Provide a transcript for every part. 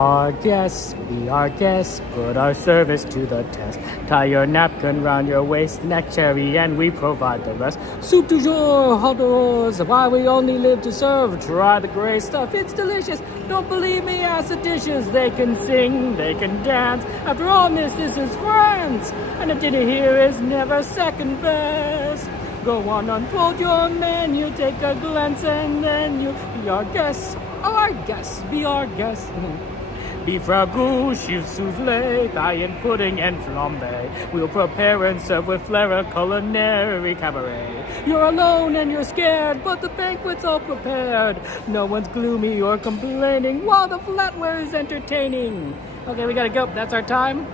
Our guests, be our guests, put our service to the test. Tie your napkin round your waist, neck cherry, and we provide the rest. Soup du jour, hors d'oeuvres, why we only live to serve. Try the gray stuff, it's delicious. Don't believe me, ask the dishes. They can sing, they can dance. After all, this is France. And the dinner here is never second best. Go on, unfold your menu, take a glance, and then you be our guests. Our guests, be our guests. Beef ragout, chou souffle, Italian pudding, and flambe. We'll prepare and serve with flair a culinary cabaret. You're alone and you're scared, but the banquet's all prepared. No one's gloomy or complaining, while the flatware is entertaining. Okay, we gotta go. That's our time.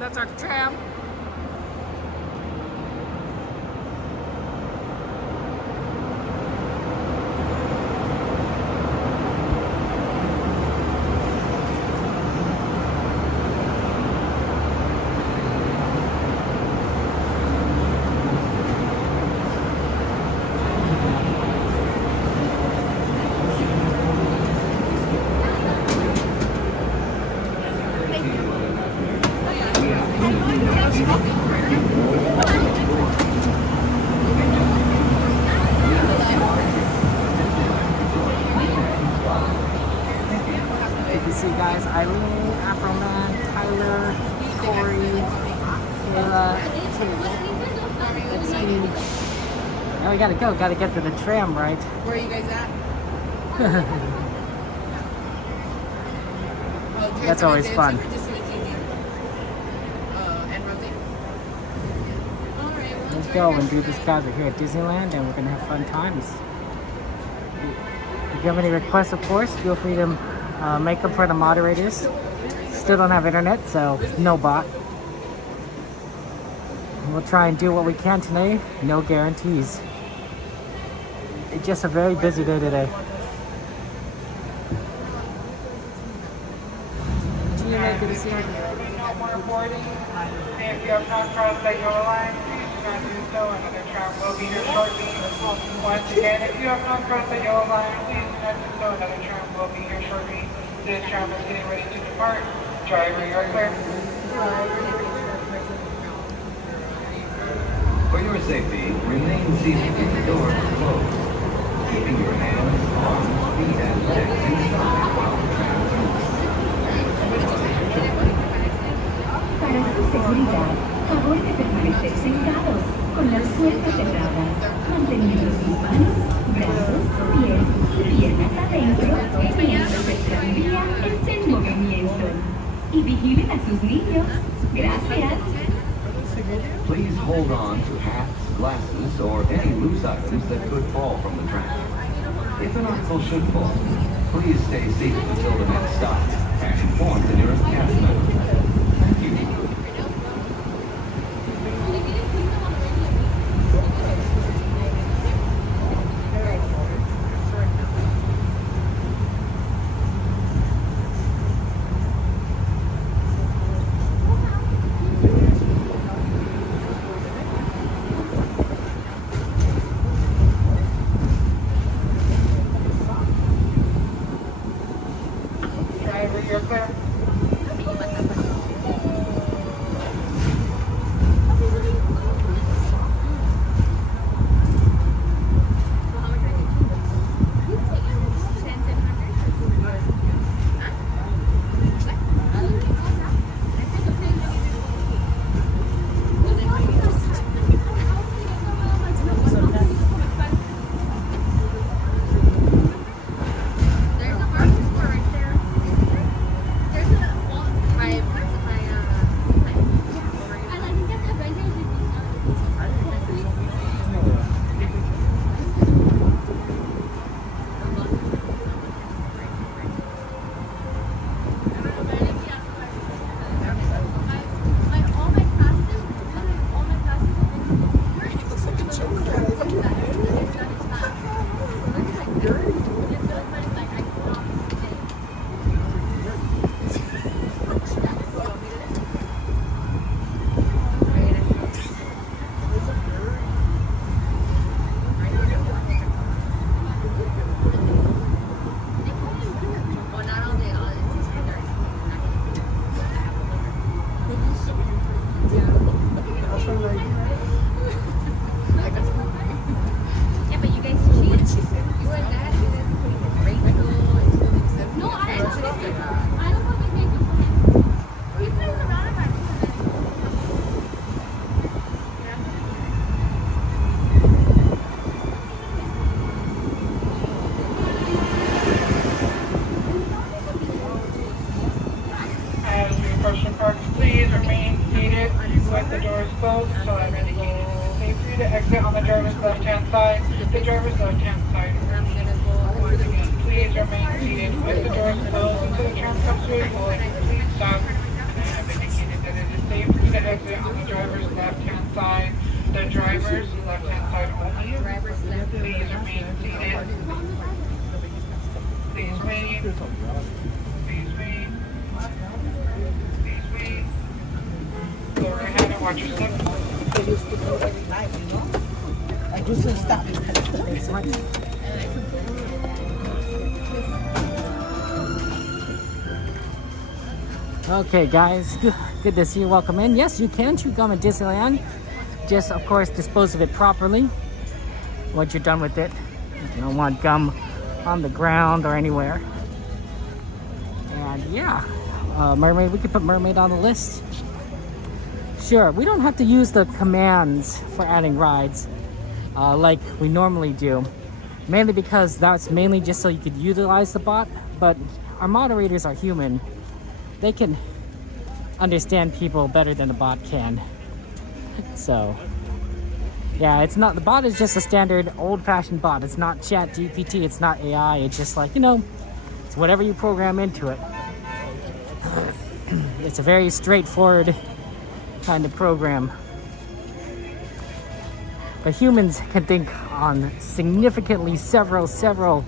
That's our tram. See guys, Eileen, Afroman, Tyler, Corey, Kayla, let's see. Now we gotta get to the tram, right? Where are you guys at? That's always fun. Let's go and do this, guys. We're here at Disneyland and we're gonna have fun times. If you have any requests, of course, feel free to make them for the moderators. Still don't have internet, so no bot. We'll try and do what we can today. No guarantees. It's just a very busy day today. If you have not crossed the yellow line, please do not do so. Another tram will be here shortly. Once again, if you have not crossed the yellow line, please do not do so. Another tram will be here shortly. This tram is getting ready to depart. Driver, you are clear. For your safety, remain seated with the doors closed, keeping your hands, arms, feet, and legs inside while the tram moves. Para su seguridad, favor de permanecer sentados, con las puertas cerradas, manteniendo sus manos, brazos, pies y piernas adentro, mientras el tranvía esté en movimiento. Y vigilen a sus niños. Gracias. Please hold on to hats, glasses, or any loose items that could fall from the tram. If an article should fall, please stay seated until the next stop and inform the nearest cast member. Thank you. Driver, you're clear. There's a boat, so I've indicated it is safe for you to exit on the driver's left-hand side. The driver's left-hand side. Once again, please remain seated with the doors closed until the tram comes to a halt. Please stop. And I have indicated that it is safe for you to exit on the driver's left-hand side. The driver's left-hand side only. Please remain seated. Please wait. Please wait. Please wait. Go right ahead and watch your step. They used to go every night, you know? I just didn't stop. Okay, guys, good to see you. Welcome in. Yes, you can chew gum at Disneyland. Just, of course, dispose of it properly once you're done with it. You don't want gum on the ground or anywhere. And yeah, mermaid, we could put mermaid on the list. Sure, we don't have to use the commands for adding rides like we normally do. Mainly because that's mainly just so you could utilize the bot, but our moderators are human. They can understand people better than the bot can. So, yeah, it's not, the bot is just a standard old-fashioned bot. It's not chat GPT, it's not AI, it's just like, you know, it's whatever you program into it. It's a very straightforward kind of program. But humans can think on significantly several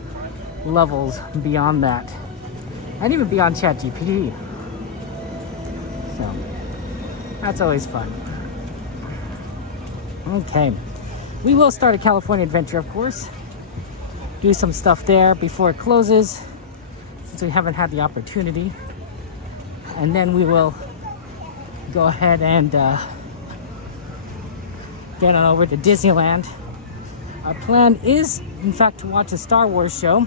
levels beyond that. And even beyond chat GPT. So, that's always fun. Okay, we will start a California adventure, of course. Do some stuff there before it closes, since we haven't had the opportunity. And then we will go ahead and get on over to Disneyland. Our plan is, in fact, to watch a Star Wars show.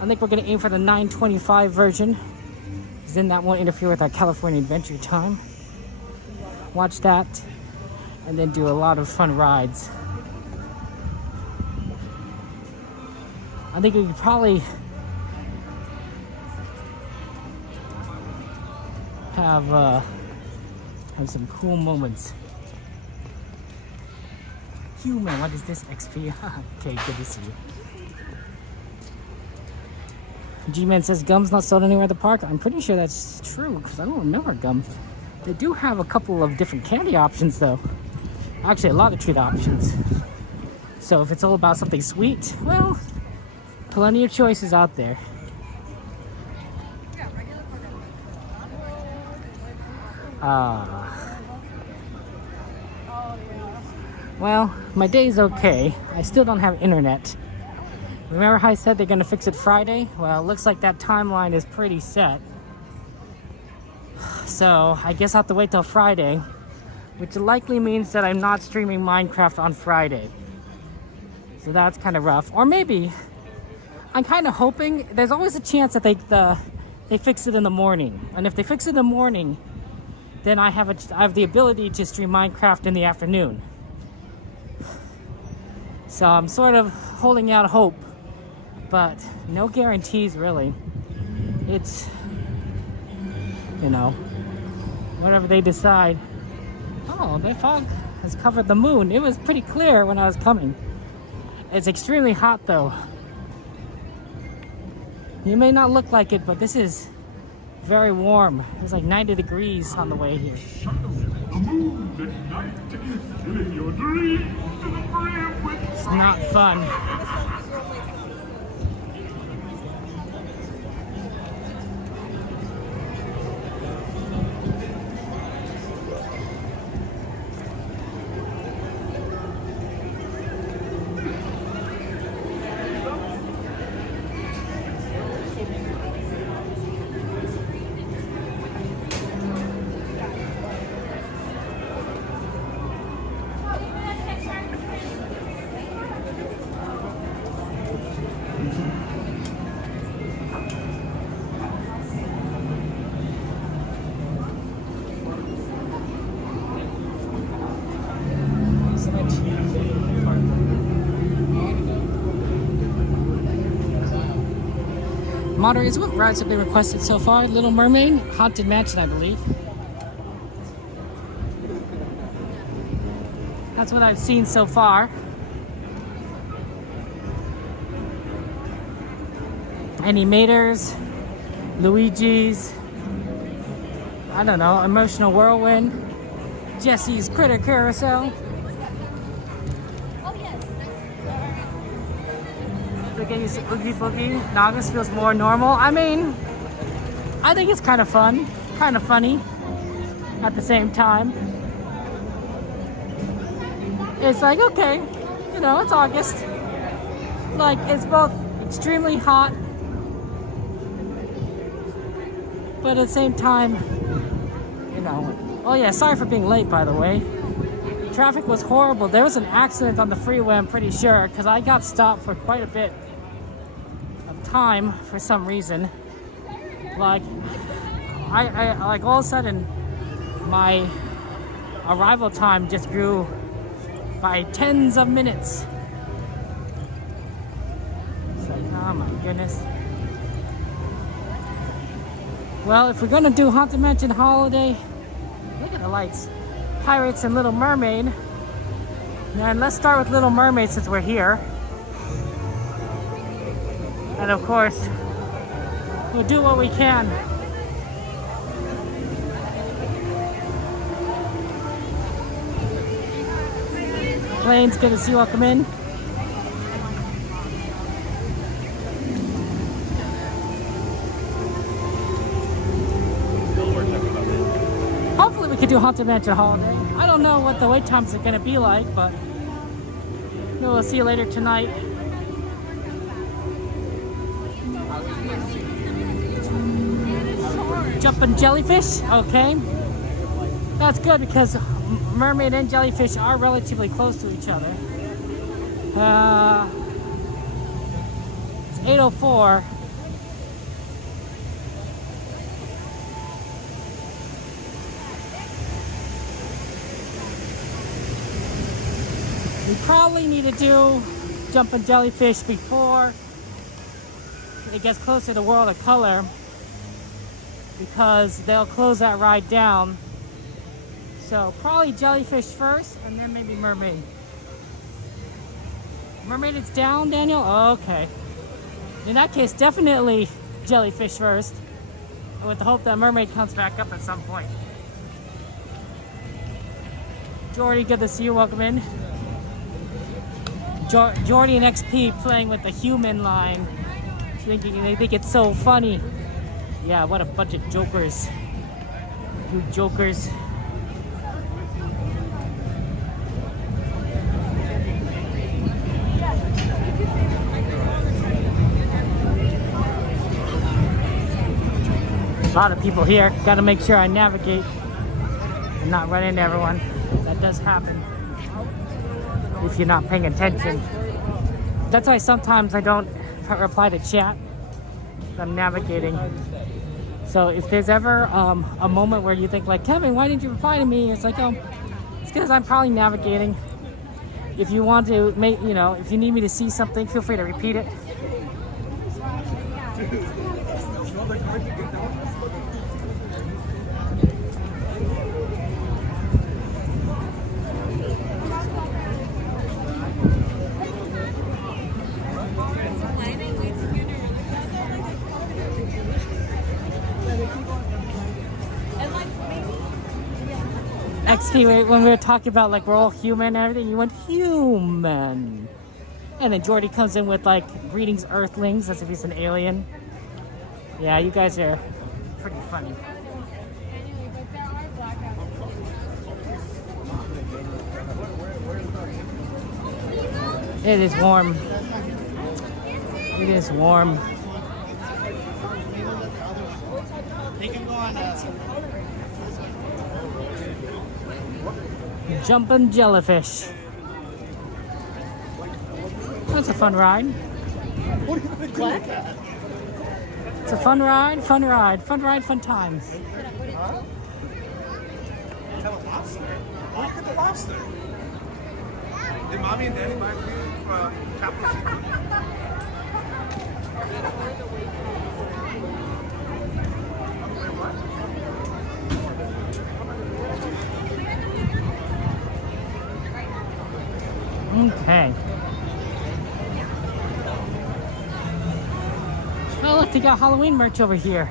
I think we're going to aim for the 9:25 version, because then that won't interfere with our California adventure time. Watch that. And then do a lot of fun rides. I think we could probably have some cool moments. Human, what is this XP? Okay, good to see you. G-Man says gum's not sold anywhere at the park. I'm pretty sure that's true because I don't remember gum. They do have a couple of different candy options though. Actually, a lot of treat options. So if it's all about something sweet, well, plenty of choices out there. Well, my day's okay. I still don't have internet. Remember how I said they're gonna fix it Friday? Well, it looks like that timeline is pretty set. So I guess I'll have to wait till Friday, which likely means that I'm not streaming Minecraft on Friday. So that's kind of rough. Or maybe, I'm kind of hoping, there's always a chance that they fix it in the morning. And if they fix it in the morning, then I have the ability to stream Minecraft in the afternoon. So I'm sort of holding out hope, but no guarantees really. It's, you know, whatever they decide. Oh, the fog has covered the moon. It was pretty clear when I was coming. It's extremely hot though. You may not look like it, but this is very warm. It's like 90 degrees on the way here. It's not fun. Moderators, what rides have been requested so far? Little Mermaid, Haunted Mansion, I believe. That's what I've seen so far. Animators, Luigi's, I don't know, Emotional Whirlwind, Jesse's Critter Carousel. Spaghetti's Oogie Boogie. Nagas feels more normal. I mean, I think it's kind of fun, kind of funny at the same time. It's like, okay, you know, it's August. Like, it's both extremely hot, but at the same time, you know. Oh yeah, sorry for being late, by the way. Traffic was horrible. There was an accident on the freeway, I'm pretty sure, because I got stopped for quite a bit of time for some reason. Like, I like all of a sudden, my arrival time just grew by tens of minutes. It's like, oh my goodness. Well, if we're gonna do Haunted Mansion Holiday, look at the lights. Pirates and Little Mermaid. And let's start with Little Mermaid since we're here. And of course, we'll do what we can. Plane's good to see you. Welcome in. Hopefully we could do Haunted Mansion Holiday. I don't know what the wait times are going to be like, but we'll see you later tonight. Jumping jellyfish, okay. That's good because mermaid and jellyfish are relatively close to each other. It's 8:04. We probably need to do jumping jellyfish before it gets closer to World of Color, because they'll close that ride down. So probably jellyfish first and then maybe mermaid. Mermaid is down, Daniel? Okay. In that case, definitely jellyfish first, with the hope that mermaid comes back up at some point. Jordy, good to see you. Welcome in. Jordy and XP playing with the human line, thinking they think it's so funny. Yeah, what a bunch of jokers. You jokers. A lot of people here. Gotta make sure I navigate and not run into everyone. That does happen if you're not paying attention. That's why sometimes I don't reply to chat. I'm navigating. So if there's ever a moment where you think like, Kevin, why didn't you reply to me? It's like, oh, it's because I'm probably navigating. If you want to make, you know, if you need me to see something, feel free to repeat it. XP, when we were talking about like we're all human and everything, you went human. And then Jordy comes in with like greetings earthlings as if he's an alien. Yeah, you guys are pretty funny. It is warm. It is warm. Jumping jellyfish. That's a fun ride. What? It's a fun ride, fun ride, fun ride, fun times. Have a lobster. Oh, look at the lobster. Did mommy and daddy buy for you capital seafood? Wait, what? Okay. Oh look, they got Halloween merch over here.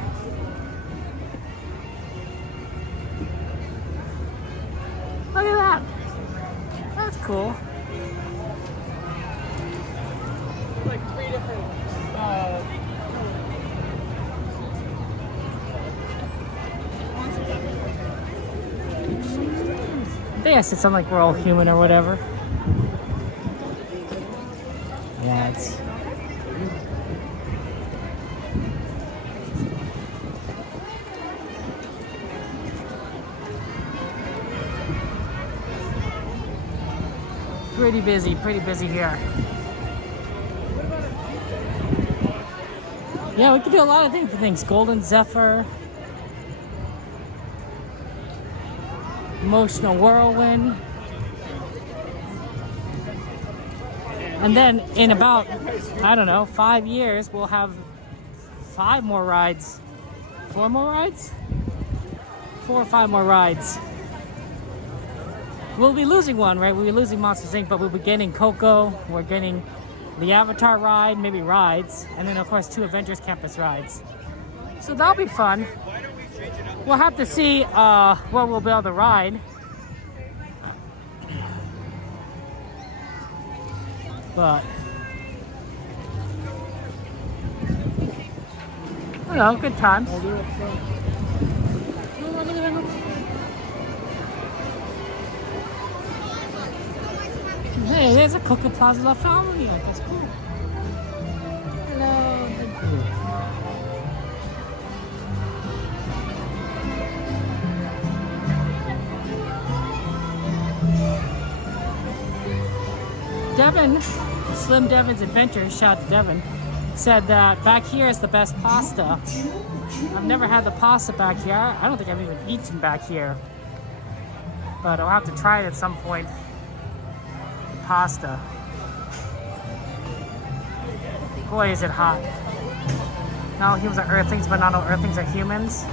Look at that. That's cool. Like 3 different I guess it's something like we're all human or whatever. Yeah, it's pretty busy here. Yeah, we could do a lot of different things. Golden Zephyr, Emotional Whirlwind, and then in about, I don't know, 5 years, we'll have 5 more rides. 4 more rides? 4 or 5 more rides. We'll be losing one, right? We'll be losing Monsters Inc., but we'll be getting Coco, we're getting the Avatar ride, maybe rides, and then of course 2 Avengers Campus rides. So that'll be fun. We'll have to see what we'll be able to ride. But I don't know, good times. Hey, there's a Coca Plaza La Familia. That's cool. Hello. Devin, Slim Devin's Adventures, shout out to Devin, said that back here is the best pasta. I've never had the pasta back here. I don't think I've even eaten back here. But I'll have to try it at some point. Pasta. Boy, is it hot. Not all humans are earthlings, but not all earthlings are humans.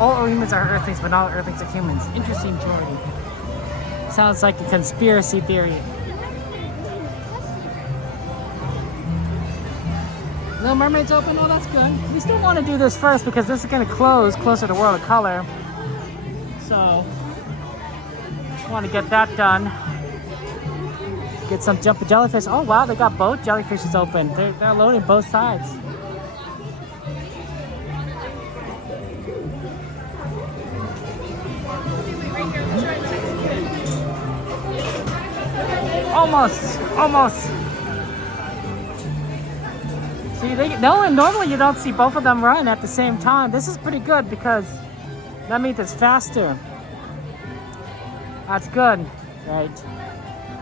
All humans are earthlings, but not all earthlings are humans. Interesting, Jordy. Sounds like a conspiracy theory. Little Mermaid's open? Oh, that's good. We still want to do this first because this is going to close closer to World of Color. So, I want to get that done. Get some jumping jellyfish. Oh wow, they got both jellyfishes open. They're loading both sides. Almost. See, normally you don't see both of them run at the same time. This is pretty good because that means it's faster. That's good, right?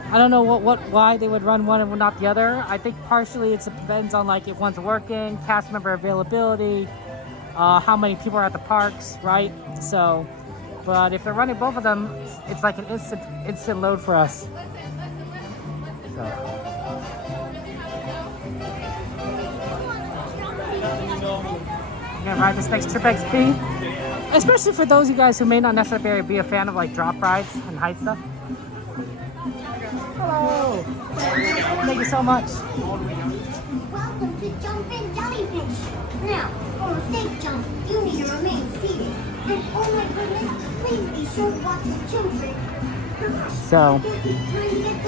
I don't know why they would run one and not the other. I think partially it depends on like if one's working, cast member availability, how many people are at the parks, right? So, but if they're running both of them, it's like an instant load for us. So. Gonna ride this next Trip XP, especially for those of you guys who may not necessarily be a fan of like drop rides and height stuff. Hello! Thank you so much. Welcome to Jumpin' Jellyfish. Now, for a safe jump, you need to remain seated. And oh my goodness, please be sure to watch the children. So,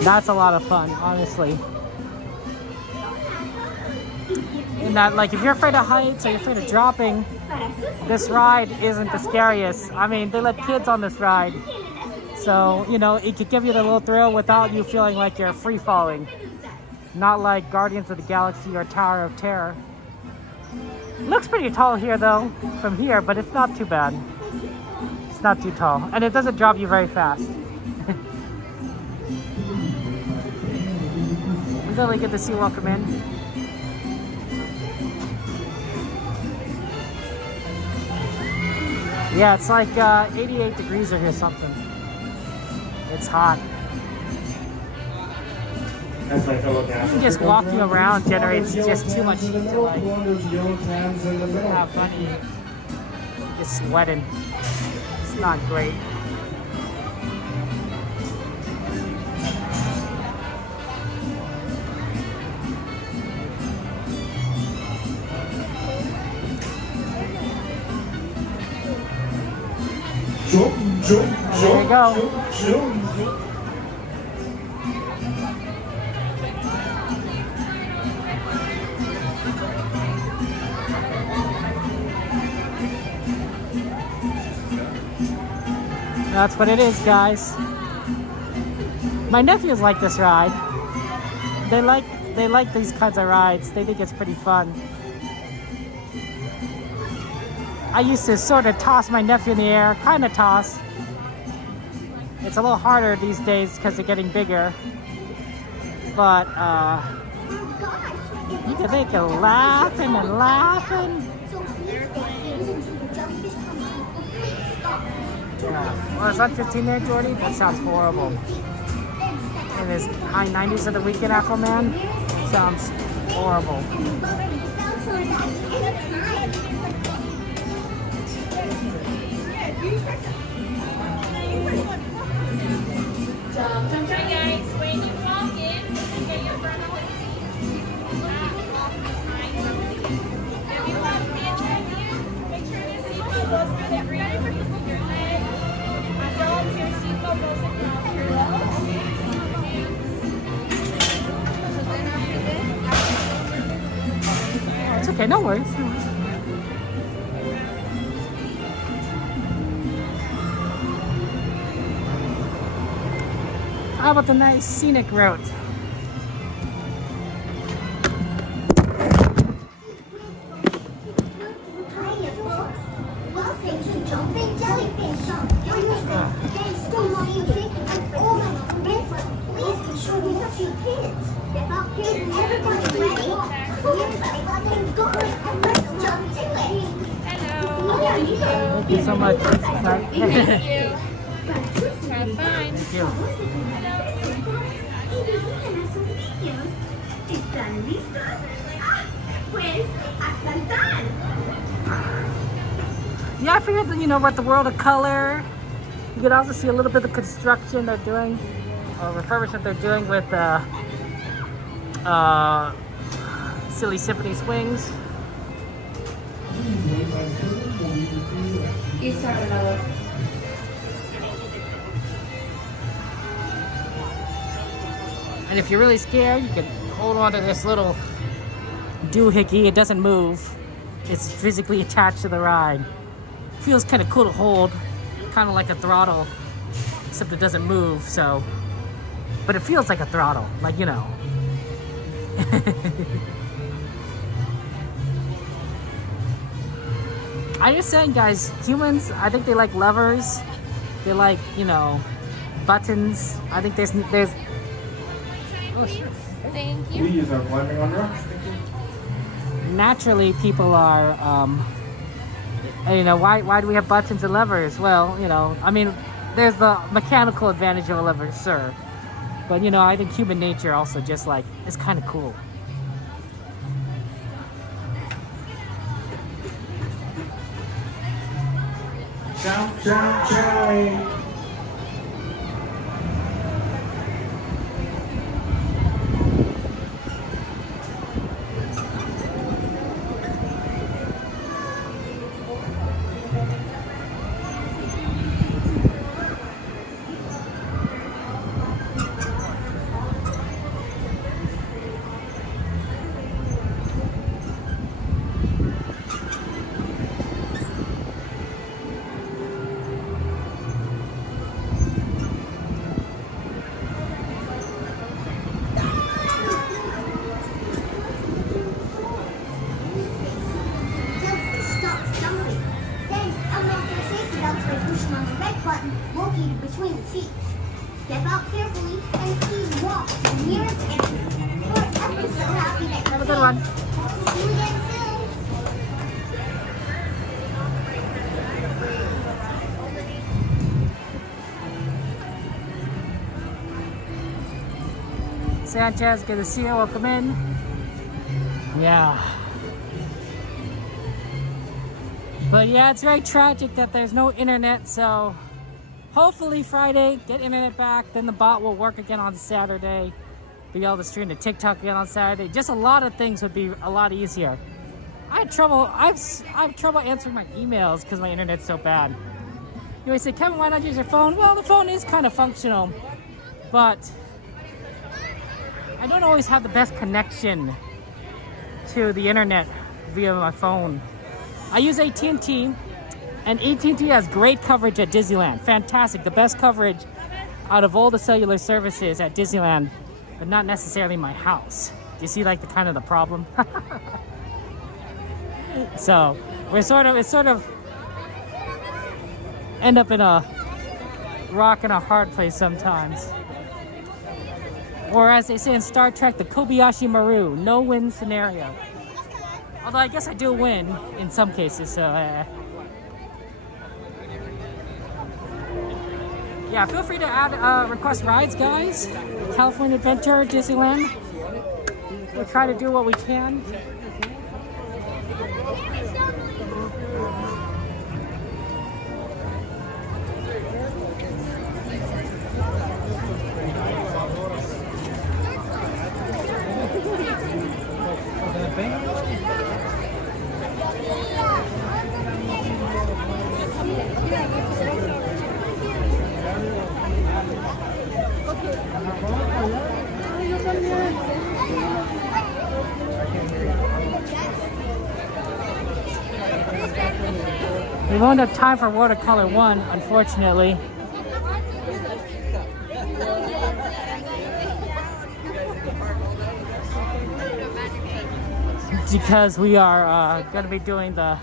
that's a lot of fun, honestly. And that, like, if you're afraid of heights or you're afraid of dropping, this ride isn't the scariest. I mean, they let kids on this ride. So, you know, it could give you the little thrill without you feeling like you're free falling. Not like Guardians of the Galaxy or Tower of Terror. Looks pretty tall here though, from here, but it's not too bad. It's not too tall. And it doesn't drop you very fast. Really good to see Welcome In. Yeah, it's like 88 degrees or something. It's hot. As my fellow cast Just walking around generates just too much heat to like have funny. Just sweating. It's not great. There you go. That's what it is, guys. My nephews like this ride. They like these kinds of rides. They think it's pretty fun. I used to sort of toss my nephew in the air, kind of toss. It's a little harder these days because they're getting bigger. But they can laughing and laughing. Yeah. Well, is that 15 there, Jordy? That sounds horrible. In his high 90s of the weekend, Afro Man? Sounds horrible. Hi guys, when you walk in, get your front of the seat. If you have kids with you, make sure your seatbelt goes through the green with your leg. As long as your seatbelt goes across your legs. It's okay, no worries. How about the nice scenic route? Hiya, folks. Welcome to Jumping Jellyfish Shop. There's still music and all my friends. Please be sure you have your kids. Step up here and everybody ready. Here's my button going and let's jump to it. Hello. Thank you so much. Thank you. Have fun. Thank you. ¿Están listos? Pues, a saltar. Yeah, I figured that, about the world of color. You could also see a little bit of construction they're doing, or refurbishment they're doing with Silly Symphony swings. And if you're really scared, you can hold on to this little doohickey. It doesn't move. It's physically attached to the ride. Feels kind of cool to hold, kind of like a throttle, except it doesn't move, so. But it feels like a throttle, like, I'm just saying, guys, humans, I think they like levers. They like, buttons. I think there's oh, sure. Thank you. These are climbing on rocks. Naturally, people are, why do we have buttons and levers? Well, I mean, there's the mechanical advantage of a lever, sure. But, I think human nature also just like, it's kind of cool. Shout, shout, shout. Between the seats. Step out carefully and please walk to the nearest exit. We're ever so happy that you Have a good one. See you again soon. Sanchez, good to see you. Welcome in. Yeah. But yeah, it's very tragic that there's no internet, so hopefully Friday, get internet back, then the bot will work again on Saturday. Be able to stream to TikTok again on Saturday. Just a lot of things would be a lot easier. I have trouble answering my emails because my internet's so bad. You always say, Kevin, why not use your phone? Well, the phone is kind of functional, but I don't always have the best connection to the internet via my phone. I use AT&T, and AT&T has great coverage at Disneyland. Fantastic, the best coverage out of all the cellular services at Disneyland, but not necessarily my house. Do you see like the kind of the problem? So it's sort of end up in a rock and a hard place sometimes. Or as they say in Star Trek, the Kobayashi Maru, no-win scenario. Although I guess I do win in some cases, so yeah, feel free to add request rides, guys. California Adventure, Disneyland. We'll try to do what we can. We won't have time for watercolor 1, unfortunately. Because we are going to be doing the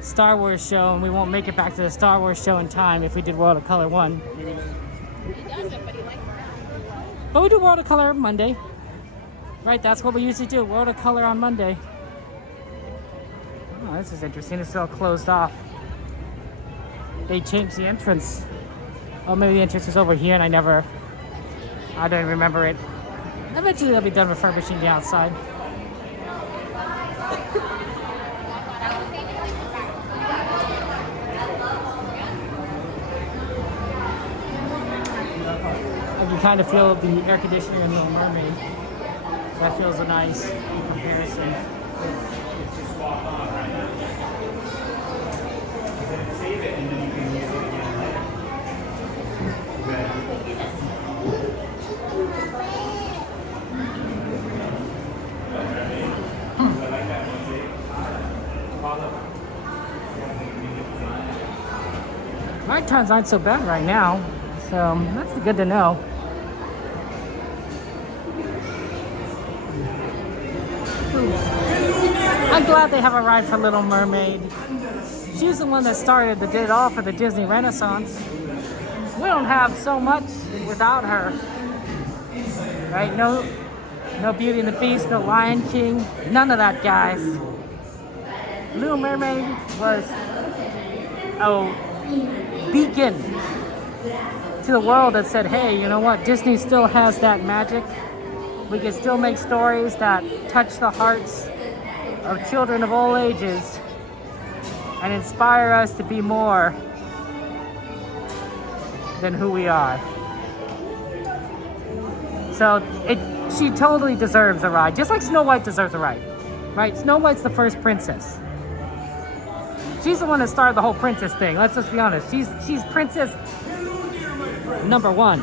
Star Wars show, and we won't make it back to the Star Wars show in time if we did watercolor 1. But we do watercolor Monday. Right, that's what we usually do, watercolor on Monday. Oh, this is interesting. It's all closed off. They changed the entrance. Oh, maybe the entrance is over here and I don't remember it. Eventually they'll be done refurbishing the outside. I can kind of feel the air conditioning in Little Mermaid. That feels a nice comparison. Ride times aren't so bad right now, so that's good to know. I'm glad they have a ride for Little Mermaid. She's the one that did it all for the Disney Renaissance. We don't have so much without her. Right? No Beauty and the Beast, no Lion King, none of that, guys. Little Mermaid was a beacon to the world that said, hey, you know what? Disney still has that magic. We can still make stories that touch the hearts of children of all ages and inspire us to be more than who we are. So she totally deserves a ride, just like Snow White deserves a ride, right? Snow White's the first princess. She's the one that started the whole princess thing. Let's just be honest. She's princess number 1.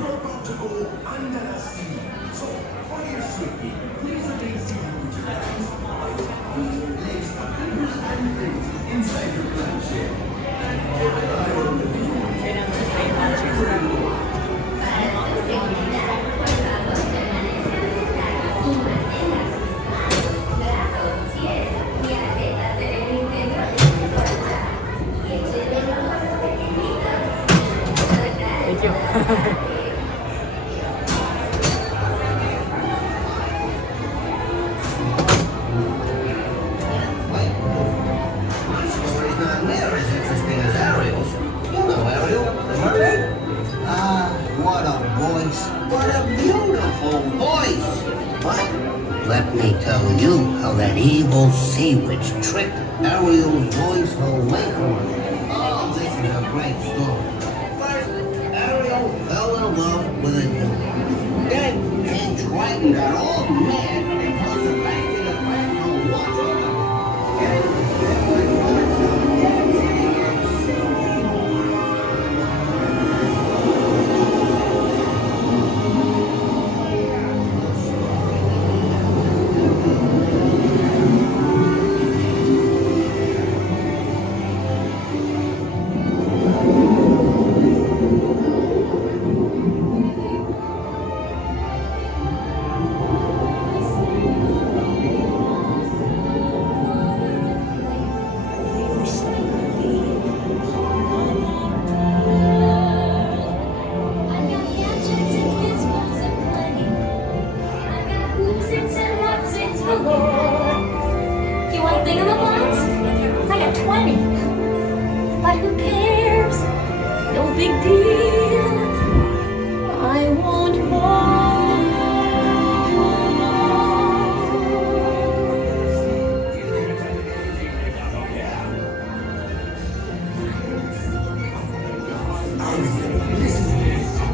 Thank you. Let me tell you how that evil sea witch tricked Ariel's voice away from her. Oh, this is a great story. First, Ariel fell in love with a dude. Then he dragged her all mad and tossed her back in the crystal water.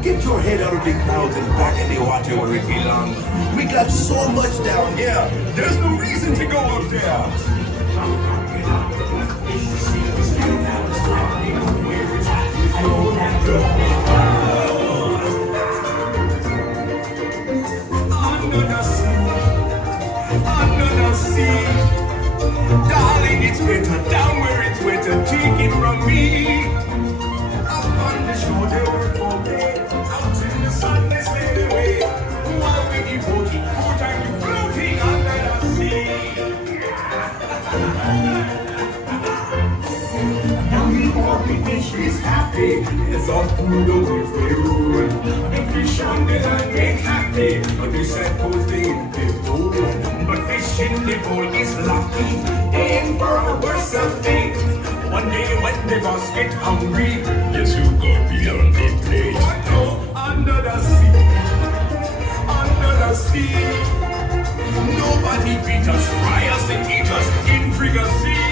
Get your head out of the clouds and back in the water where it belongs. We got so much down here. There's no reason to go up there. Under the sea. Darling, it's better down where it's wetter. Take it from me. Up on the shore, they were for bed. Out in the sun, they slid away. While we devoting, full time to floating under the sea. Now the happy fish is happy. It's all food over food. The fish on the land ain't happy. But the suppose they ain't the food. But fish in the bowl is lucky. Ain't for a worse of fate. One day when the boss get hungry, yes, you go beyond the plate. What no? Under the sea. Under the sea. Nobody beat us, fry us and eat us in fricassee.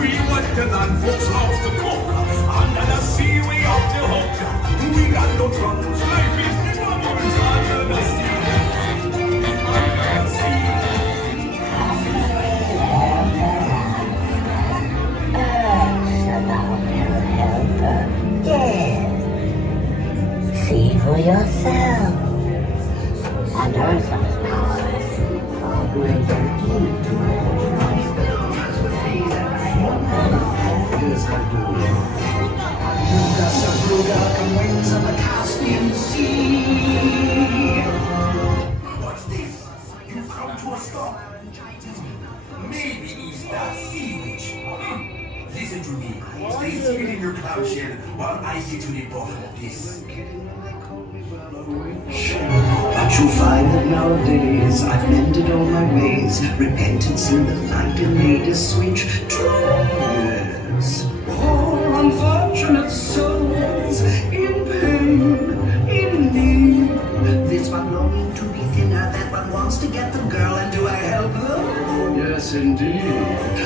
We what the land folks love to cook. Under the sea we off the hook. We got no troubles, life is the bubbles. Under the sea. Under the sea. See for yourself. And Earth has powers. Greater wings of the Caspian Sea. What's this? You've come to a stop. Maybe it's that sea witch. Listen to me. Stay still in your cloud shell while I get to the bottom of this. But you'll find that nowadays I've mended all my ways, repentance in the light and made a switch. Yes. Poor unfortunate souls in pain, in need. This one longing to be thinner, that one wants to get the girl, and do I help her? Yes, indeed.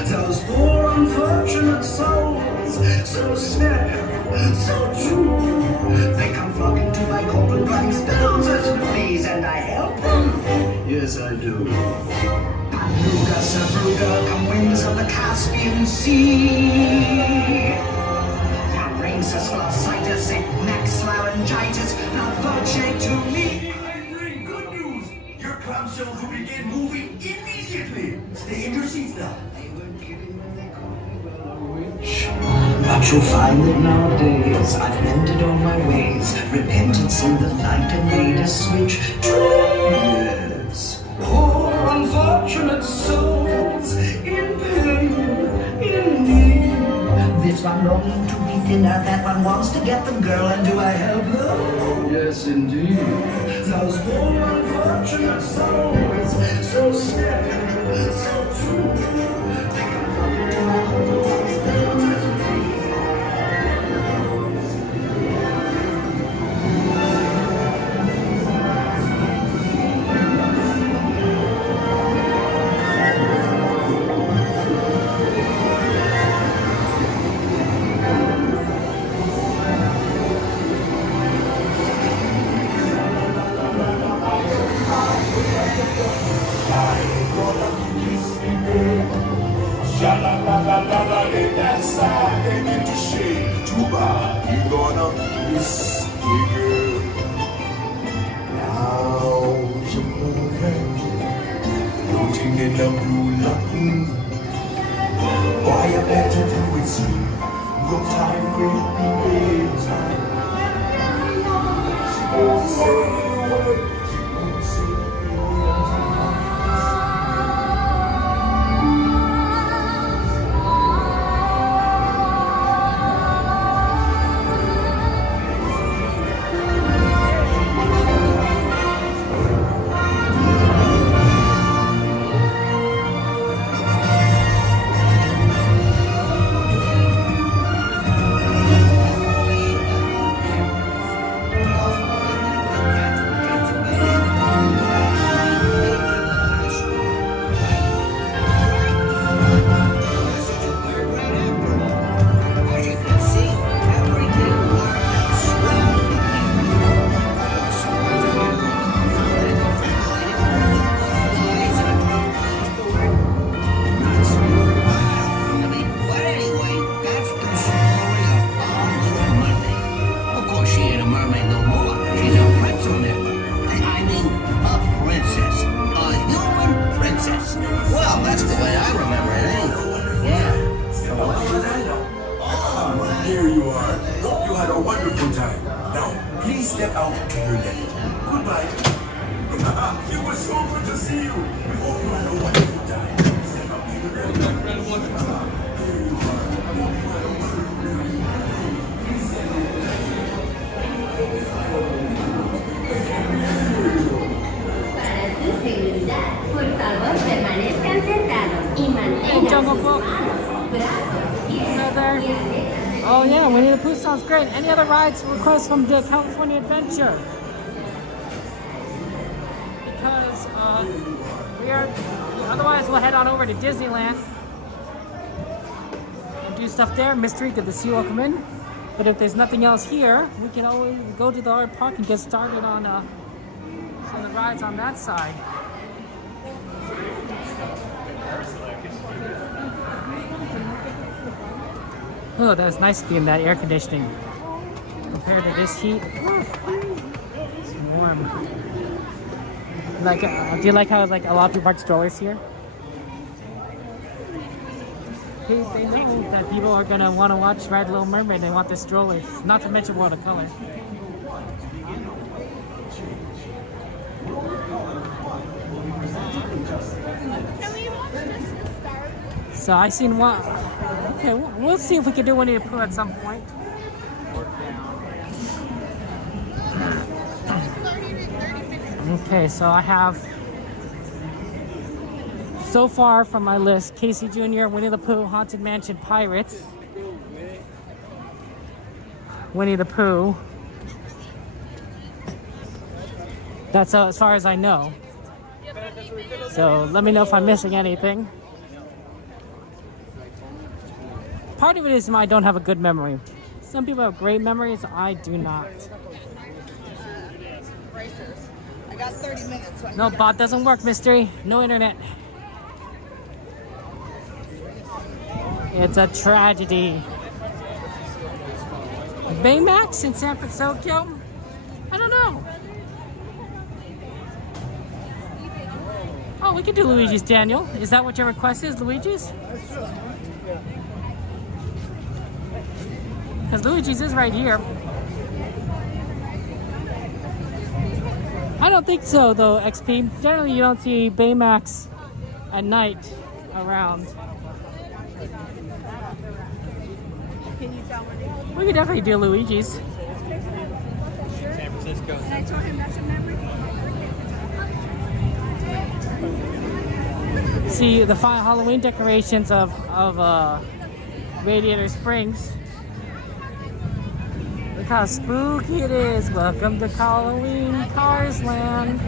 Those poor unfortunate souls, so sad, so true. They come flocking to my golden blank stones as please, and I help them. Yes, I do. Panuga, Sabruga, come wings of the Caspian Sea. Larynxus, glossitis, next laryngitis, not voce to me. I bring good news. Your clamshells will begin moving immediately. Stay in your seats now. But you'll find that nowadays I've mended all my ways, repentance in the light and made a switch. Yes. Poor unfortunate souls in pain, in need. This one longing to be thinner, that one wants to get the girl, and do I help her? Yes, indeed. Those poor unfortunate souls, so sad, so true. They come flocking to my golden blank stones as please. Sha-la-la-la-la-la, in that side, they need to shade. Too bad, you gonna miss the girl. Now you're moving, floating in the blue lagoon. Why you better do it soon? No time will be wasted. She won't say a word, she won't say a word. step out to your left. Goodbye. It was so good to see you. We hope you had a wonderful time. Step out to your left. Para su seguridad, por favor permanezcan sentados y mantengan Jungle sus Book. manos, brazos, pies Another. y aletas. Oh yeah, Winnie the Pooh sounds great. Any other rides requests from the California Adventure? Because we are. Otherwise, we'll head on over to Disneyland and do stuff there. Mystery, good to see you. Welcome in. But if there's nothing else here, we can always go to the art park and get started on some of the rides on that side. Oh, that was nice being that air conditioning. Compared to this heat, it's warm. Like, do you like how like a lot of people park strollers here? They know that people are gonna want to watch Red Little Mermaid. They want the strollers, not to mention World of Color. Can we watch just the start? So I seen one. Okay, we'll see if we can do Winnie the Pooh at some point. 30 minutes. Okay, so I have so far from my list: Casey Jr., Winnie the Pooh, Haunted Mansion, Pirates, Winnie the Pooh. That's as far as I know. So let me know if I'm missing anything. Part of it is I don't have a good memory. Some people have great memories. I do not. Racers. I got 30 minutes. So I No, can bot doesn't work, mystery. No internet. It's a tragedy. Baymax in San Francisco? I don't know. Oh, we could do Luigi's, Daniel. Is that what your request is, Luigi's? Because Luigi's is right here. I don't think so, though, XP. Generally, you don't see Baymax at night around. Can you tell me? We could definitely do Luigi's. San Francisco. And I told him that's a memory. See the fine Halloween decorations of Radiator Springs. Look how spooky it is. Welcome to Halloween Cars Land.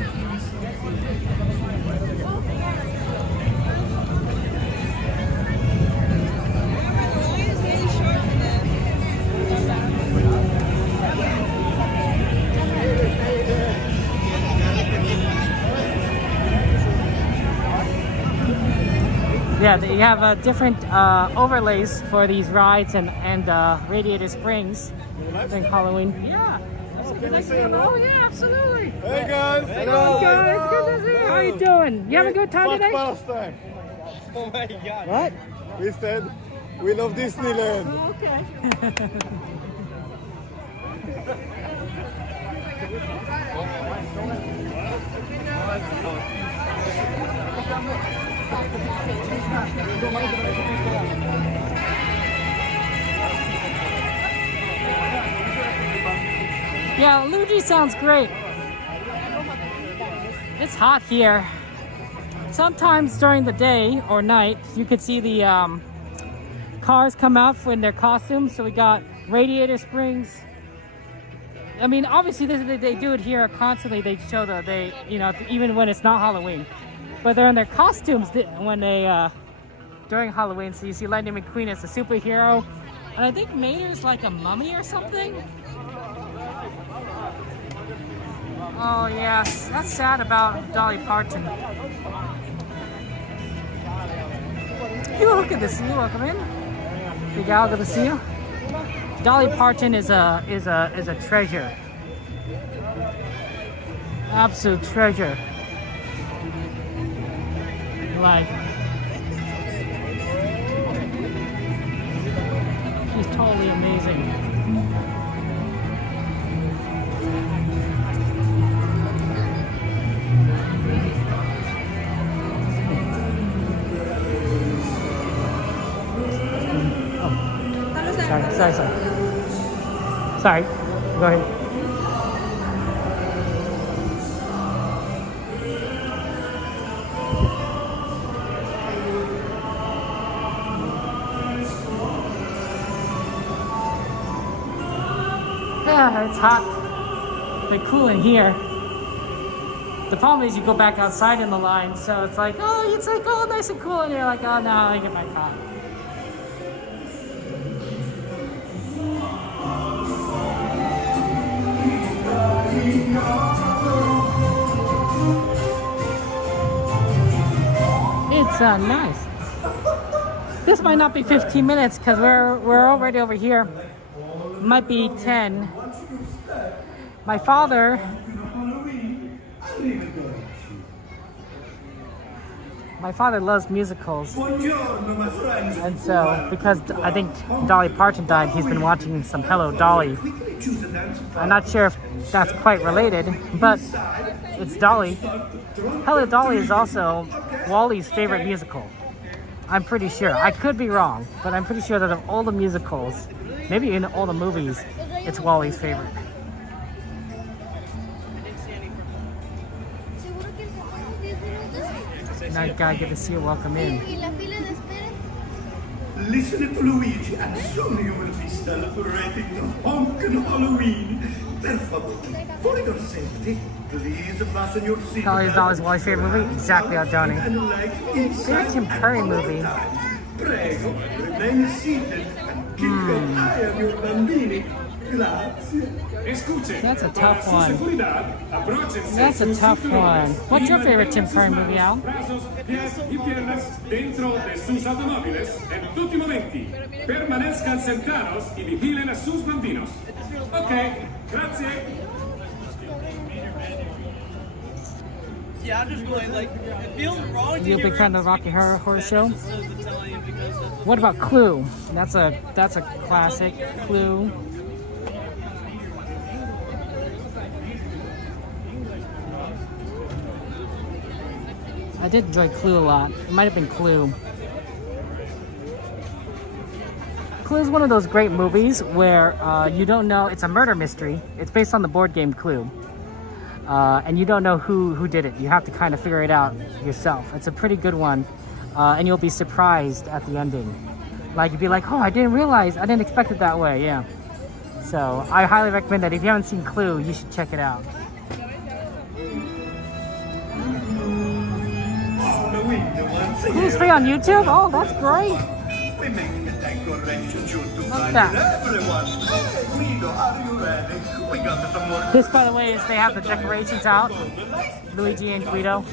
Yeah, you have different overlays for these rides and Radiator Springs during Halloween. Yeah. Can we say hello? Oh yeah, absolutely. Hey guys! Hello guys, good to see you. How you doing? You have a good time Fuck today? Palestine. Oh my God. What? We said we love Disneyland. Okay. Yeah, Luigi sounds great. It's hot here. Sometimes during the day or night, you could see the cars come out in their costumes. So we got Radiator Springs. I mean, obviously they do it here constantly. They show even when it's not Halloween. But they're in their costumes when they during Halloween. So you see Lightning McQueen as a superhero, and I think Mater's like a mummy or something. Oh yes, that's sad about Dolly Parton. Good to see you. Welcome in. Big Al, good to see you. Dolly Parton is a treasure. Absolute treasure. Like, she's totally amazing. Sorry. Go ahead. Yeah, it's hot, but cool in here. The problem is you go back outside in the line, so it's like, oh, nice and cool, and you're like, oh no, I get my car. It's nice. This might not be 15 minutes because we're already over here. It might be 10. My father loves musicals, and so because I think Dolly Parton died, he's been watching some Hello Dolly. I'm not sure if that's quite related, but it's Dolly. Hello Dolly is also Wally's favorite musical. I'm pretty sure. I could be wrong, but I'm pretty sure that of all the musicals, maybe in all the movies, it's Wally's favorite. Now you gotta get to see it. Welcome in. Listen to Luigi, and soon you will be celebrating the honkin' Halloween. Per favor, for your safety, please fasten your seatbelt. Dolly's Wally's favorite movie? Exactly how Johnny. Favorite Tim Curry movie? Prego, remain seated and keep an eye on your bambini. Grazie. That's a tough one. That's a tough one. What's your favorite Tim Curry movie, Al? Dentro de sus automóviles en tutti i momenti. Permanezcan sentados y vigilen a sus bambinos. Okay, grazie. Yeah, I'm just going like, it feels wrong. You a big fan of the Rocky Horror Show? What about Clue? That's a classic. Clue. I did enjoy Clue a lot. It might have been Clue. Clue is one of those great movies where you don't know, it's a murder mystery. It's based on the board game Clue. And you don't know who did it. You have to kind of figure it out yourself. It's a pretty good one. And you'll be surprised at the ending. Like, you'd be like, oh, I didn't expect it that way, yeah. So, I highly recommend that if you haven't seen Clue, you should check it out. Clue's free on YouTube? Oh, that's great. Look at that. This, by the way, is they have the decorations out. Luigi and Guido.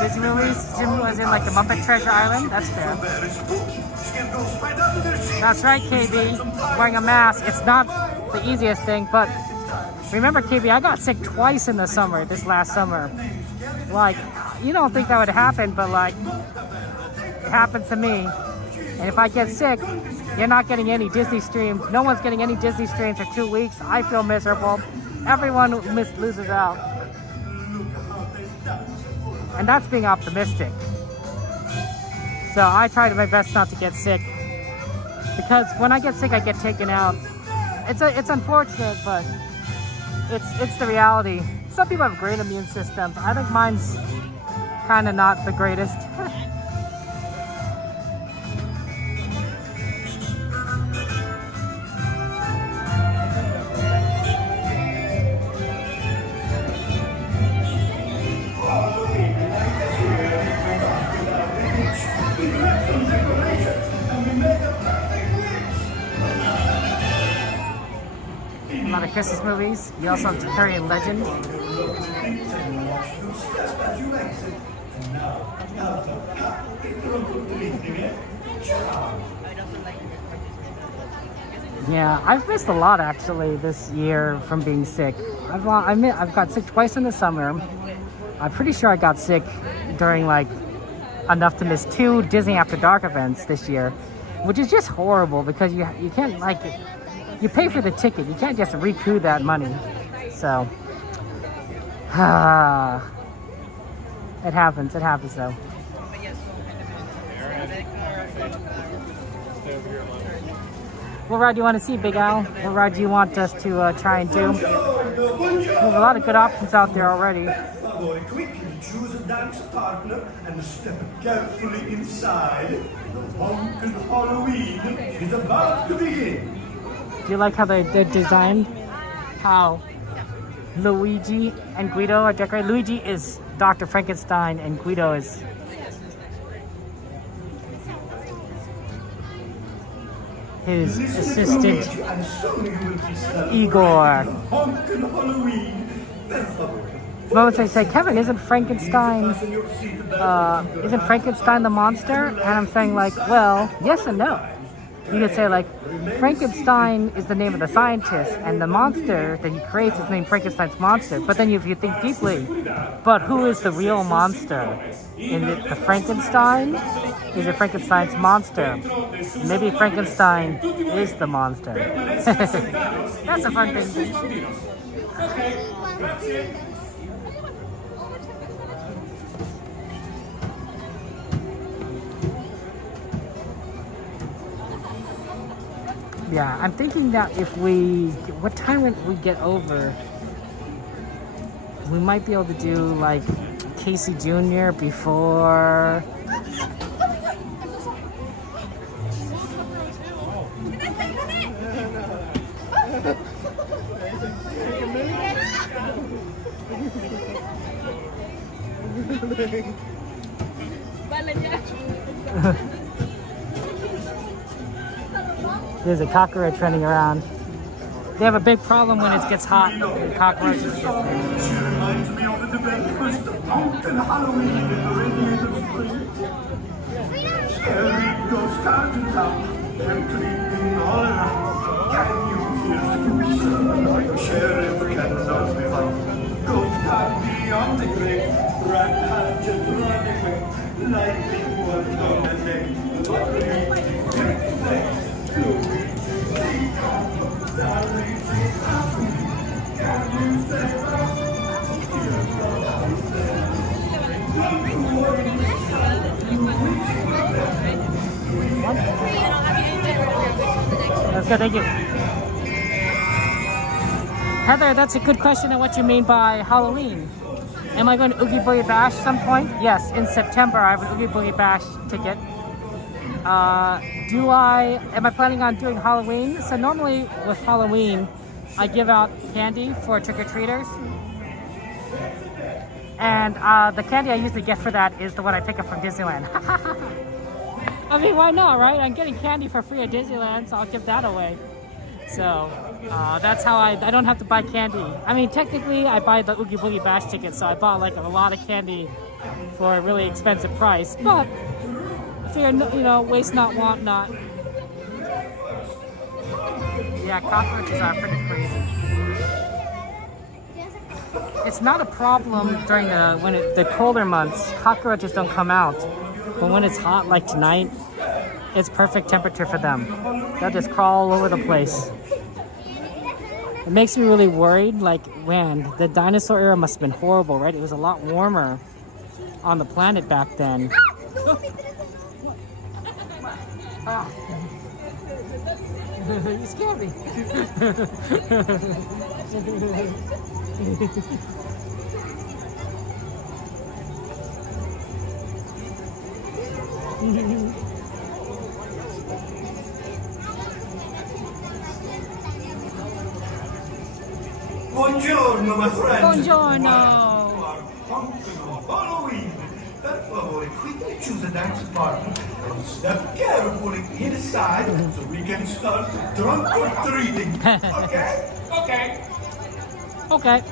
Disney movies? Jim was in like the Muppet Treasure Island? That's fair. That's right, KB. Wearing a mask. It's not the easiest thing, but remember, KB, I got sick twice in the summer, this last summer. Like, you don't think that would happen, but like, it happens to me. And if I get sick, you're not getting any Disney streams. No one's getting any Disney streams for 2 weeks. I feel miserable. Everyone loses out. And that's being optimistic. So I try my best not to get sick. Because when I get sick, I get taken out. It's unfortunate, but it's the reality. Some people have great immune systems. I think mine's kind of not the greatest. A lot of Christmas movies. You also have Terrarian Legend. Yeah, I've missed a lot actually this year from being sick. I've got sick twice in the summer. I'm pretty sure I got sick during like enough to miss 2 Disney After Dark events this year, which is just horrible because you can't like you pay for the ticket. You can't just recoup that money. So it happens though. What ride do you want to see, Big Al? What ride do you want us to try and do? There's a lot of good options out there already. Boy, quickly choose a dance partner and step carefully inside. The pumpkin Halloween is about to begin. Do you like how they're designed? How Luigi and Guido are decorated? Luigi is Dr. Frankenstein and Guido is... his assistant, Igor. Moments they say, Kevin, isn't Frankenstein the monster? And I'm saying like, well, yes and no. You could say like, Frankenstein is the name of the scientist, and the monster that he creates is named Frankenstein's monster. But then if you think deeply, but who is the real monster? Is it the Frankenstein? Is it Frankenstein's monster? Maybe Frankenstein is the monster. That's a fun thing. Yeah, I'm thinking that if we, what time would we get over? We might be able to do like Casey Jr. before. There's a cockroach running around. They have a big problem when it gets hot. The cockroaches get there. She reminds me of the very first pumpkin Halloween in the radiated spring. Scary ghost carving out and creeping all around. Can you hear spooks? Sheriff cannot be found. Ghost car beyond the grave. Rat hatchet running away. Lightning was on the name. Let's go, thank you. Heather, that's a good question on what you mean by Halloween. Am I going to Oogie Boogie Bash some point? Yes, in September I have an Oogie Boogie Bash ticket. Am I planning on doing Halloween? So normally with Halloween, I give out candy for trick-or-treaters. And the candy I usually get for that is the one I pick up from Disneyland. I mean, why not, right? I'm getting candy for free at Disneyland, so I'll give that away. So that's how I don't have to buy candy. I mean, technically, I buy the Oogie Boogie Bash ticket, so I bought like a lot of candy for a really expensive price. But I figure, you know, waste not, want not. Yeah, cockroaches are pretty crazy. It's not a problem during the colder months. Cockroaches don't come out. But when it's hot like tonight, it's perfect temperature for them. They'll just crawl all over the place. It makes me really worried, like, man, the dinosaur era must have been horrible, right? It was a lot warmer on the planet back then. You scared me. Buongiorno, my friends. Buongiorno. Pumpkin Halloween. Therefore, quickly choose a dance partner and step carefully inside so we can start trunk or treating. Okay? Okay. Okay.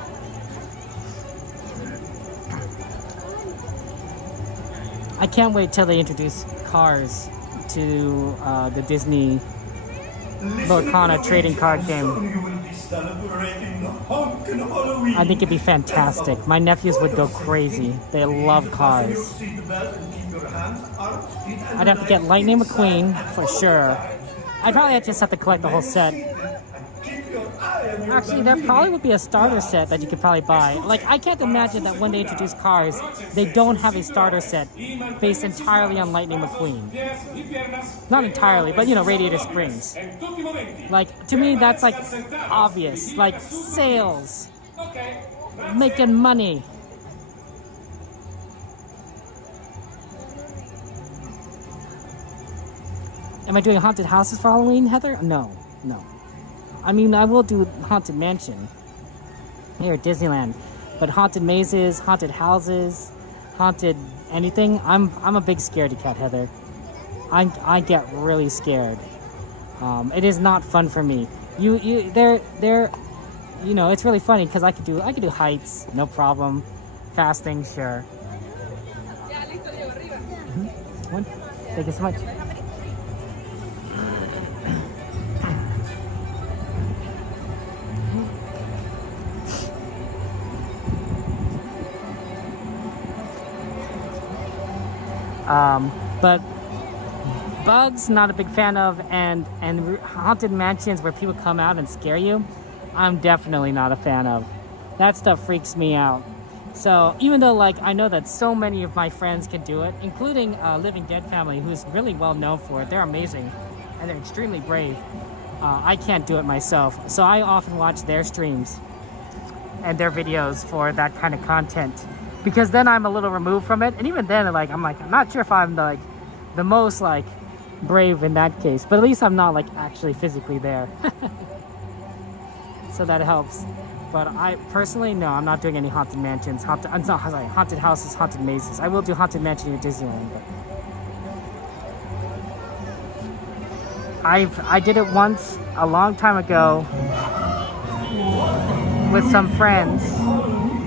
I can't wait till they introduce cars to the Disney Lorcana trading card game. I think it'd be fantastic. My nephews would go crazy. They love cars. I'd have to get Lightning McQueen for sure. I'd probably just have to collect the whole set. Actually, there probably would be a starter set that you could probably buy. Like, I can't imagine that when they introduce cars, they don't have a starter set based entirely on Lightning McQueen. Not entirely, but you know, Radiator Springs. Like, to me, that's like obvious. Like, sales. Making money. Am I doing haunted houses for Halloween, Heather? No. I mean, I will do Haunted Mansion here at Disneyland, but haunted mazes, haunted houses, haunted anything, I'm a big scaredy cat, Heather. I get really scared. It is not fun for me. They're you know, it's really funny because I could do heights, no problem. Fasting, sure. One. Thank you so much. But bugs, not a big fan of, and haunted mansions where people come out and scare you, I'm definitely not a fan of. That stuff freaks me out. So even though, like, I know that so many of my friends can do it, including Living Dead family, who's really well known for it. They're amazing and they're extremely brave. I can't do it myself, so I often watch their streams and their videos for that kind of content, because then I'm a little removed from it. And even then, like, I'm not sure if I'm the most like brave in that case, but at least I'm not like actually physically there. So that helps. But I personally, no, I'm not doing any haunted mansions, haunted houses, haunted mazes. I will do haunted mansion at Disneyland, but I did it once a long time ago with some friends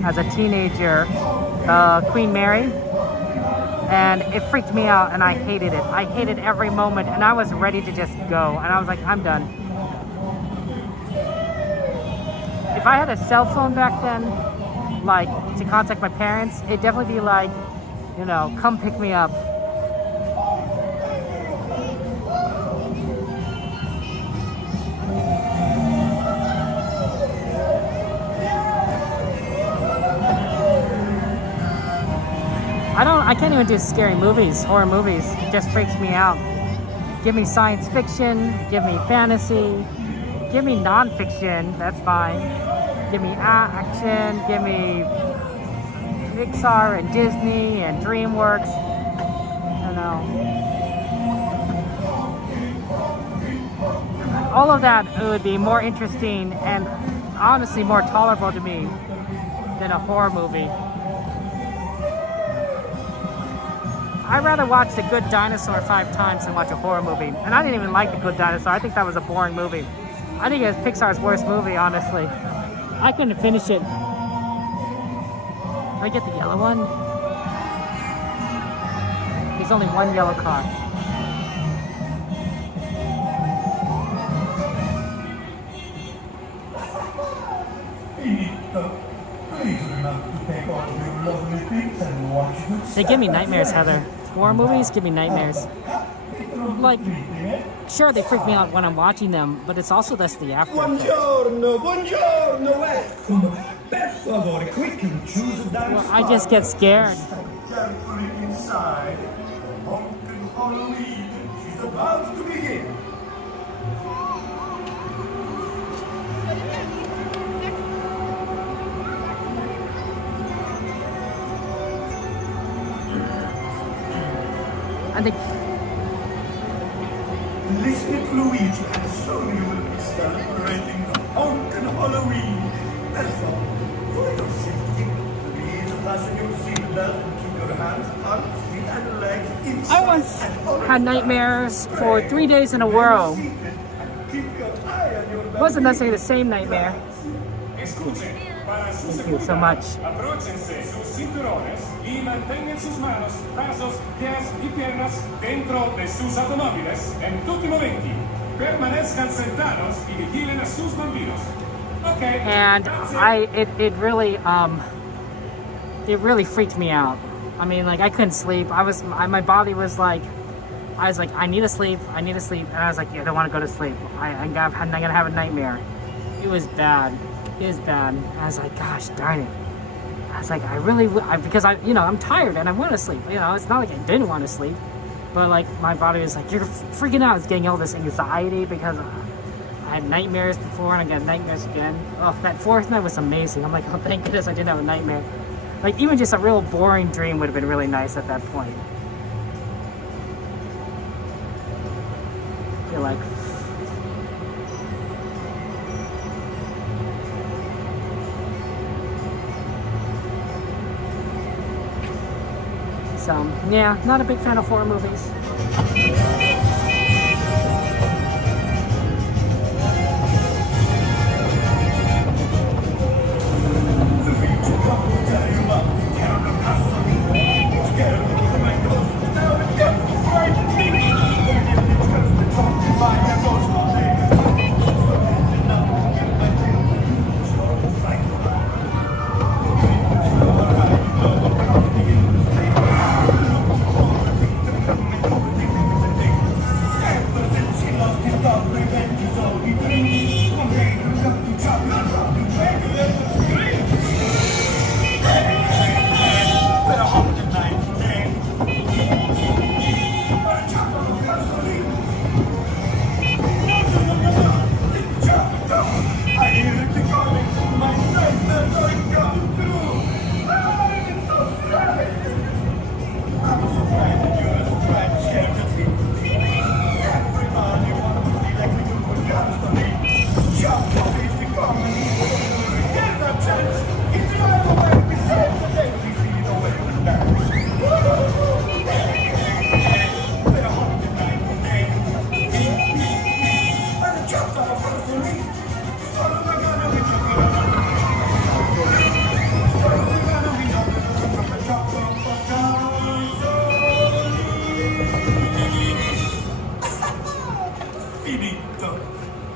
as a teenager, Queen Mary, and it freaked me out and I hated it. I hated every moment and I was ready to just go, and I was like, I'm done. If I had a cell phone back then, like, to contact my parents, it'd definitely be like, you know, come pick me up. I can't even do scary movies, horror movies. It just freaks me out. Give me science fiction, give me fantasy, give me non-fiction, that's fine. Give me action, give me Pixar and Disney and DreamWorks. I know. All of that would be more interesting and honestly more tolerable to me than a horror movie. I'd rather watch The Good Dinosaur 5 times than watch a horror movie. And I didn't even like The Good Dinosaur. I think that was a boring movie. I think it was Pixar's worst movie, honestly. I couldn't finish it. Can I get the yellow one? There's only one yellow car. Please remember to take all of your lovely things and watch good They give me nightmares, Heather. Horror movies give me nightmares. Like, sure, they freak me out when I'm watching them, but it's also that's the after effect. Buongiorno, welcome. Per favore, quickly choose a dance. Well, I just get scared. Carefully inside. Pumpkin Halloween is about to begin. I think. Listen to Luigi and soon you will be celebrating the Pumpkin Halloween. Therefore, for your safety, please fasten your seatbelt and keep your hands, arms, feet, and legs inside. I once had nightmares for 3 days in a row. Wasn't necessarily the same nightmare. Thank you so much. Abróchense sus cinturones y mantengan sus manos, brazos, pies y piernas dentro de sus automóviles en tutti momenti. Permanezcan sentados y vigilen a sus bambinos. Okay. And it really freaked me out. I mean, like, I couldn't sleep. My body was like, I need to sleep, and I was like, yeah, I don't want to go to sleep. I'm gonna have a nightmare. It was bad. It was bad. I was like, gosh darn it. I was like, because I'm tired and I want to sleep. It's not like I didn't want to sleep, but like my body was like, you're freaking out. It's getting all this anxiety because I had nightmares before and I got nightmares again. Oh, that fourth night was amazing. I'm like, oh, thank goodness I didn't have a nightmare. Like, even just a real boring dream would have been really nice at that point. I feel like... So, yeah, not a big fan of horror movies.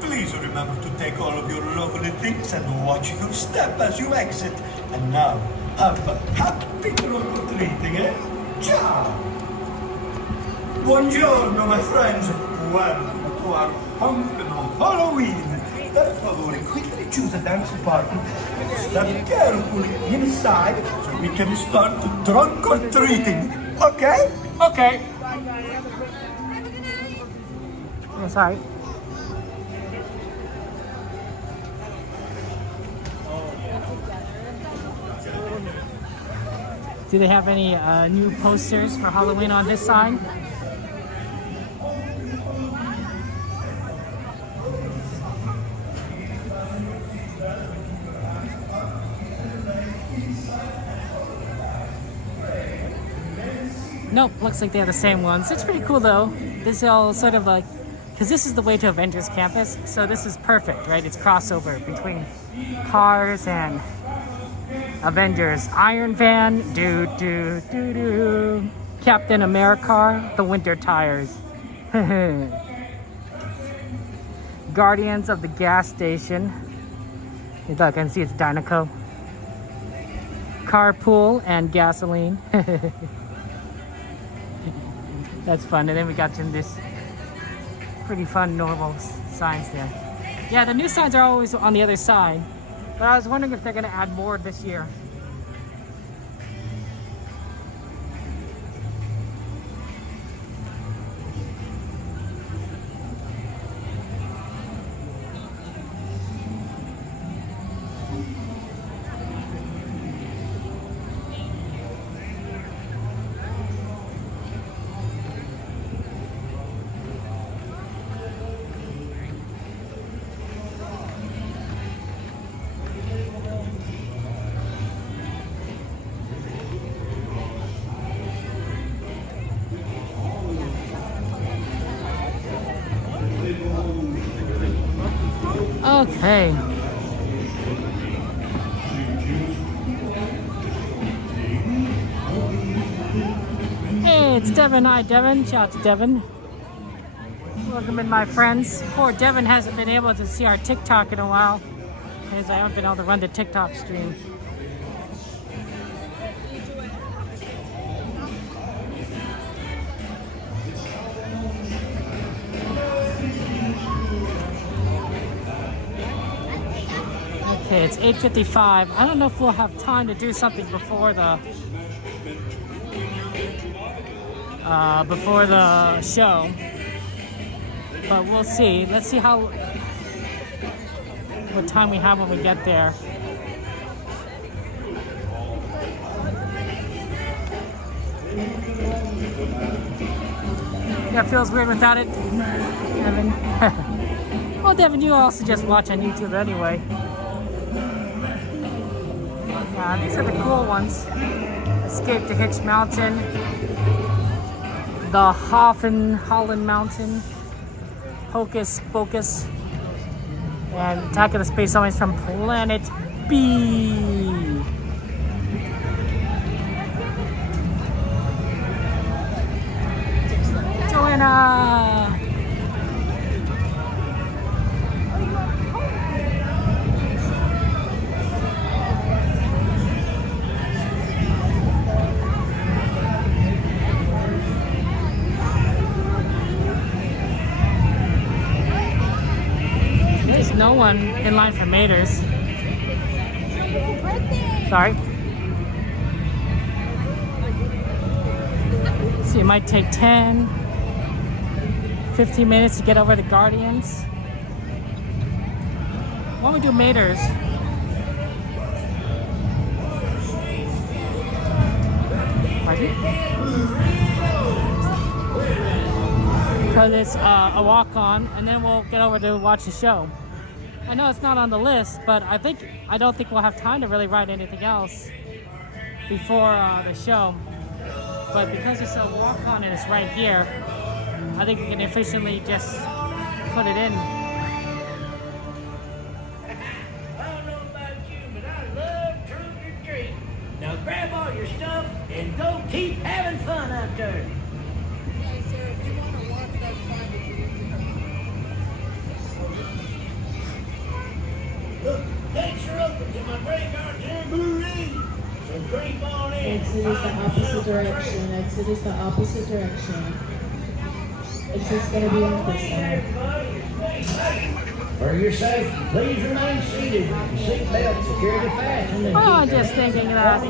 Please remember to take all of your lovely things and watch your step as you exit. And now, have a happy trick-or-treating, eh? Ciao! Buongiorno, my friends. Welcome to our pumpkin on Halloween. Per favore, quickly choose a dance partner and step carefully inside so we can start trunk-or-treating. Okay? Okay. That's right. Do they have any new posters for Halloween on this side? Nope, looks like they have the same ones. It's pretty cool though. This is all sort of like, because this is the way to Avengers Campus, so this is perfect, right? It's crossover between Cars and Avengers. Iron Van, Captain America, the winter tires. Guardians of the gas station. Look, I can see it's Dynaco. Carpool and gasoline. That's fun. And then we got some this pretty fun normal signs there. Yeah, the new signs are always on the other side. But I was wondering if they're going to add more this year. Okay. Hey, it's Devin. Hi, Devin. Shout out to Devin. Welcome in, my friends. Poor Devin hasn't been able to see our TikTok in a while because I haven't been able to run the TikTok stream. Okay, it's 8:55. I don't know if we'll have time to do something before the show, but we'll see. Let's see what time we have when we get there. Yeah, it feels weird without it, Devin. Well, Devin, you also just watch on YouTube anyway. Yeah, these are the cool ones. Escape the Hitch Mountain, the Holland Mountain, Hocus Pocus, and Attack of the Space Aliens from Planet B. Joanna! There's no one in line for Maters. Sorry. So it might take 10, 15 minutes to get over the Guardians. Why don't we do Maters? Because it's a walk-on, and then we'll get over to watch the show. I know it's not on the list, but I don't think we'll have time to really write anything else before the show. But because it's a walk-on and it's right here, I think we can efficiently just put it in. I don't know about you, but I love trick or treat. Now grab all your stuff and go keep having fun out there. Okay, sir, if you want to walk, that's fine. Look, gates are open to my graveyard jamboree. So creep on in. Exit is the opposite direction. Exit is the opposite direction. Exit's going to be on this side. For your safety, please remain seated. Seatbelt security fastened. Well, I'm just thinking that,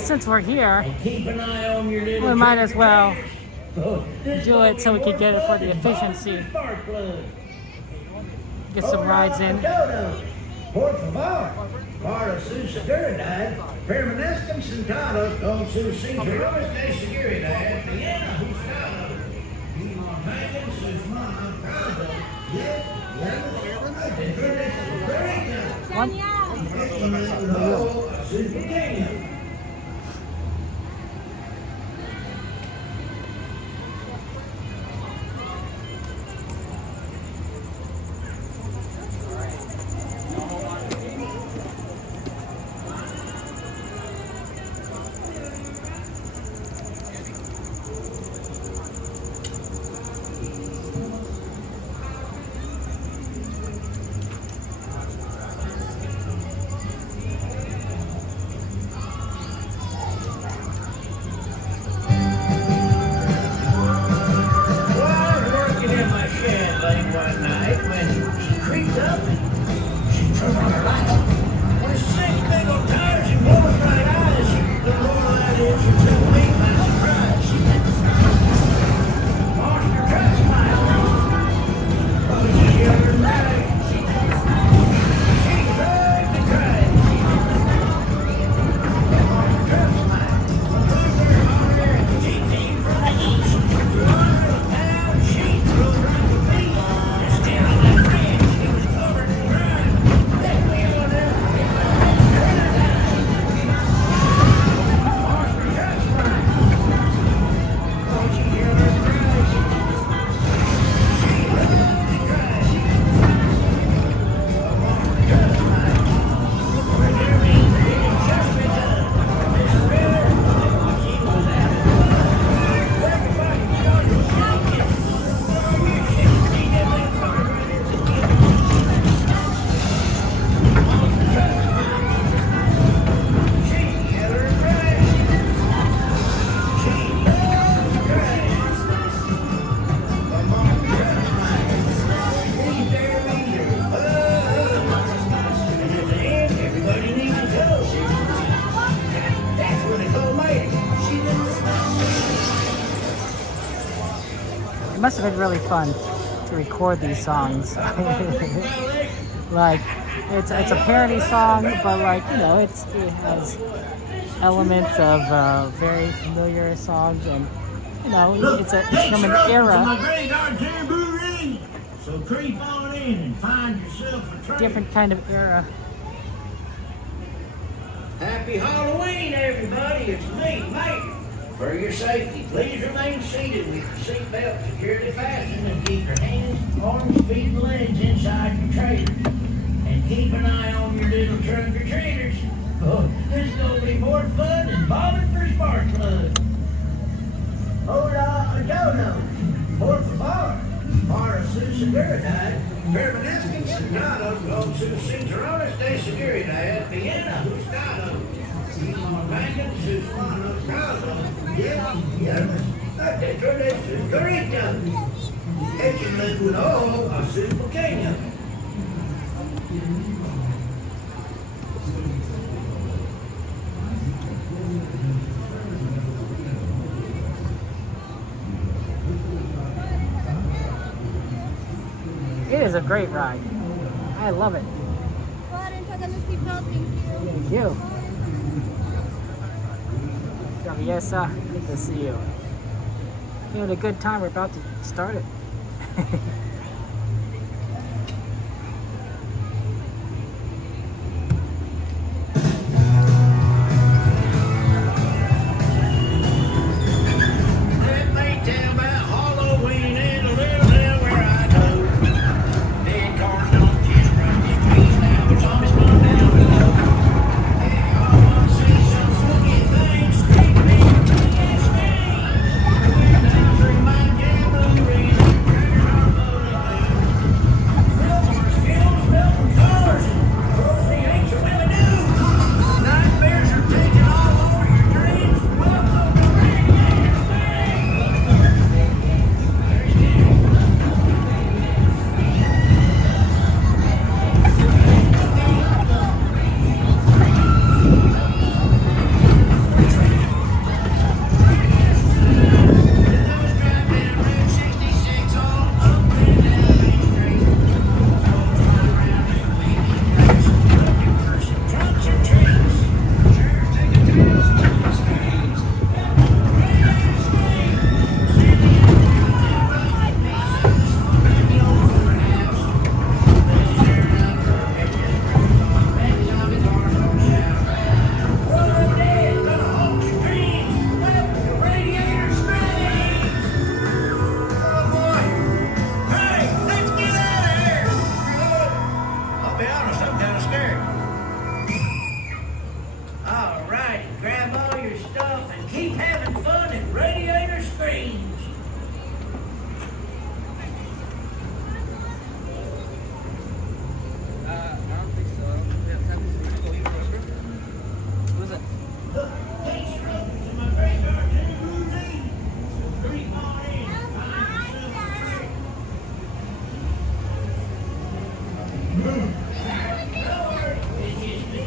since we're here, Keep an eye on your little we might as well Oh, do it so we can get it for the efficiency. spark plug. Get some rides in. Por favor, para su seguridad, permanezcan sentados con sus cinturones de seguridad bien ajustados y mantengan sus manos calmas. It must have been really fun to record these songs. Like, it's a parody song, but like, you know, it has elements of very familiar songs, and you know, it's from an era, So creep on in and find yourself a train. different kind of era. Happy Halloween, everybody. It's me, Mike. For your safety, please remain seated with your seatbelt securely fastened and keep your hands, arms, feet, and legs inside your trailer. And keep an eye on your little trunk-or-treaters. Oh, this is going to be more fun than bobbing for spark plug. Hola, no, por favor. Para su seguridad, permanezcan sentados con sus cinturones de seguridad bien ajustados. Y mantengan sus manos brazos bien abiertas dentro de sus carritas. Échenle un ojo a su pequeño. It is a great ride. I love it. Thank you. Traviesa, good to see you. You had a good time. We're about to start it.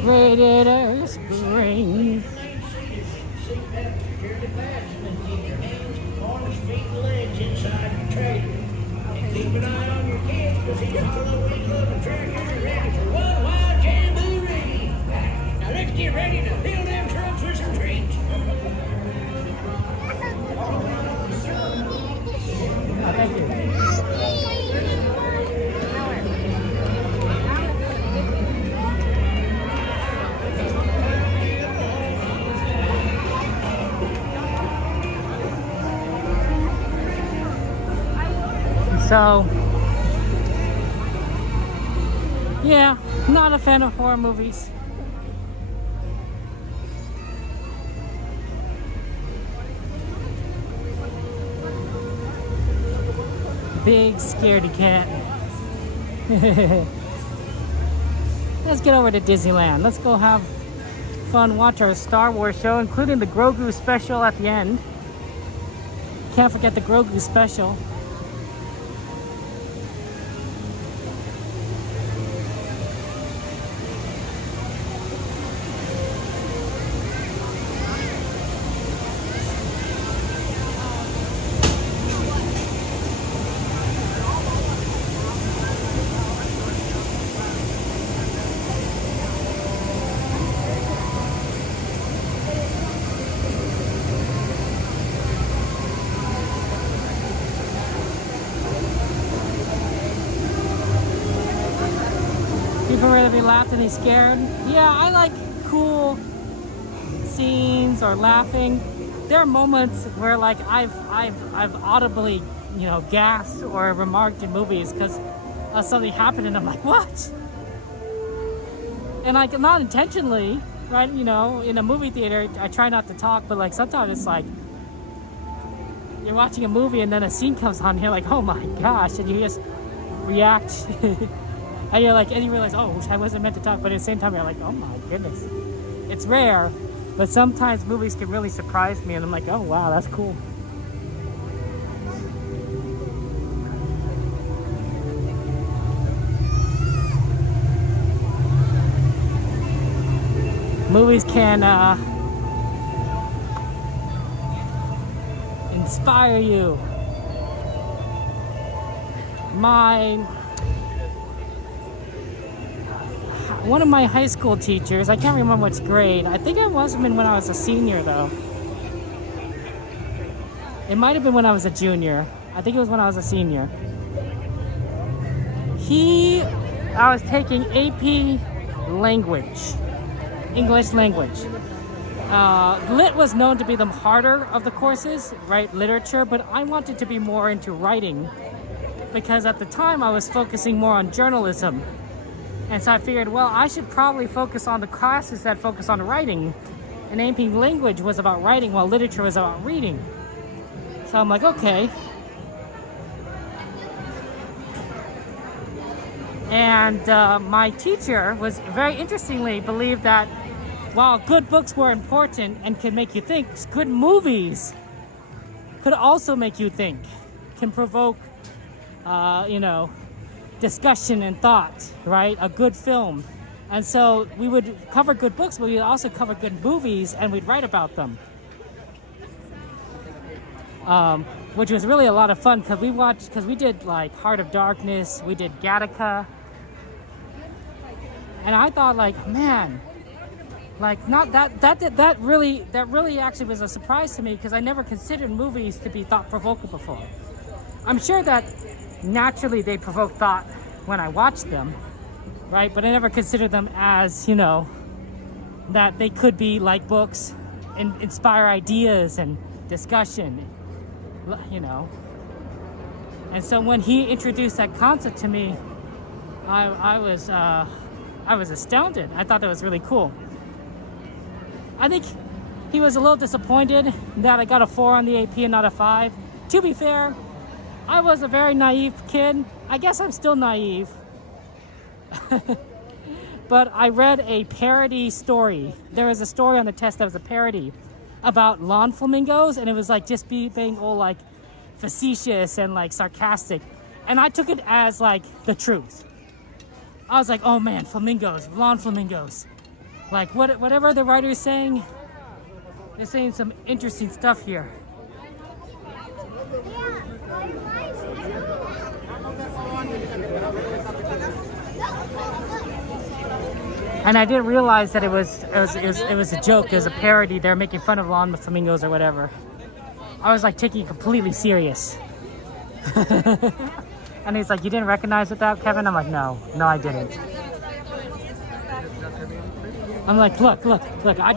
Radiator Springs. Keep an eye on your kids because he's Halloween loving tractors are ready for one wild jamboree. Now let's get ready to fill them trucks with some treats. Thank you. So, yeah, not a fan of horror movies. Big scaredy cat. Let's get over to Disneyland. Let's go have fun, watch our Star Wars show, including the Grogu special at the end. Can't forget the Grogu special. prefer to be laughed and be scared? Yeah, I like cool scenes or laughing. There are moments where like I've audibly, you know, gasped or remarked in movies because something happened and I'm like, what? And like not intentionally, right? You know, in a movie theater, I try not to talk, but like sometimes it's like you're watching a movie and then a scene comes on and you're like, oh my gosh, and you just react. And you're like, and you realize, oh, I wasn't meant to talk, but at the same time, you're like, oh my goodness. It's rare, but sometimes movies can really surprise me, and I'm like, oh wow, that's cool. Movies can inspire you. One of my high school teachers, I can't remember which grade. I think it must have been when I was a senior though. It might have been when I was a junior. I think it was when I was a senior. I was taking AP language, English language. Lit was known to be the harder of the courses, right? Literature, but I wanted to be more into writing because at the time I was focusing more on journalism. And so I figured, well, I should probably focus on the classes that focus on writing. And AP language was about writing while literature was about reading. So I'm like, okay. And my teacher was very interestingly believed that while good books were important and could make you think, good movies could also make you think, can provoke, you know, discussion and thought, right? A good film. And so we would cover good books, but we'd also cover good movies and we'd write about them. Which was really a lot of fun because we did like Heart of Darkness, we did Gattaca. And I thought like, man, like not that really actually was a surprise to me because I never considered movies to be thought-provoking before. I'm sure that naturally they provoke thought when I watch them, right? But I never considered them as, you know, that they could be like books and inspire ideas and discussion, you know. And so when he introduced that concept to me, I was astounded. I thought that was really cool. I think he was a little disappointed that I got a 4 on the AP and not a 5. To be fair, I was a very naive kid. I guess I'm still naive. But I read a parody story. There was a story on the test that was a parody about lawn flamingos, and it was like just being all like facetious and like sarcastic. And I took it as like the truth. I was like, oh man, flamingos, lawn flamingos. Like whatever the writer is saying, they're saying some interesting stuff here. And I didn't realize that it was a joke. It was a parody. They're making fun of lawn flamingos or whatever. I was like taking it completely serious. And he's like, "You didn't recognize it, that, Kevin?" I'm like, "No, I didn't." I'm like, look. I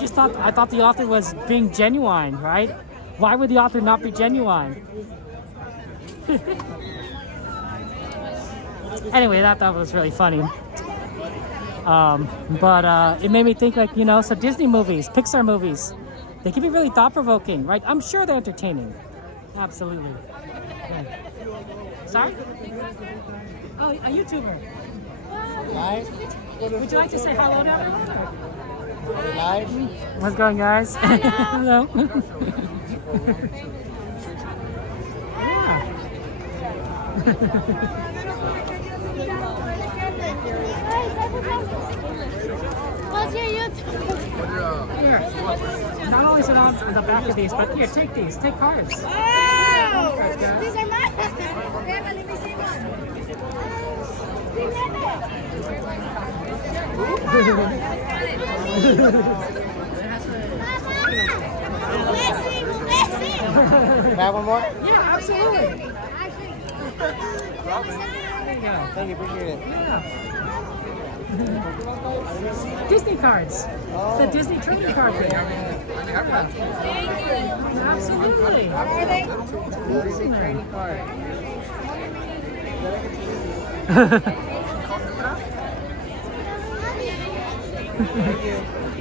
thought the author was being genuine, right? Why would the author not be genuine? Anyway, that was really funny. But it made me think, like, you know, so Disney movies, Pixar movies, they can be really thought-provoking, right? I'm sure they're entertaining. Absolutely. Yeah. Sorry? Oh, a YouTuber. Live? Would you like to say hello to everyone? Live? What's going, guys? Hello. What's your YouTube? Here. Not only sit on the back of these, but here, take these. Take cards. Oh! These are mine! Okay, but let me see one. Blessing! Can I have one more? Yeah, absolutely. Thank you, appreciate it. Yeah. Disney cards. The Disney trading card thing. Absolutely. Disney trading card.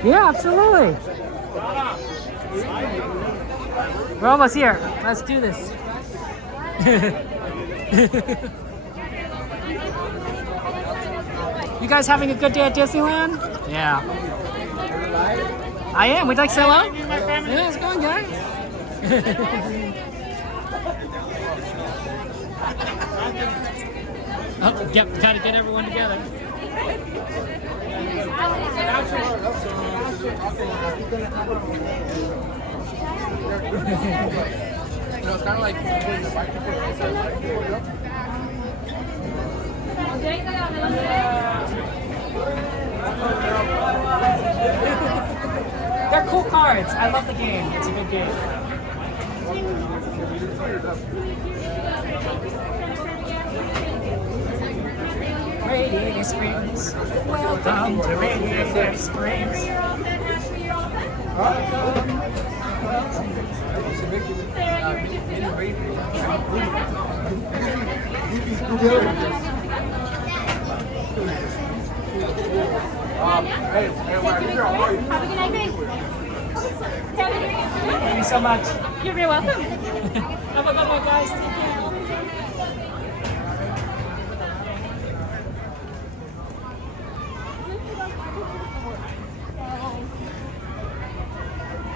Yeah, absolutely. We're almost here. Let's do this. You guys having a good day at Disneyland? Yeah. I am. We'd like to say hello? Yeah, it's going, guys. Oh, yep, gotta get everyone together. It's kind of like They're cool cards. I love the game. It's a good game. Radiator Springs. Welcome to Radiator Springs. Thank you so much. You're very welcome. Have a good one, guys. Take care.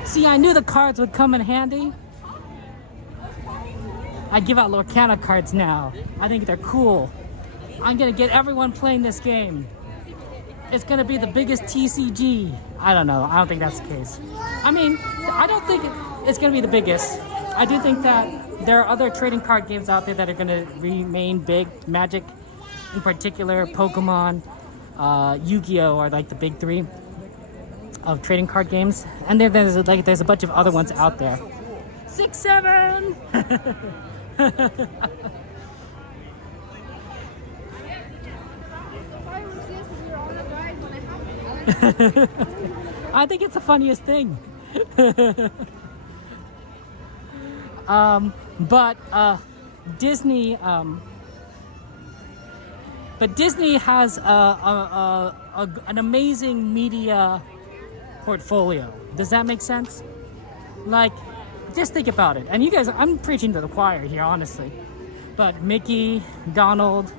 See, I knew the cards would come in handy. I give out Lorcana cards now. I think they're cool. I'm gonna get everyone playing this game. It's gonna be the biggest TCG. I don't know. I don't think that's the case. I mean, I don't think it's gonna be the biggest. I do think that there are other trading card games out there that are gonna remain big. Magic, in particular, Pokemon, Yu-Gi-Oh are like the big three of trading card games, and there's a bunch of other ones out there. 6, 7. I think it's the funniest thing. Disney has an amazing media portfolio. Does that make sense? Like, just think about it. And you guys, I'm preaching to the choir here, honestly. But Mickey, Donald,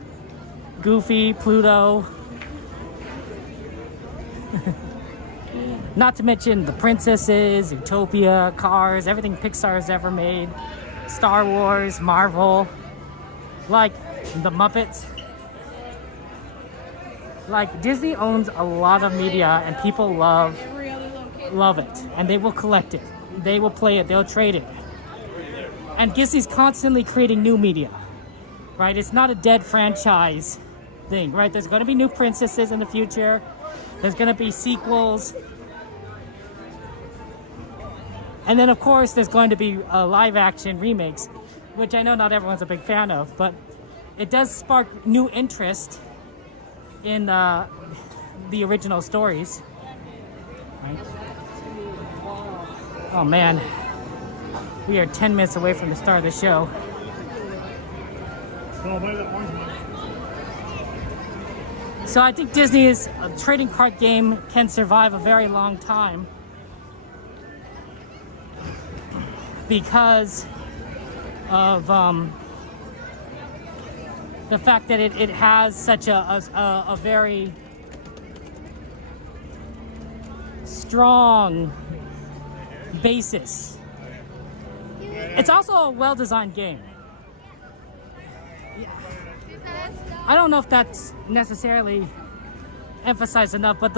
Goofy, Pluto. Not to mention the princesses, Utopia, Cars, everything Pixar's ever made. Star Wars, Marvel, like the Muppets. Like, Disney owns a lot of media and people love it. And they will collect it. They will play it. They'll trade it. And Disney's constantly creating new media, right? It's not a dead franchise thing, right? There's going to be new princesses in the future. There's going to be sequels. And then, of course, there's going to be live-action remakes, which I know not everyone's a big fan of, but it does spark new interest in the original stories. Right? Oh, man. We are 10 minutes away from the start of the show. So I think Disney's trading card game can survive a very long time because of the fact that it has such a very strong basis. It's also a well-designed game. I don't know if that's necessarily emphasized enough, but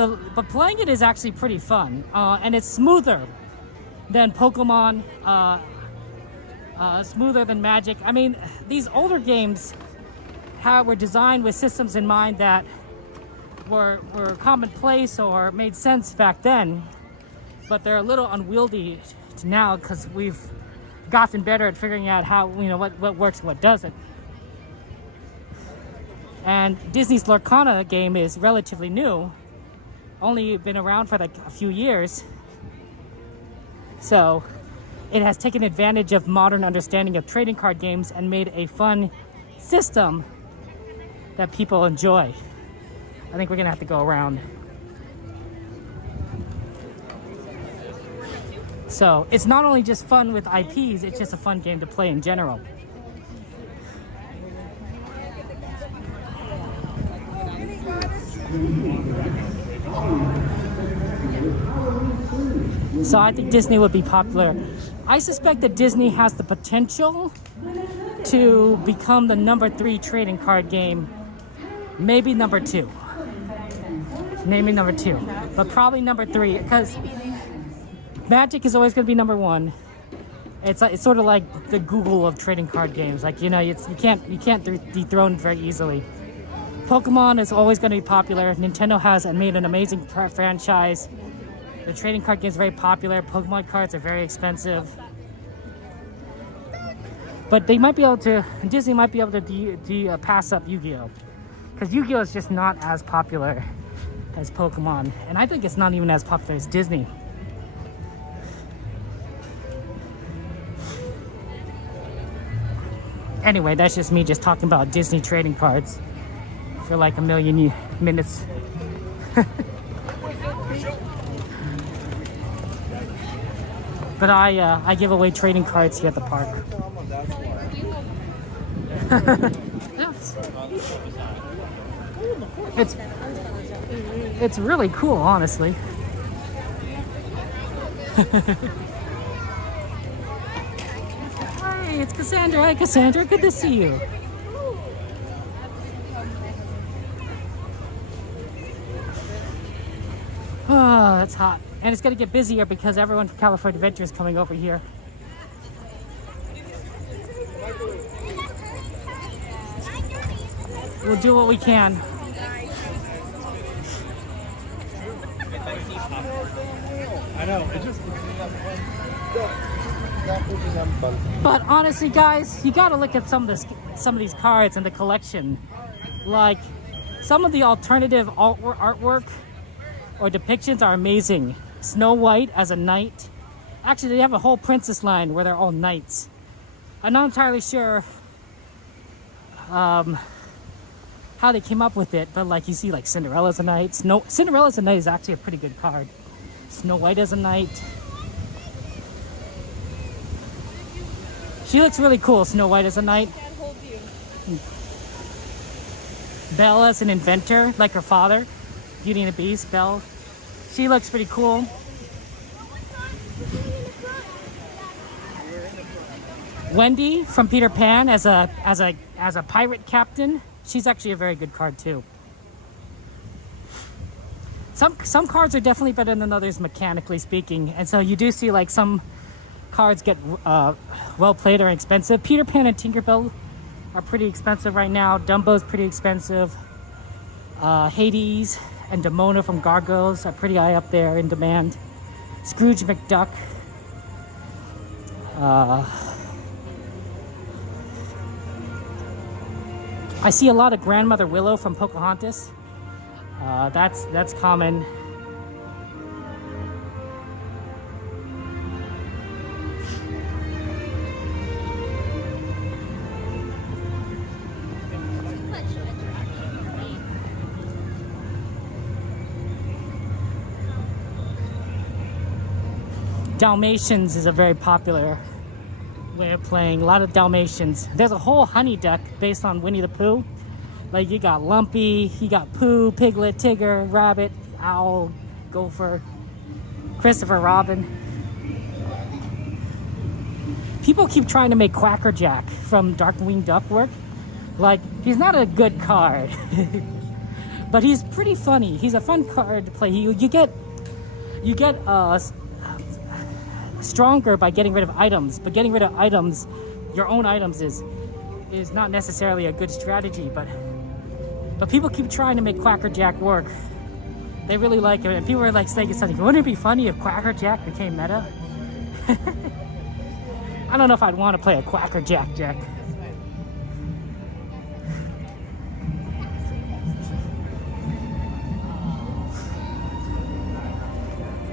playing it is actually pretty fun, and it's smoother than Pokemon, smoother than Magic. I mean, these older games were designed with systems in mind that were commonplace or made sense back then, but they're a little unwieldy now because we've gotten better at figuring out how, what works and what doesn't. And Disney's Lorcana game is relatively new, only been around for like a few years. So it has taken advantage of modern understanding of trading card games and made a fun system that people enjoy. I think we're gonna have to go around. So it's not only just fun with IPs, it's just a fun game to play in general. So I think Disney would be popular. I suspect that Disney has the potential to become the #3 trading card game. Maybe #2. Maybe #2. But probably #3, because Magic is always going to be #1. It's sort of like the Google of trading card games. Like, you know, you can't dethrone it very easily. Pokemon is always going to be popular. Nintendo has made an amazing franchise. The trading card game is very popular. Pokemon cards are very expensive. But they might be able to, Disney might be able to pass up Yu-Gi-Oh! Because Yu-Gi-Oh! Is just not as popular as Pokemon. And I think it's not even as popular as Disney. Anyway, that's just me just talking about Disney trading cards for like a million minutes. But I give away trading cards here at the park. It's really cool, honestly. Hi, it's Cassandra. Hi, Cassandra. Good to see you. Oh, that's hot. And it's going to get busier because everyone from California Adventure is coming over here. We'll do what we can. I know. It just having fun. But honestly, guys, you got to look at some of these cards in the collection. Like some of the alternative artwork or depictions are amazing. Snow White as a knight. Actually, they have a whole princess line where they're all knights. I'm not entirely sure how they came up with it, but like you see, like Cinderella's a knight. Cinderella's a knight is actually a pretty good card. Snow White as a knight. She looks really cool, Snow White as a knight. Belle as an inventor, like her father. Beauty and the Beast, Belle. She looks pretty cool. Wendy from Peter Pan as a pirate captain. She's actually a very good card too. Some cards are definitely better than others mechanically speaking, and so you do see like some cards get well played or expensive. Peter Pan and Tinkerbell are pretty expensive right now. Dumbo's pretty expensive. Hades and Demona from Gargoyles are pretty high up there in demand. Scrooge McDuck. I see a lot of Grandmother Willow from Pocahontas. That's common. Dalmatians is a very popular way of playing. A lot of Dalmatians. There's a whole honey deck based on Winnie the Pooh. Like you got Lumpy, you got Pooh, Piglet, Tigger, Rabbit, Owl, Gopher, Christopher Robin. People keep trying to make Quackerjack from Darkwing Duck work. Like, he's not a good card. But he's pretty funny. He's a fun card to play. You get stronger by getting rid of items, but getting rid of items, your own items, is not necessarily a good strategy. But people keep trying to make Quackerjack work. They really like it, and people are like saying something. Wouldn't it be funny if Quackerjack became meta? I don't know if I'd want to play a Quackerjack deck.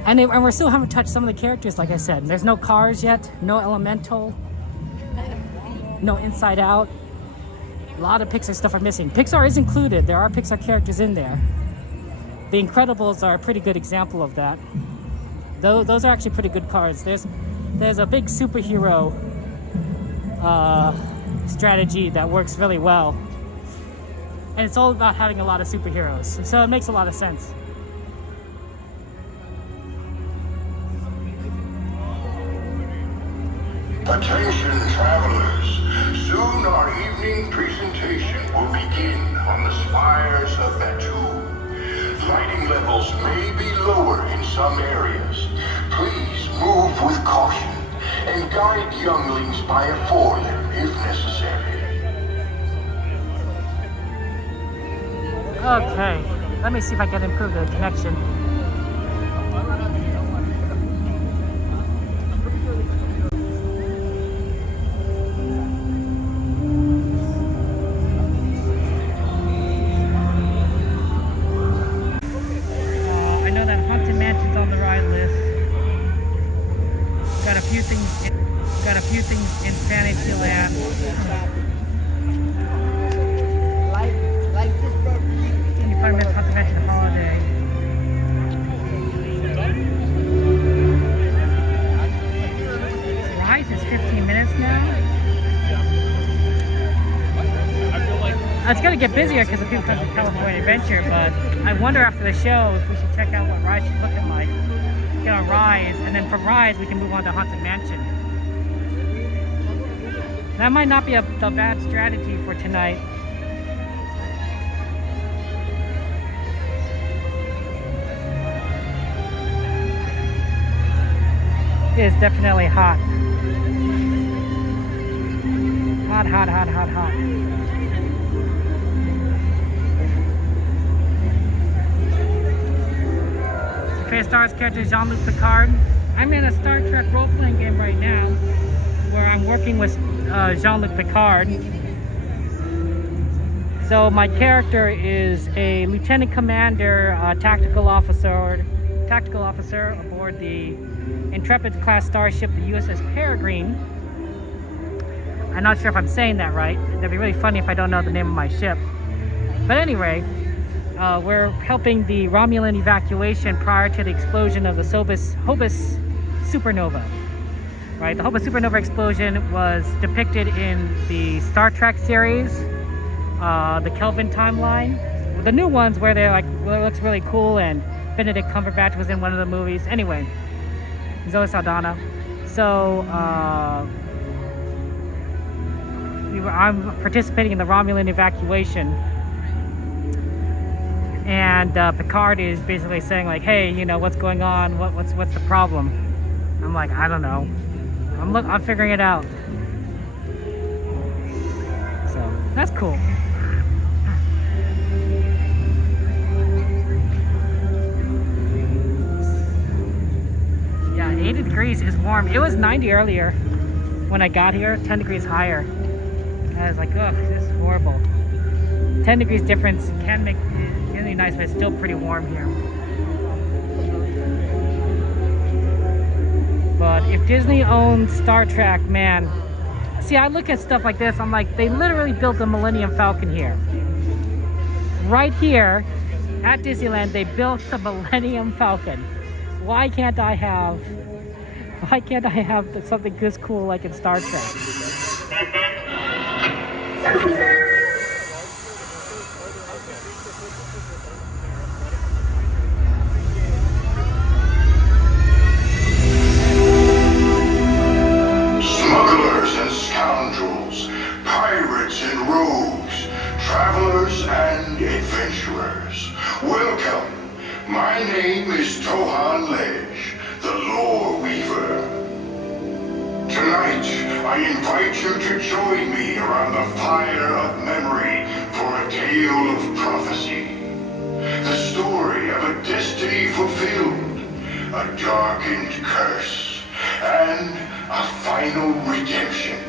And we're still haven't touched some of the characters, like I said. There's no Cars yet, no Elemental, no Inside Out. A lot of Pixar stuff are missing. Pixar is included. There are Pixar characters in there. The Incredibles are a pretty good example of that. Those are actually pretty good cars. There's a big superhero strategy that works really well. And it's all about having a lot of superheroes. So it makes a lot of sense. Attention travelers, soon our evening presentation will begin on the spires of Batu. Lighting levels may be lower in some areas. Please move with caution and guide younglings by a forelimb if necessary. Okay, let me see if I can improve the connection. Got a few things in Fantasyland. 25 minutes Haunted Mansion Holiday. Rise is 15 minutes now. It's gonna get busier because of people come to California Adventure, but I wonder after the show if we should check out what Rise is looking like. Get on Rise, and then from Rise we can move on to Haunted Mansion. That might not be a bad strategy for tonight. It is definitely hot. Hot, hot, hot, hot, hot. Favorite Star Wars character is Jean-Luc Picard. I'm in a Star Trek role-playing game right now where I'm working with Jean-Luc Picard. So my character is a lieutenant commander, tactical officer aboard the Intrepid class starship, the USS Peregrine. I'm not sure if I'm saying that right. That'd be really funny if I don't know the name of my ship. But anyway, we're helping the Romulan evacuation prior to the explosion of the Hobus supernova. Right, the Hobus supernova explosion was depicted in the Star Trek series, the Kelvin timeline. The new ones where they're like, well, it looks really cool, and Benedict Cumberbatch was in one of the movies. Anyway, Zoe Saldana. So I'm participating in the Romulan evacuation, and Picard is basically saying like, hey, you know, what's going on? What's the problem? I'm like, I don't know. I'm figuring it out. So that's cool. Yeah, 80 degrees is warm. It was 90 earlier when I got here, 10 degrees higher. I was like, ugh, this is horrible. 10 degrees difference can make it really nice, but it's still pretty warm here. But if Disney owned Star Trek, man, see, I look at stuff like this, I'm like, they literally built the Millennium Falcon here. Right here at Disneyland, they built the Millennium Falcon. Why can't I have something this cool like in Star Trek? Smugglers and scoundrels, pirates and rogues, travelers and adventurers, welcome. My name is Tohan Ledge, the Lore Weaver. Tonight, I invite you to join me around the fire of memory for a tale of prophecy. The story of a destiny fulfilled, a darkened curse, and a final redemption.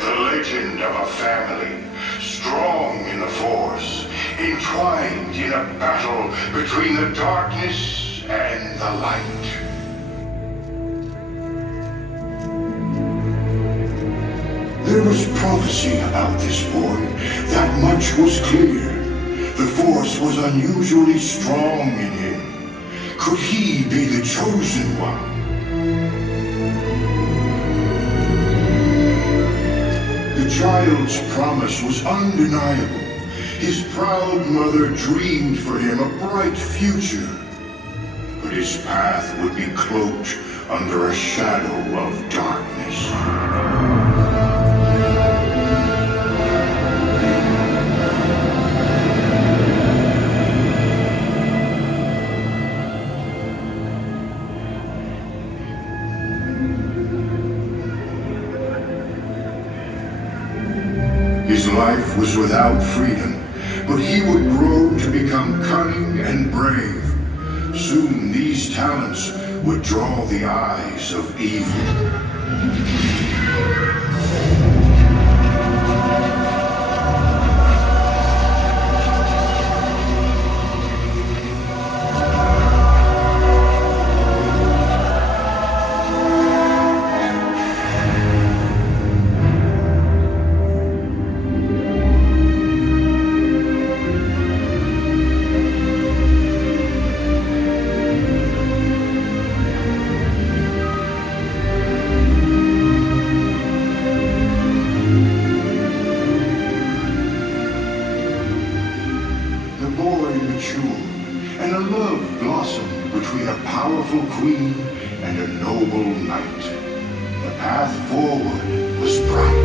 The legend of a family, strong in the Force, entwined in a battle between the darkness and the light. There was prophecy about this boy. That much was clear. The Force was unusually strong in him. Could he be the chosen one? The child's promise was undeniable. His proud mother dreamed for him a bright future. But his path would be cloaked under a shadow of darkness. His life was without freedom, but he would grow to become cunning and brave. Soon these talents would draw the eyes of evil. And a love blossomed between a powerful queen and a noble knight. The path forward was bright.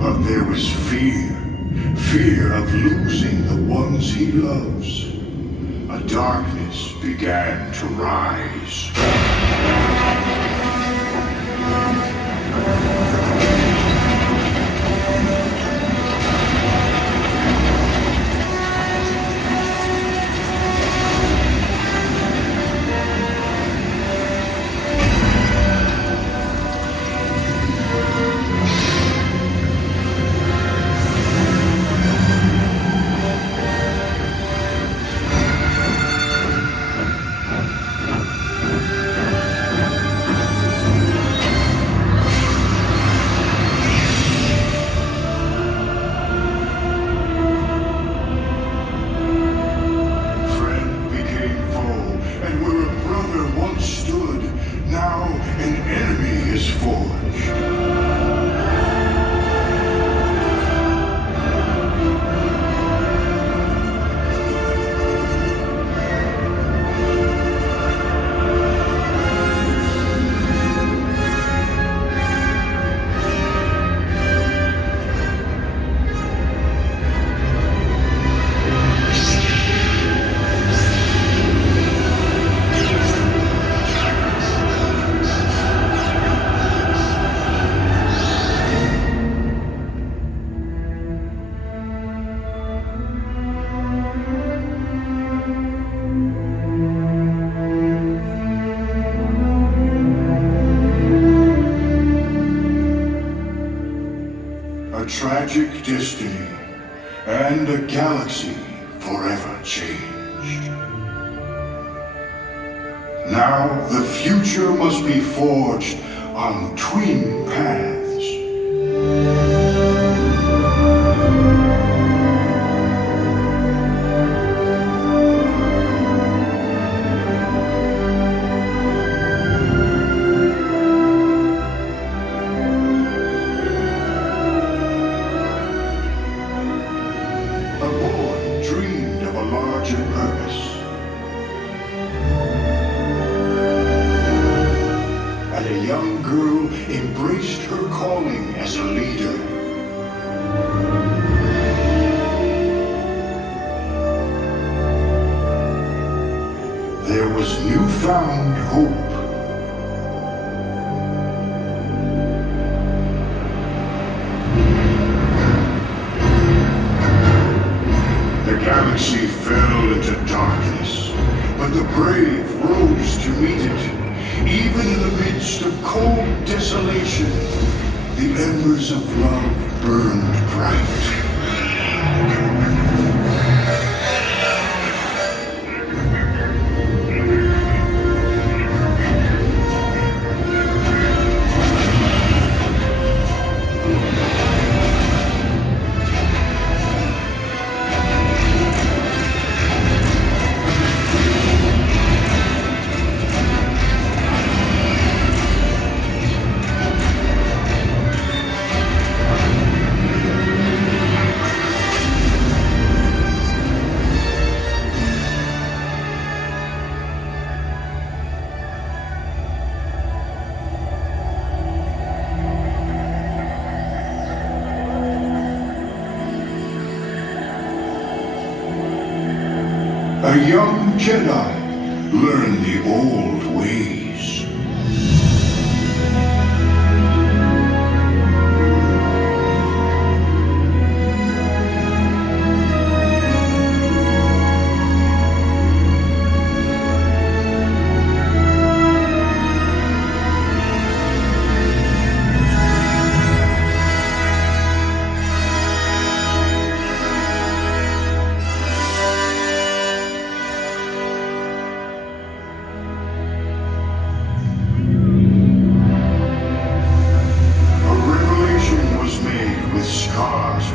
But there was fear of losing the ones he loves. A darkness began to rise. A tragic destiny and a galaxy forever changed. Now the future must be forged on twin paths. Young girl embraced her calling as a leader. There was newfound hope. brave rose to meet it. Even in the midst of cold desolation, the embers of love burned bright. A young Jedi learned the old ways.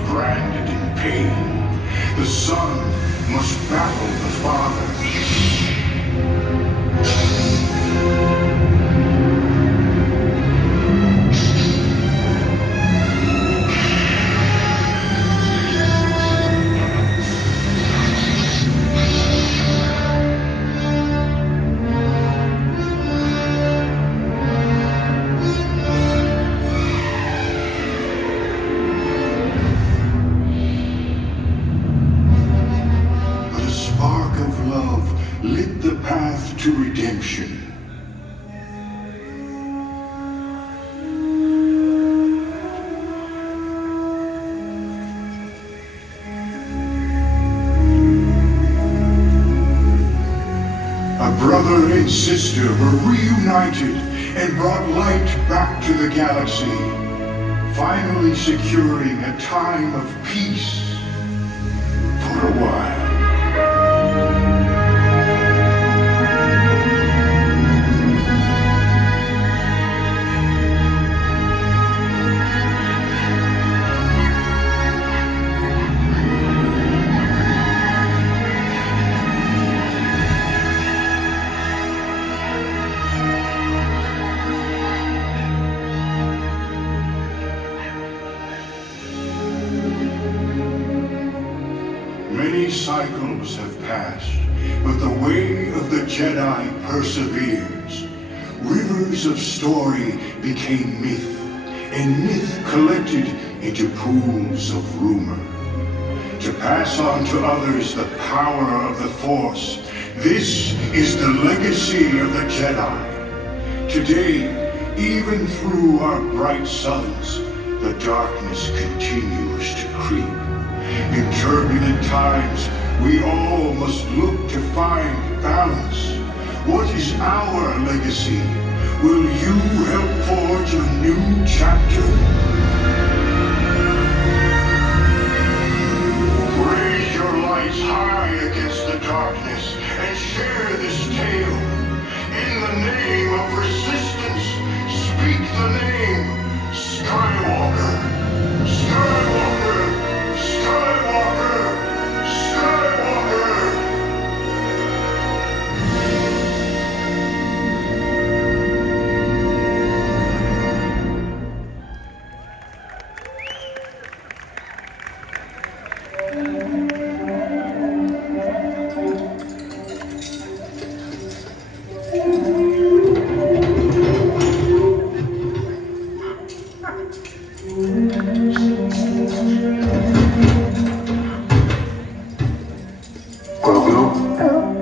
Branded in pain, the son must battle the father. Lit the path to redemption. A brother and sister were reunited and brought light back to the galaxy, finally securing a time of peace for a while. Many cycles have passed, but the way of the Jedi perseveres. Rivers of story became myth, and myth collected into pools of rumor. To pass on to others the power of the Force, this is the legacy of the Jedi. Today, even through our bright suns, the darkness continues to creep. In turbulent times, we all must look to find balance. What is our legacy? Will you help forge a new chapter? Raise your lights high against the darkness and share this tale. In the name of resistance, speak the name Skywalker. Skywalker! Skywalker! Skywalker!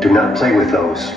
Do not play with those.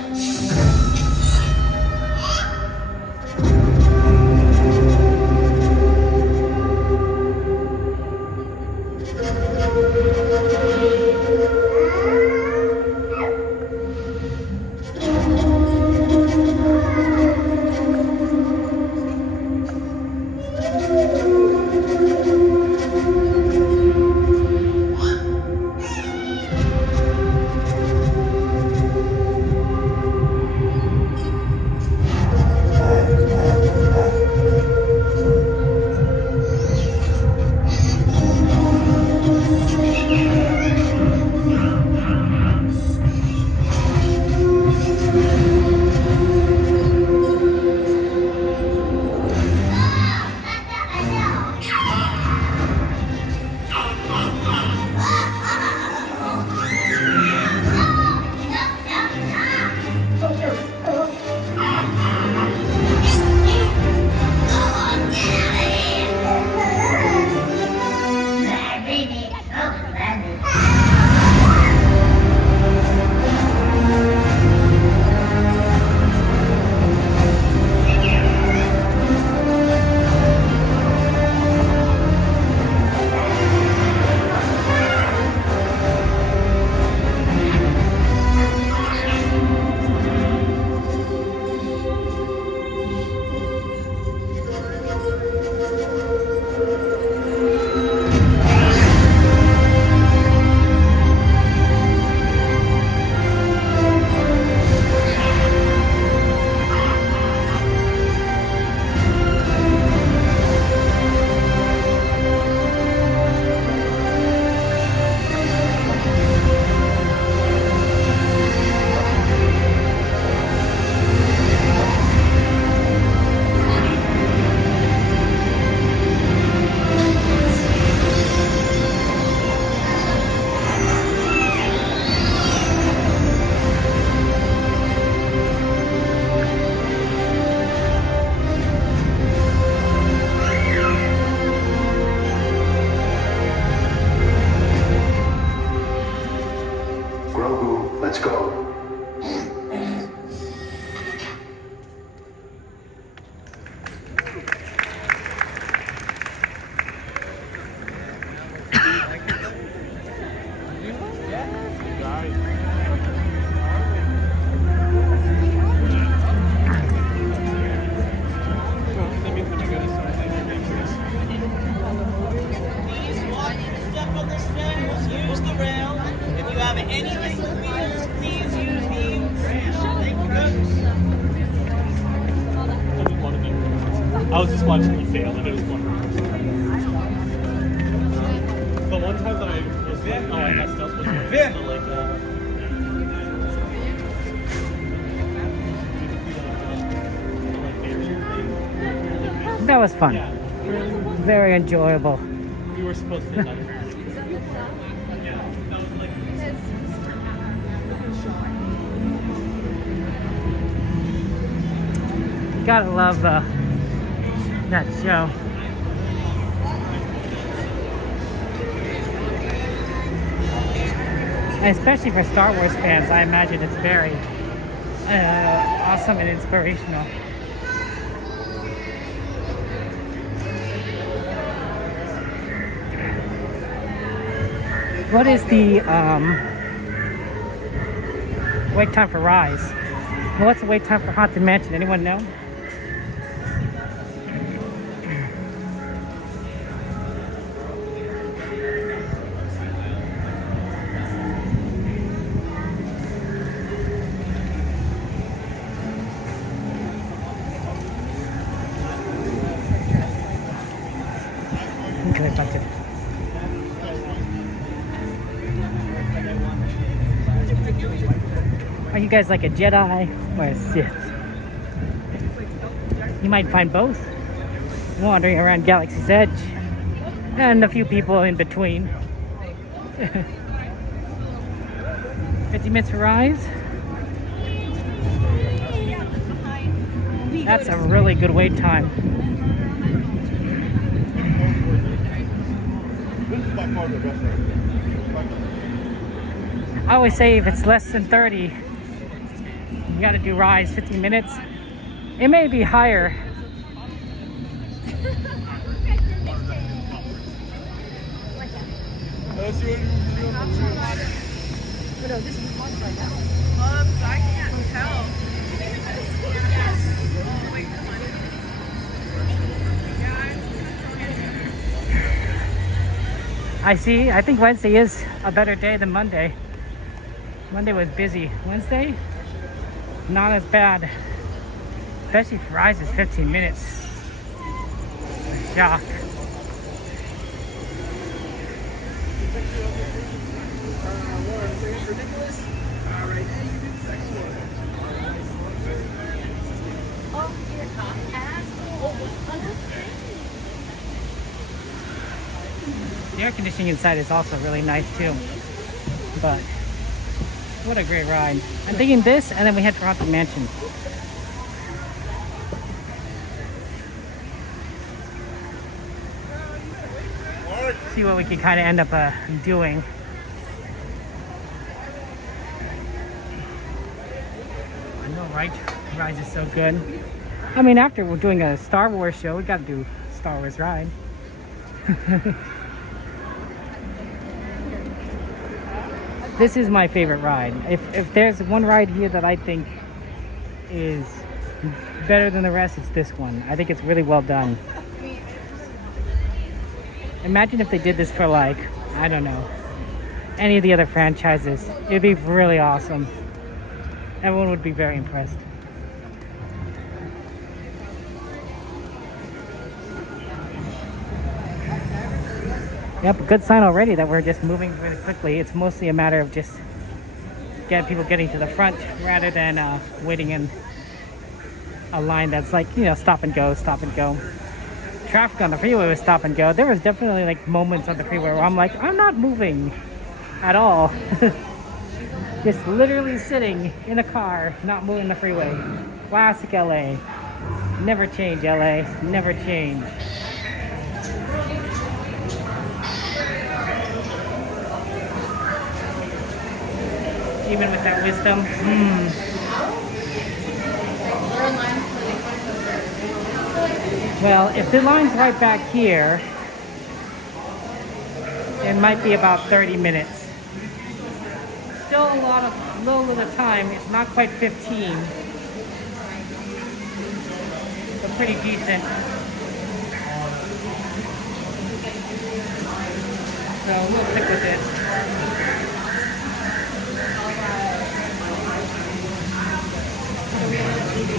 was just watching you fail, and it was wonderful. The one time that I was like, oh, I messed up was when I That was fun. Yeah. Very enjoyable. We were supposed to have Gotta love that show. And especially for Star Wars fans, I imagine it's very awesome and inspirational. What is the wait time for Rise? What's the wait time for Haunted Mansion? Anyone know? Okay, that's it. Are you guys like a Jedi or a Sith? You might find both wandering around Galaxy's Edge, and a few people in between. 50 minutes for Rise. That's a really good wait time. I always say if it's less than 30, you gotta do Rise 15 minutes. It may be higher. I can't tell. I see. I think Wednesday is a better day than Monday. Monday was busy. Wednesday, not as bad. Especially if Rise is 15 minutes. Shock. The air conditioning inside is also really nice too. But what a great ride. I'm thinking this, and then we head for Haunted Mansion. See what we can kind of end up doing. I know, right? Rise is so good. I mean, after we're doing a Star Wars show, we got to do Star Wars ride. This is my favorite ride. If there's one ride here that I think is better than the rest, it's this one. I think it's really well done. Imagine if they did this for, like, I don't know, any of the other franchises. It'd be really awesome. Everyone would be very impressed. Yep, a good sign already that we're just moving really quickly. It's mostly a matter of just people getting to the front rather than waiting in a line that's like, you know, stop and go, stop and go. Traffic on the freeway was stop and go. There was definitely like moments on the freeway where I'm like, I'm not moving at all. Just literally sitting in a car, not moving the freeway. Classic LA. Never change, LA. Never change. Even with that wisdom. Well, if the line's right back here, it might be about 30 minutes. Still a little bit of time. It's not quite 15, but pretty decent. So we'll stick with it.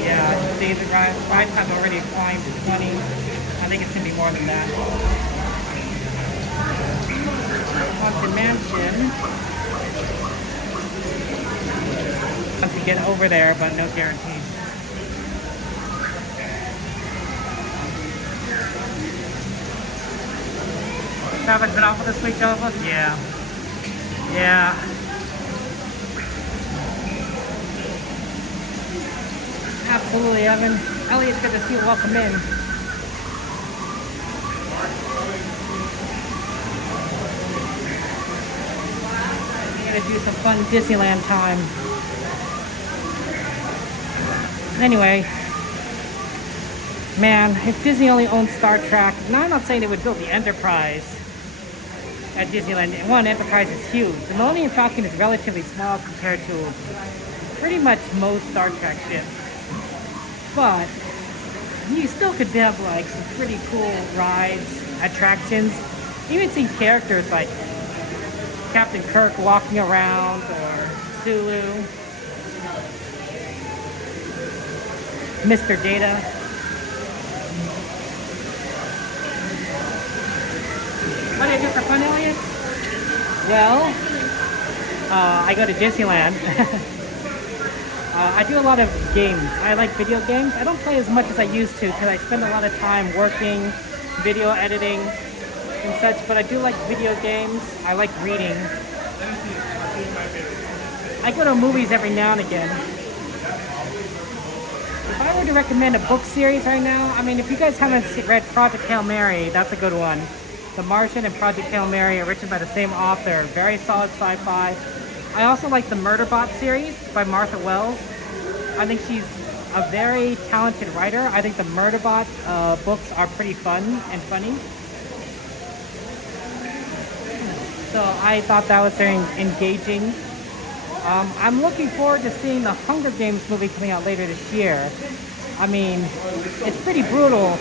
Yeah, days of rides. Ride time's already climbed to 20. I think it's going to be more than that. Haunted Mansion. Once you get over there, but no guarantees. Traffic's been awful this week, Joseph? Yeah. Yeah. Absolutely, Evan. Elliot's good to see you. Welcome in. We're gonna do some fun Disneyland time. Anyway, man, if Disney only owned Star Trek, now I'm not saying they would build the Enterprise at Disneyland. One, Enterprise is huge. The Millennium Falcon is relatively small compared to pretty much most Star Trek ships. But you still could have like some pretty cool rides, attractions. Even seeing characters like Captain Kirk walking around or Sulu, Mr. Data. What do you do for fun, Elliot? Well, I go to Disneyland. I do a lot of games. I like video games. I don't play as much as I used to because I spend a lot of time working, video editing, and such, but I do like video games. I like reading. I go to movies every now and again. If I were to recommend a book series right now, I mean, if you guys haven't read Project Hail Mary, that's a good one. The Martian and Project Hail Mary are written by the same author. Very solid sci-fi. I also like the Murderbot series by Martha Wells. I think she's a very talented writer. I think the Murderbot books are pretty fun and funny. So I thought that was very engaging. I'm looking forward to seeing the Hunger Games movie coming out later this year. I mean, it's pretty brutal,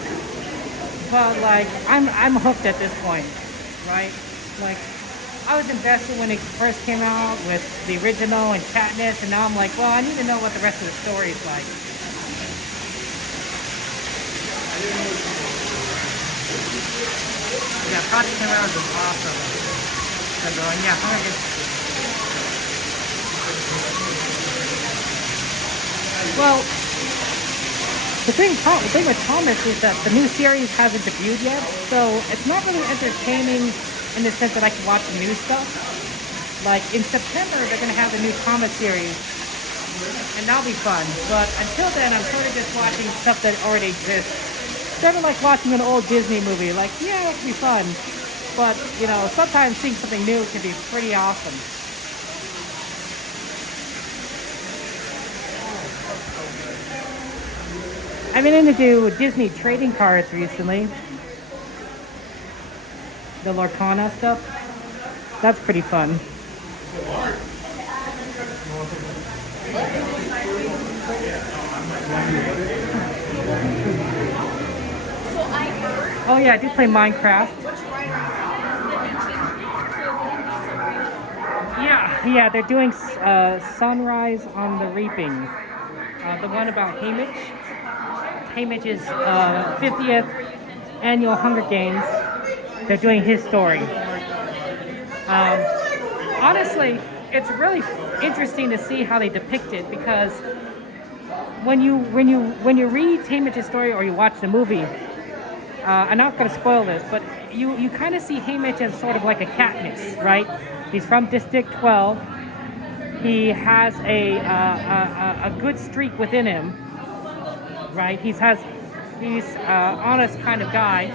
but like I'm hooked at this point, right? Like I was invested when it first came out with the original and Katniss, and now I'm like, well, I need to know what the rest of the story is like. Yeah, Project Hail Mary was awesome. So going, yeah, Hunger Games. Well, the thing with Thomas is that the new series hasn't debuted yet, so it's not really entertaining in the sense that I can watch the new stuff. Like in September, they're gonna have the new Thomas series, and that'll be fun. But until then, I'm sort of just watching stuff that already exists. Sort of like watching an old Disney movie. Like, yeah, that can be fun, but you know, sometimes seeing something new can be pretty awesome. I've been into Disney trading cards recently. The Lorcana stuff. That's pretty fun. Oh yeah, I do play Minecraft. Yeah, they're doing Sunrise on the Reaping. The one about Haymitch. Haymitch's 50th annual Hunger Games. They're doing his story. Honestly, it's really interesting to see how they depict it, because when you read Haymitch's story or you watch the movie, I'm not going to spoil this, but you kind of see Haymitch as sort of like a Katniss, right? He's from District 12. He has a good streak within him, right? He's honest kind of guy.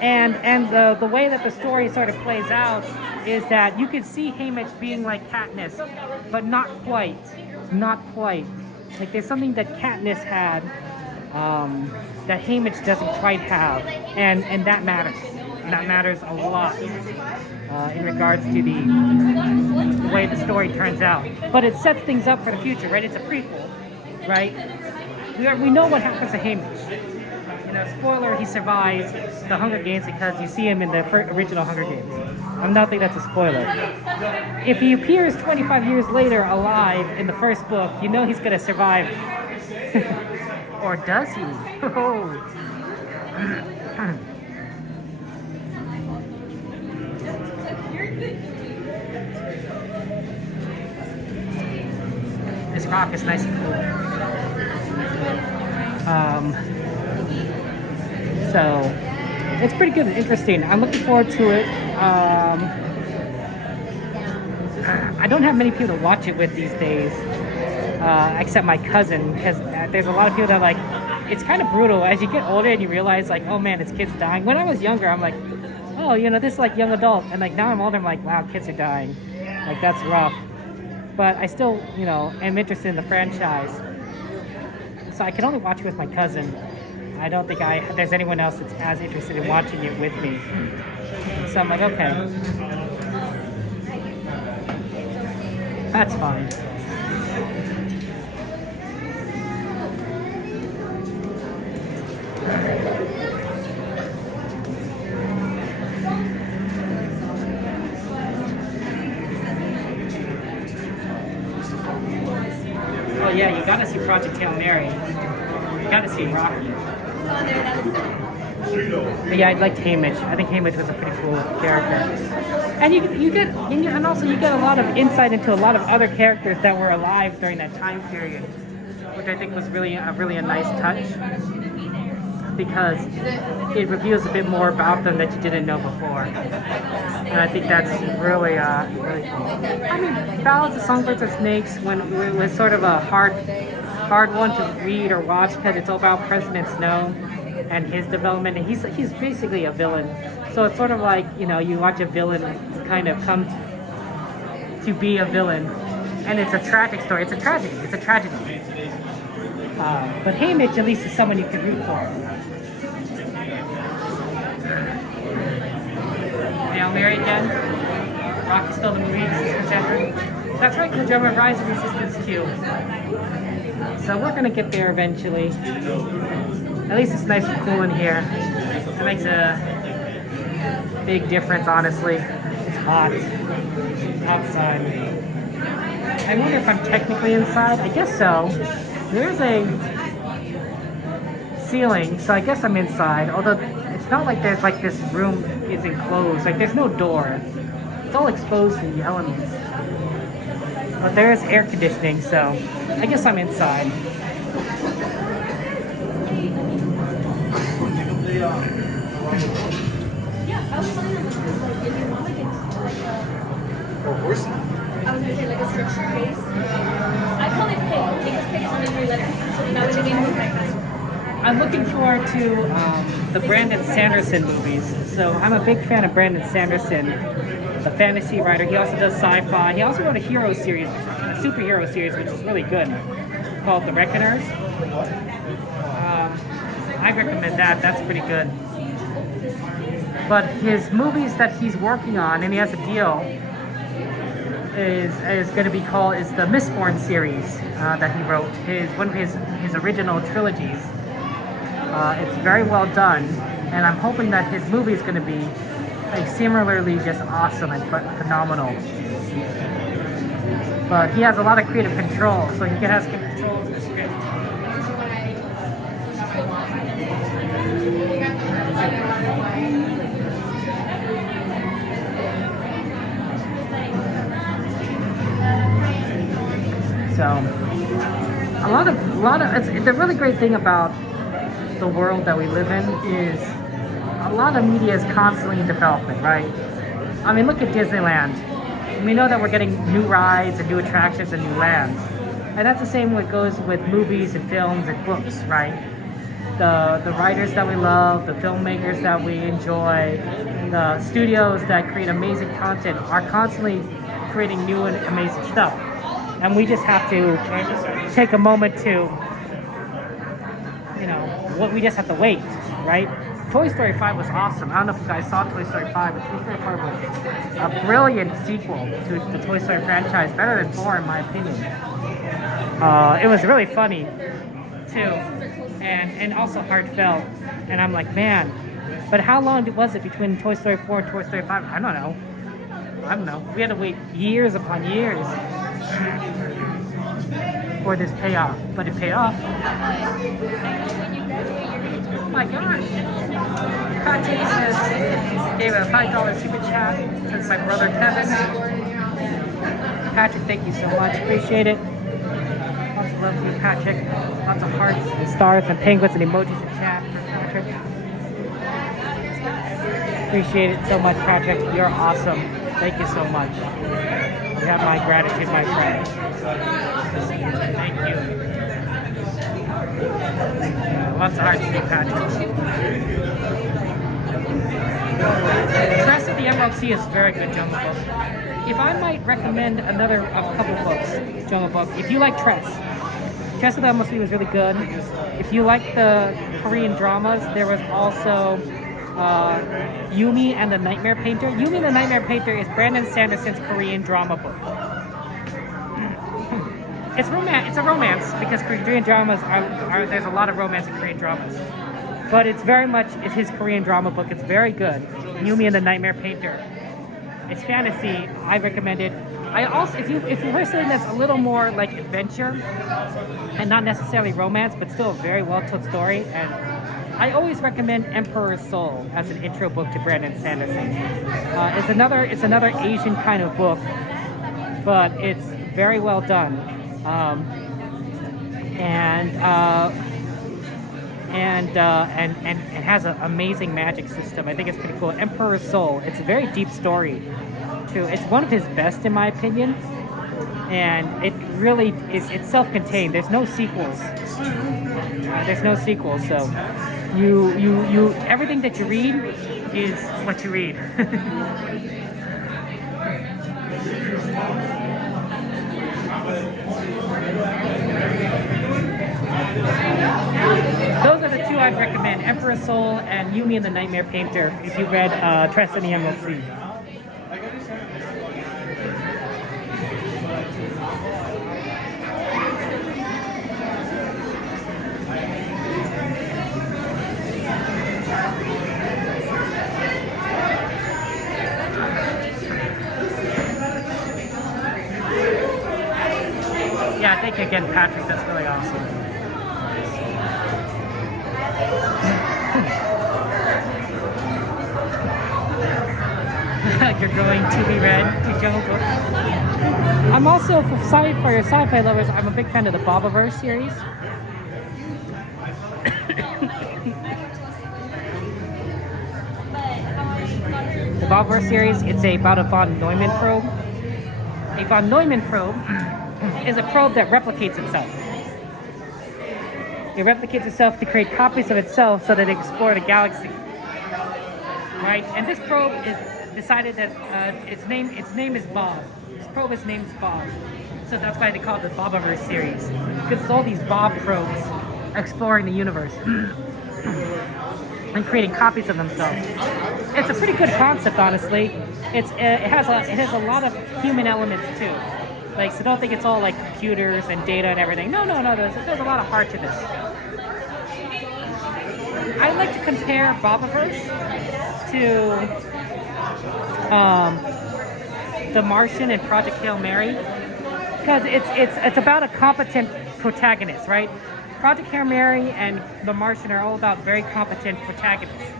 And the way that the story sort of plays out is that you could see Haymitch being like Katniss, but not quite. Not quite. Like there's something that Katniss had that Haymitch doesn't quite have, and that matters. That matters a lot in regards to the way the story turns out. But it sets things up for the future, right? It's a prequel, right? We know what happens to Haymitch. You know, spoiler, he survives the Hunger Games because you see him in the original Hunger Games. I'm not thinking that's a spoiler. If he appears 25 years later alive in the first book, you know he's going to survive Or does he? Oh. This rock is nice and cool. So it's pretty good and interesting. I'm looking forward to it. I don't have many people to watch it with these days, except my cousin, because there's a lot of people that are like, it's kind of brutal as you get older and you realize like, oh man, this kid's dying. When I was younger, I'm like, oh, you know, this is like young adult, and like now I'm older, I'm like, wow, kids are dying. Like that's rough. But I still, you know, am interested in the franchise. So I can only watch it with my cousin. I don't think there's anyone else that's as interested in watching it with me. So I'm like, okay. That's fine. Oh yeah, you gotta see Project Hail Mary. You gotta see Rocky. But yeah, I liked Haymitch. I think Haymitch was a pretty cool character. And and also you get a lot of insight into a lot of other characters that were alive during that time period, which I think was really a nice touch, because it reveals a bit more about them that you didn't know before. And I think that's really cool. I mean, Ballads of Songbirds and Snakes was sort of a hard one to read or watch because it's all about President Snow and his development, and he's basically a villain. So it's sort of like, you know, you watch a villain kind of come to be a villain, and it's a tragic story. It's a tragedy. But Haymitch at least is someone you can root for. Hail Mary again. Rocky stole the movie. That's right, Kojima Rise of Resistance 2. So we're gonna get there eventually. At least it's nice and cool in here. It makes a big difference, honestly. It's hot outside. I wonder if I'm technically inside. I guess so. There's a ceiling, so I guess I'm inside. Although it's not like there's like this room is enclosed. Like there's no door. It's all exposed to the elements. But there is air conditioning, so I guess I'm inside. I was gonna say like a structure base. I call it pig because pig is only 3 letters, so you know what you mean with like. I'm looking forward to the Brandon Sanderson movies. So I'm a big fan of Brandon Sanderson, the fantasy writer. He also does sci-fi. He also wrote a hero series, a superhero series, which is really good, called The Reckoners. I recommend that. That's pretty good. But his movies that he's working on, and he has a deal, is going to be called the Mistborn series that he wrote. One of his original trilogies. It's very well done, and I'm hoping that his movie is going to be like similarly just awesome and phenomenal. But he has a lot of creative control, so he has control of the script. So the really great thing about the world that we live in is a lot of media is constantly in development, right? I mean, look at Disneyland. We know that we're getting new rides and new attractions and new lands. And that's the same what goes with movies and films and books, right? The writers that we love, the filmmakers that we enjoy, the studios that create amazing content are constantly creating new and amazing stuff. And we just have to take a moment to, we just have to wait, right? Toy Story 5 was awesome. I don't know if you guys saw Toy Story 5, but Toy Story 5 was a brilliant sequel to the Toy Story franchise, better than 4 in my opinion. It was really funny, too, and also heartfelt. And I'm like, man, but how long was it between Toy Story 4 and Toy Story 5? I don't know. We had to wait years upon years. for this payoff, but it paid off. Oh my gosh! Patrick says gave a $5 super chat. Says my brother Kevin. Patrick, thank you so much. Appreciate it. Lots of love to you, Patrick. Lots of hearts and stars and penguins and emojis in chat for Patrick. Appreciate it so much, Patrick. You're awesome. Thank you so much. You have my gratitude, my friend. Thank you. Lots of hearts to you, Patrick. Tress of the Emerald Sea is a very good jungle book. If I might recommend a couple books, jungle book, if you like Tress of the Emerald Sea was really good. If you like the Korean dramas, there was also Yumi and the Nightmare Painter. Yumi and the Nightmare Painter is Brandon Sanderson's Korean drama book. It's a romance because Korean dramas there's a lot of romance in Korean dramas. But it's his Korean drama book. It's very good. Yumi and the Nightmare Painter. It's fantasy. I recommend it. I also, if you prefer something that's a little more like adventure and not necessarily romance, but still a very well told story, and I always recommend Emperor's Soul as an intro book to Brandon Sanderson. It's another Asian kind of book, but it's very well done, and has an amazing magic system. I think it's pretty cool. Emperor's Soul. It's a very deep story, too. It's one of his best, in my opinion, and it really is. It's self-contained. There's no sequels. So you everything that you read is what you read. Those are the two I'd recommend, Emperor's Soul and Yumi and the Nightmare Painter, if you read Tress in the Emerald Sea. Yeah, thank you again, Patrick. That's really awesome. You're going to be read to Jungle Book. I'm also, for sci-fi lovers, I'm a big fan of the Bobiverse series. The Bobiverse series, it's about a von Neumann probe. A von Neumann probe is a probe that replicates itself. It replicates itself to create copies of itself so that it explore the galaxy. Right? And this probe is decided that its name is Bob. This probe is named Bob. So that's why they call it the Bobiverse series. Because it's all these Bob probes exploring the universe and creating copies of themselves. It's a pretty good concept, honestly. It has a lot of human elements too. Like, so don't think it's all like computers and data and everything. No. There's a lot of heart to this. I like to compare Bobiverse to The Martian and Project Hail Mary, because it's about a competent protagonist, right? Project Hail Mary and The Martian are all about very competent protagonists,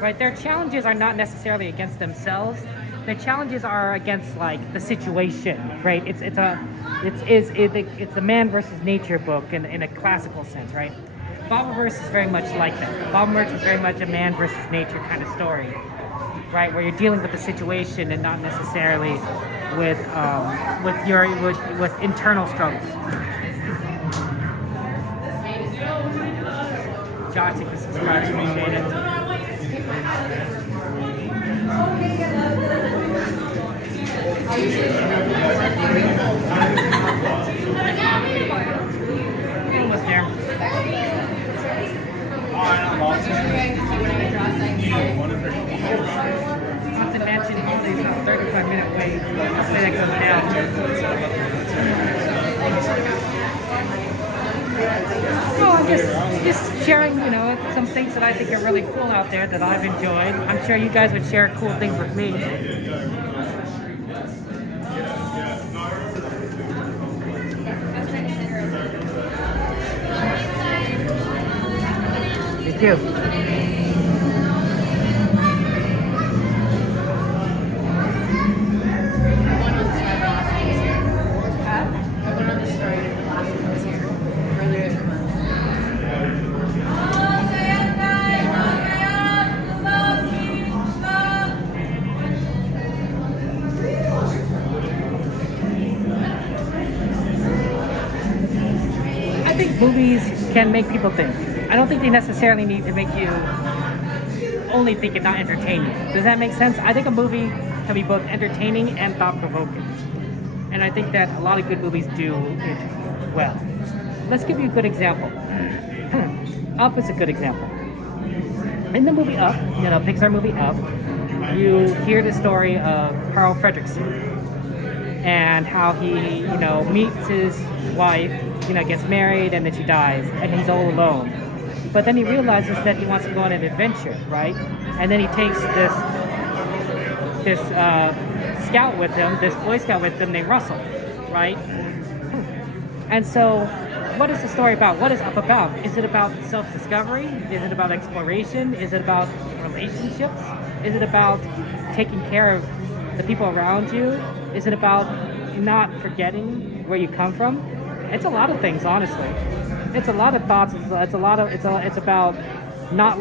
right? Their challenges are not necessarily against themselves. The challenges are against like the situation, right? It's a man versus nature book in a classical sense, right? Bobiverse is very much like that. Bobiverse is very much a man versus nature kind of story, right? Where you're dealing with the situation and not necessarily with internal struggles. Josh, you can subscribe, appreciate it. Almost there. Not to mention all these 35-minute waits. Hopefully that goes down. Oh, I'm just sharing, some things that I think are really cool out there that I've enjoyed. I'm sure you guys would share cool things with me. Thank you. I think movies can make people think. I don't think they necessarily need to make you only think and not entertain you. Does that make sense? I think a movie can be both entertaining and thought-provoking. And I think that a lot of good movies do it well. Let's give you a good example. Up is a good example. In the movie Up, Pixar movie Up, you hear the story of Carl Fredricksen and how he, meets his wife, gets married and then she dies and he's all alone. But then he realizes that he wants to go on an adventure, right? And then he takes this scout with him, this Boy Scout with him named Russell, right? And so, what is the story about? What is Up about? Is it about self-discovery? Is it about exploration? Is it about relationships? Is it about taking care of the people around you? Is it about not forgetting where you come from? It's a lot of things, honestly. It's a lot of thoughts. It's about not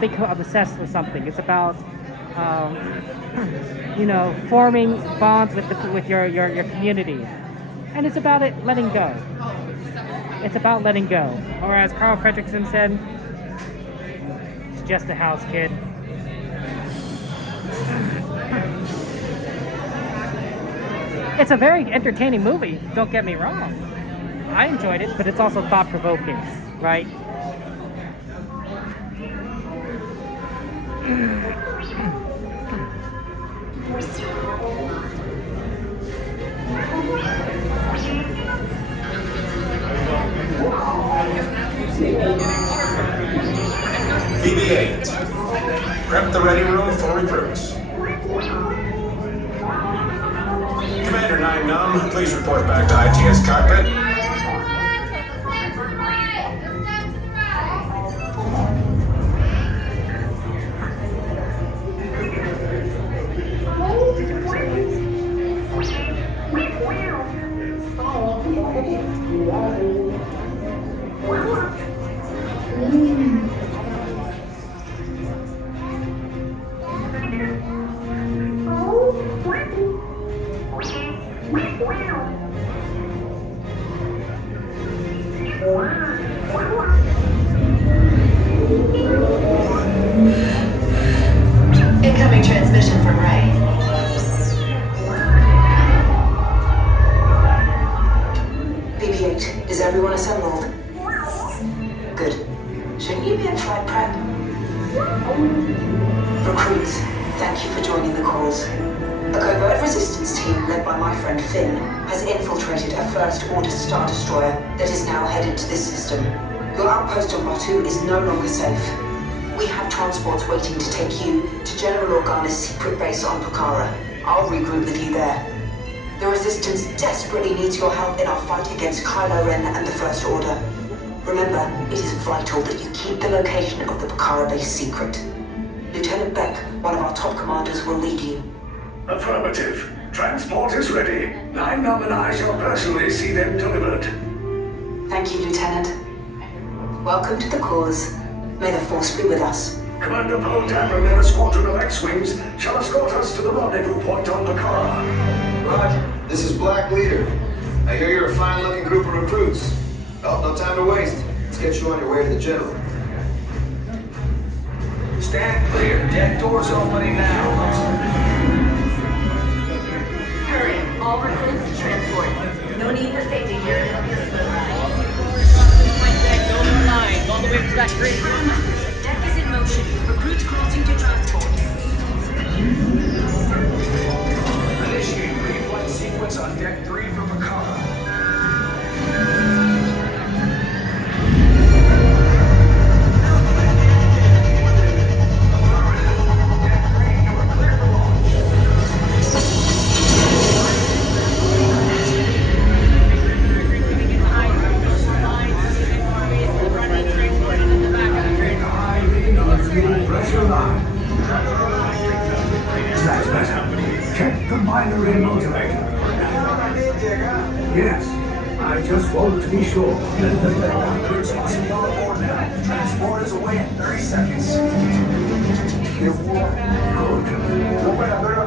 become obsessed with something. It's about forming bonds with your community, and it's about letting go. It's about letting go. Or as Carl Fredricksen said, it's just a house, kid. It's a very entertaining movie, don't get me wrong. I enjoyed it, but it's also thought-provoking, right? BB-8, prep the ready room for recruits. Commander 9 Num, please report back to ITS cockpit. Incoming transmission from Ray. BB-8, is everyone assembled? Good. Shouldn't you be in flight prep? Recruits, thank you for joining the cause. A covert resistance team led by my friend Finn has infiltrated a First Order Star Destroyer that is now headed to this system. Your outpost on Batu is no longer safe. We have transports waiting to take you to General Organa's secret base on Pucara. I'll regroup with you there. The Resistance desperately needs your help in our fight against Kylo Ren and the First Order. Remember, it is vital that you keep the location of the Pucara base secret. Lieutenant Beck, one of our top commanders, will lead you. Affirmative. Transport is ready. 9 Num and I shall personally see them delivered. Thank you, Lieutenant. Welcome to the cause. May the Force be with us. Commander Poe Dameron and a squadron of X-Wings shall escort us to the rendezvous point on Pucara. Roger. This is Black Leader. I hear you're a fine-looking group of recruits. Oh, no time to waste. Let's get you on your way to the General. Stand clear. Deck doors opening now. Hurry, all recruits to transport. No need for safety here. It'll be a slow ride. All the way to that green room. Deck is in motion. Recruits crossing to transport. Initiate pre-flight sequence on Deck 3 for Pucara. Check the binary motivator. Yes, I just want to be sure. Emergency on board now. Transport is away in 30 seconds. Good.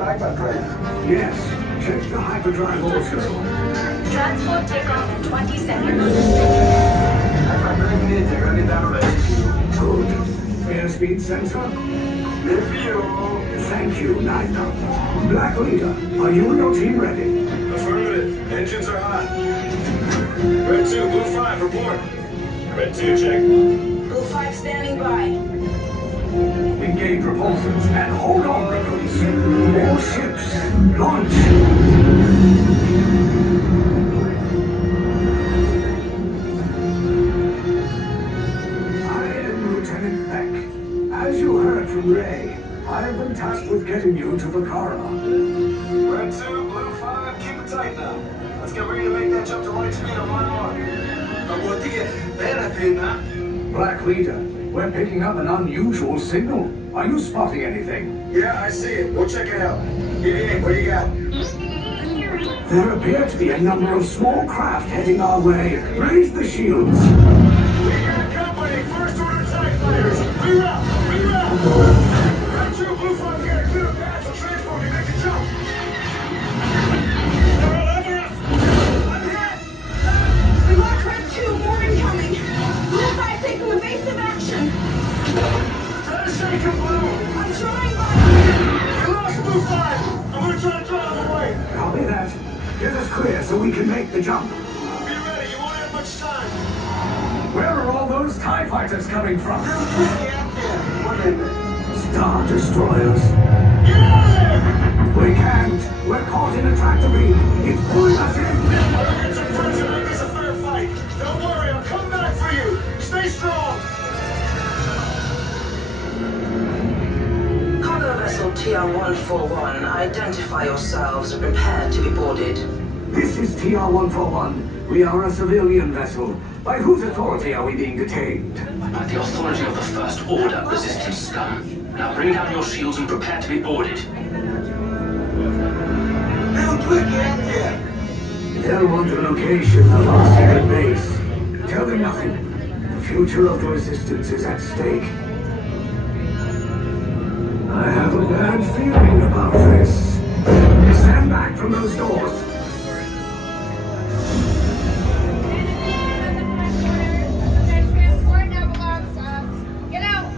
Hyperdrive. Yes, check the hyperdrive also. Transport takeoff in 20 seconds. Hyperdrive needs running down already. Good. Airspeed sensor? Thank you, 9-Up. Black Leader, are you and your team ready? Affirmative. Engines are hot. Red 2, Blue 5, report. Red 2, check. Blue 5 standing by. Engage repulsors and hold on, recruits. All ships, launch. I am Lieutenant Beck. As you heard from Ray, I have been tasked with getting you to Vakara. Red 2, Blue 5, keep it tight now. Let's get ready to make that jump to light speed on my mark. Black Leader, we're picking up an unusual signal. Are you spotting anything? Yeah, I see it. We'll check it out. Yeah, what do you got? There appear to be a number of small craft heading our way. Raise the shields. We got company. First order TIE fighters. Reroute. Red 2, Blue 5, we got a clear path for transport to make a jump. They're all over us. I'm hit. We lost Red 2, more incoming. Blue 5 taking evasive action. Try to shake him, Blue. I'm trying, but We lost Blue 5. I'm gonna try to drive him away. Copy that. Get us clear so we can make the jump. Be ready. You won't have much time. Where are all those TIE fighters coming from? What is it? Star Destroyers. Get out of there! We can't. We're caught in a tractor beam. It's pulling us in. Our engines are friends and make this a fair fight. Don't worry, I'll come back for you. Stay strong. Cargo vessel TR-141, identify yourselves and prepare to be boarded. This is TR-141. We are a civilian vessel. By whose authority are we being detained? By the authority of the First Order, resistance scum. Now bring down your shields and prepare to be boarded. They'll want the location of our secret base. Tell them nothing. The future of the resistance is at stake. I have a bad feeling about this. Stand back from those doors. transport now belongs to us. Get out.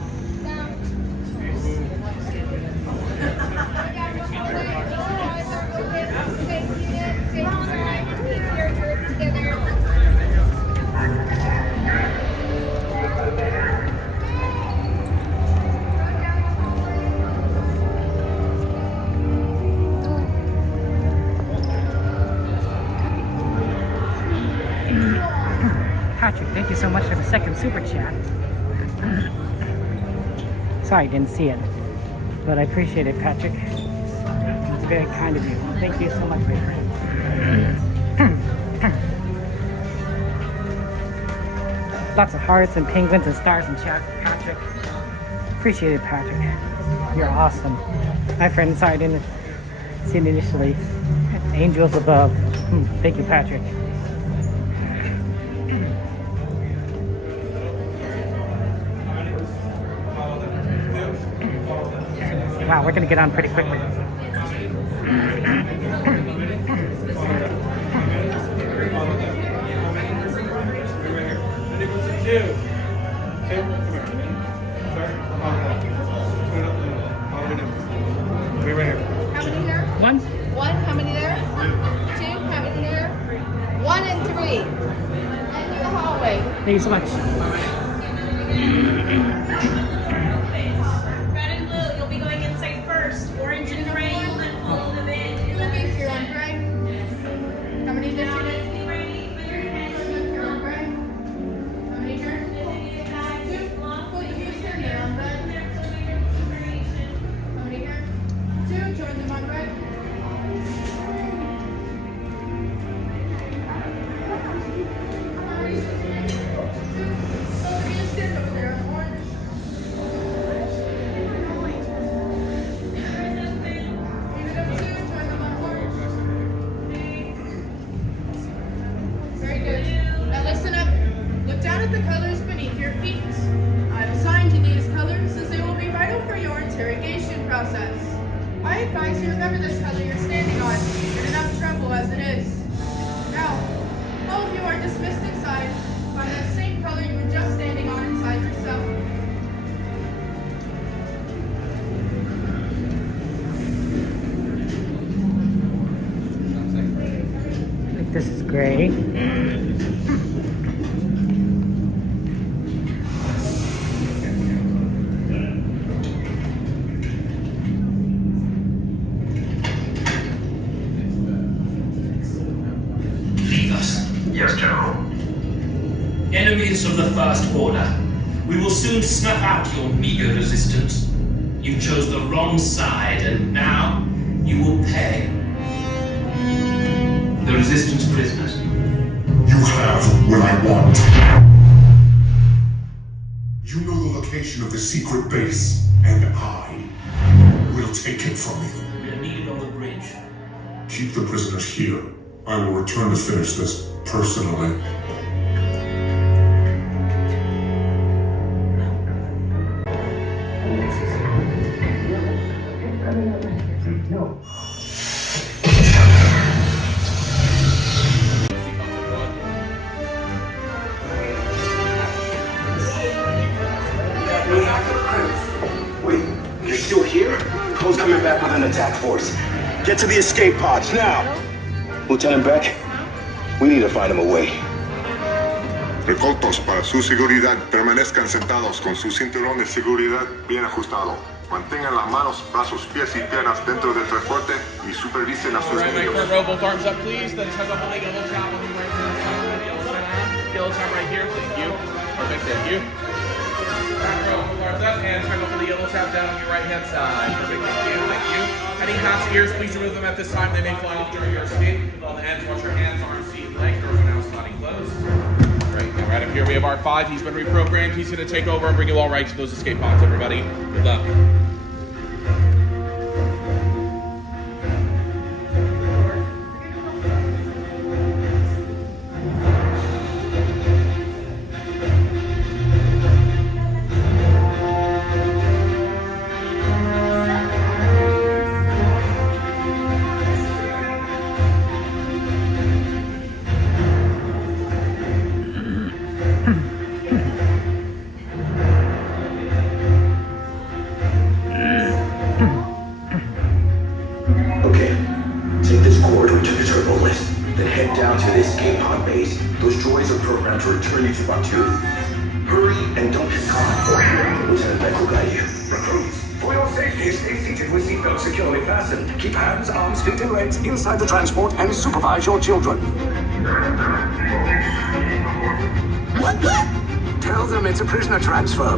Patrick, thank you so much for the second super chat. Sorry, I didn't see it, but I appreciate it, Patrick. It's very kind of you. Thank you so much, my friend. Lots of hearts and penguins and stars in chat, Patrick. Appreciate it, Patrick. You're awesome. My friend, sorry I didn't see it initially. Angels above. Thank you, Patrick. Wow, we're gonna get on pretty quickly. One. One, how many there? Two, how many there? One and three. Into the hallway. Thank you so much. Red and blue, you'll be going inside first. Orange and gray, you'll then follow them in. Let me if you're on gray. How many did you do? You're on gray. How many turns? Two. Well, you use turn there on red. How many turns? Two, join them on red. I advise you remember this color you're standing on. You're in enough trouble as it is. Now, all of you are dismissed inside. Find that same color you were just standing on inside yourself. Like, this is great. Yes, General. Enemies of the First Order, we will soon snuff out your meager resistance. You chose the wrong side, and now you will pay. The Resistance prisoners. You have what I want. You know the location of the secret base, and I will take it from you. We are needed on the bridge. Keep the prisoners here. I will return to finish this personally. Wait, you're still here? Cole's coming back with an attack force. Get to the escape pods now! Lieutenant Beck, we need to find him a way. Recoltos, para su seguridad, permanezcan sentados con su cinturón de seguridad bien ajustado. Mantengan las manos, brazos, pies y piernas dentro del transporte y supervisen a sus Alright, my niños. front row, both arms up, please. Then tug up on the yellow tab on the right hand side. Yellow tab right here. Thank you. Perfect, thank you. Back row, both arms up, and tug up on the yellow tab down on your right hand side. Perfect, thank you, thank you. Any hats, ears, please remove them at this time. They may fly off during your escape. With all the ends, wash your hands, arms, feet, and legs. Doors are now sliding closed. Great, now right up here we have R5. He's been reprogrammed. He's going to take over and bring you all right to those escape pods, everybody. Good luck. Hurry and don't get caught. Lieutenant Beck will guide you. Recruits, for your safety, stay seated with seatbelts securely fastened. Keep hands, arms, feet, and legs inside the transport and supervise your children. Tell them it's a prisoner transfer.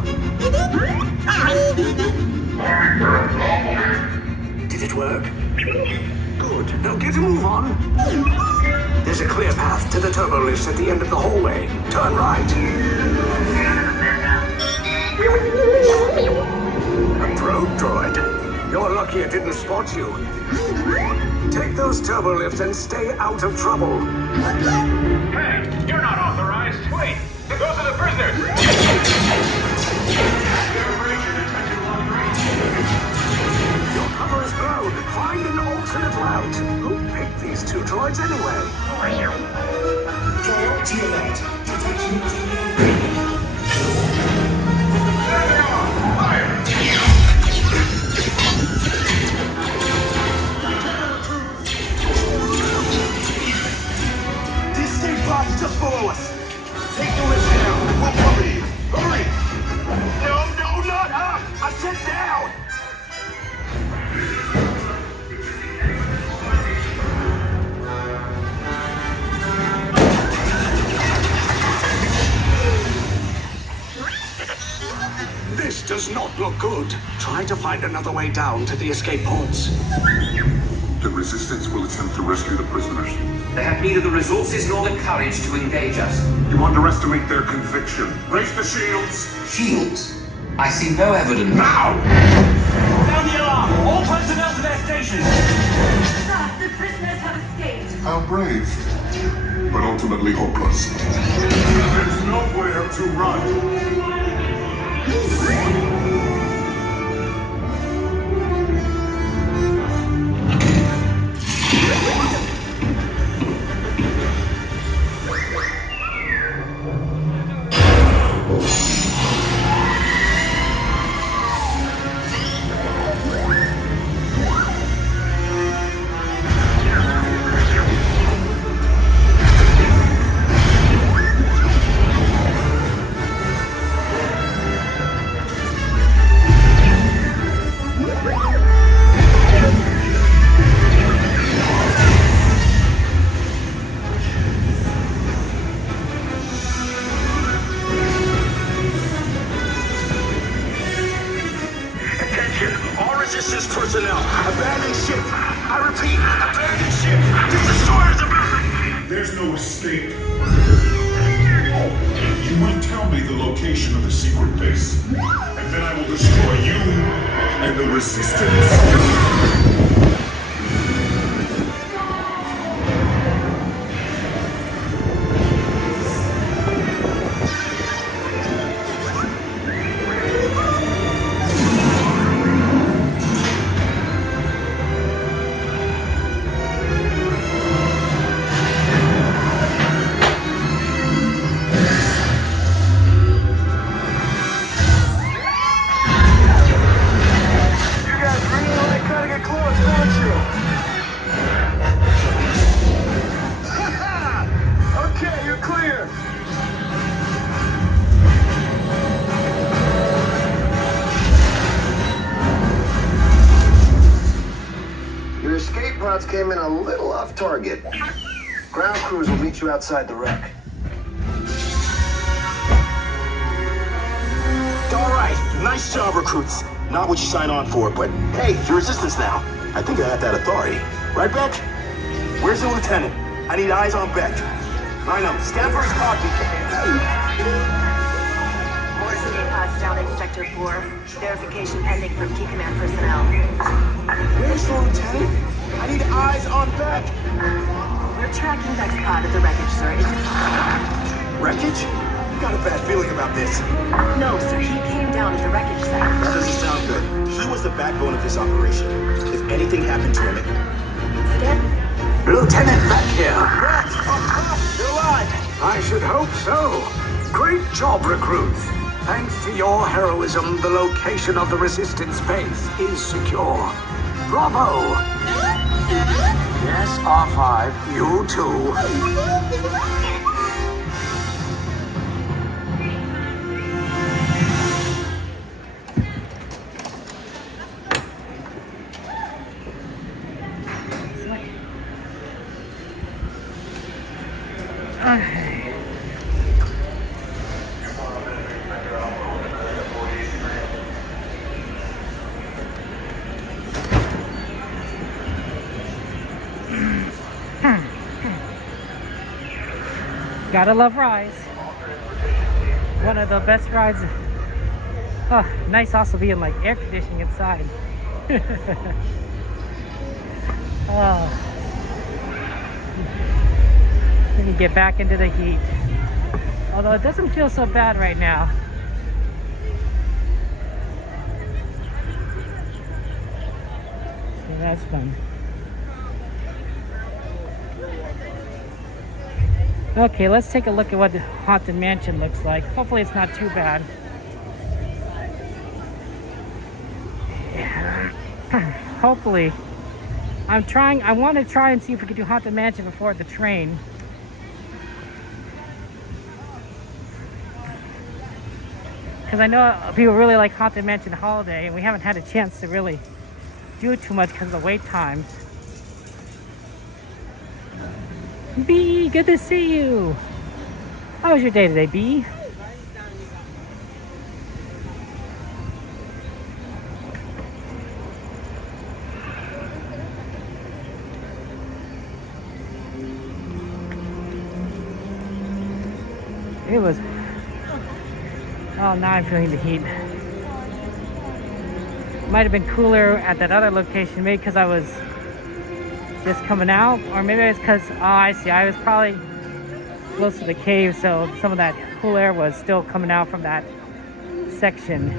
Did it work? Good. Now get a move on. There's a clear path to the turbo lifts at the end of the hallway. Turn right. A probe droid. You're lucky it didn't spot you. Take those turbo lifts and stay out of trouble. Hey, you're not authorized. Wait, those are the prisoners. Your cover is blown. Find an alternate route. Who picked these two droids anyway? Priority alert. Detection of The escape pod is just below us. Take the lift down. We'll hurry. Hurry. No, not up. I said down. This does not look good. Try to find another way down to the escape pods. The Resistance will attempt to rescue the prisoners. They have neither the resources nor the courage to engage us. You underestimate their conviction. Raise the shields! Shields? I see no evidence. Now! Sound the alarm! All personnel to their stations! Sir, the prisoners have escaped. How brave, but ultimately hopeless. There's nowhere to run. abandoned ship. I repeat, abandoned ship. This destroyer's abandoned. There's no escape. You will tell me the location of the secret base, and then I will destroy you and the Resistance. Came in a little off target. Ground crews will meet you outside the wreck. All right, nice job, recruits. Not what you signed on for, but hey, you're Resistance now. I think I have that authority. Right, Beck? Where's the lieutenant? I need eyes on Beck. Rhino, scan for his cockpit. More escape pods down in Sector 4. Verification pending from Key Command personnel. Where's the lieutenant? I need eyes on Beck. We're tracking Beck's pod at the wreckage, sir. Wreckage? You got a bad feeling about this. No, sir. He came down at the wreckage site. That doesn't sound good. He was the backbone of this operation. If anything happened to him, Lieutenant Beck here. Beck! You're alive! I should hope so. Great job, recruits. Thanks to your heroism, the location of the Resistance base is secure. Bravo! Yes, R5, you too. Gotta love rides. One of the best rides. Oh, nice also being like air conditioning inside. Oh. We can get back into the heat. Although it doesn't feel so bad right now. Yeah, that's fun. Okay, let's take a look at what the Haunted Mansion looks like. Hopefully it's not too bad. Hopefully. I want to try and see if we can do Haunted Mansion before the train. Because I know people really like Haunted Mansion Holiday, and we haven't had a chance to really do it too much because of the wait times. B, good to see you. How was your day today, B? It was... Oh, now I'm feeling the heat. Might have been cooler at that other location, maybe because I was just coming out, or maybe it's because, oh, I see, I was probably close to the cave, so some of that cool air was still coming out from that section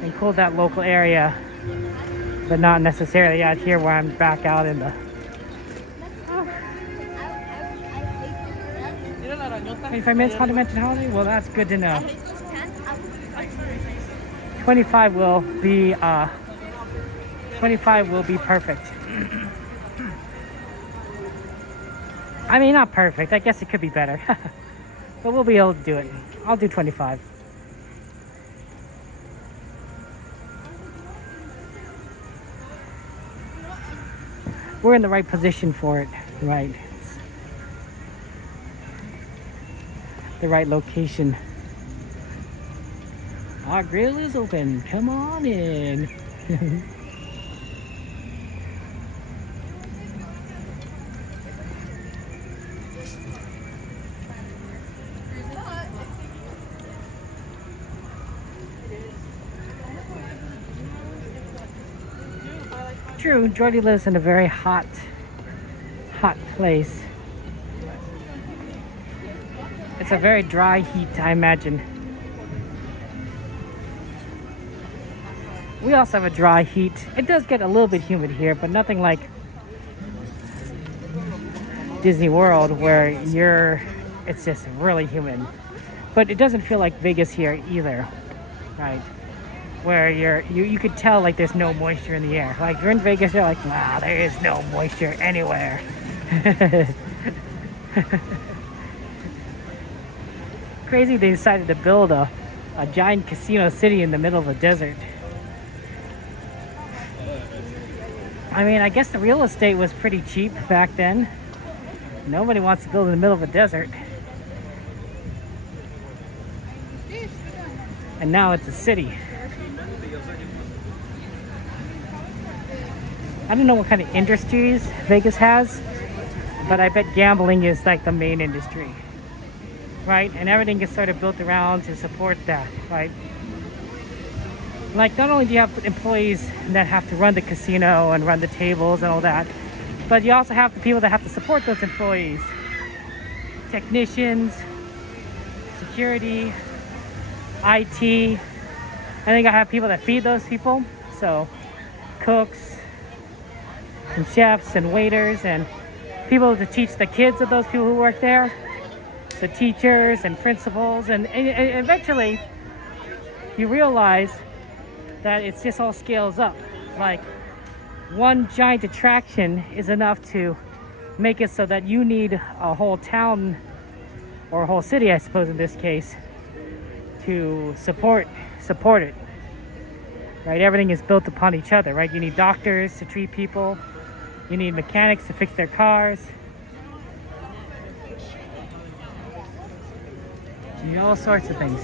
and cooled that local area, but not necessarily out here where I'm back out in the 25 minutes Haunted Mansion Holiday? Well, that's good to know. 25 will be perfect. I mean, not perfect. I guess it could be better. But we'll be able to do it. I'll do 25. We're in the right position for it, right? The right location. Our grill is open. Come on in. true. Jordy lives in a very hot place. It's a very dry heat, I imagine. We also have a dry heat. It does get a little bit humid here, but nothing like Disney World where it's just really humid. But it doesn't feel like Vegas here either, right? Where you could tell like there's no moisture in the air. Like you're in Vegas, you're like, wow, there is no moisture anywhere. Crazy they decided to build a giant casino city in the middle of a desert. I mean, I guess the real estate was pretty cheap back then. Nobody wants to build in the middle of a desert. And now it's a city. I don't know what kind of industries Vegas has, but I bet gambling is like the main industry, right? And everything is sort of built around to support that, right? Like, not only do you have employees that have to run the casino and run the tables and all that, but you also have the people that have to support those employees. Technicians, security, IT. I think I have people that feed those people. So, cooks, and chefs, and waiters, and people to teach the kids of those people who work there. The teachers and principals. And eventually, you realize that it's just all scales up. Like, one giant attraction is enough to make it so that you need a whole town or a whole city, I suppose in this case, to support it. Right? Everything is built upon each other, right? You need doctors to treat people. You need mechanics to fix their cars. You need all sorts of things.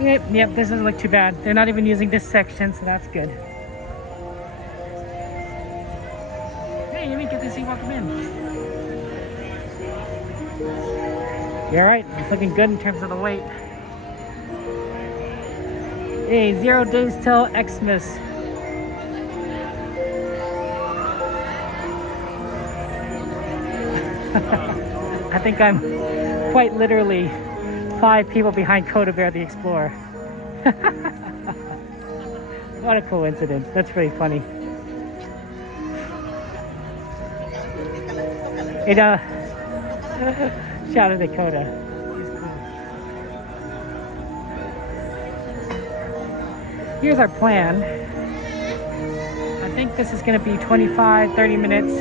Yep, this doesn't look too bad. They're not even using this section, so that's good. Hey, you didn't get to see welcome in. You're alright, it's looking good in terms of the wait. Hey, 0 days till Xmas. I think I'm quite literally 5 people behind Coda Bear the Explorer. What a coincidence. That's pretty funny. Shout out to Coda. He's cool. Here's our plan. I think this is going to be 25-30 minutes.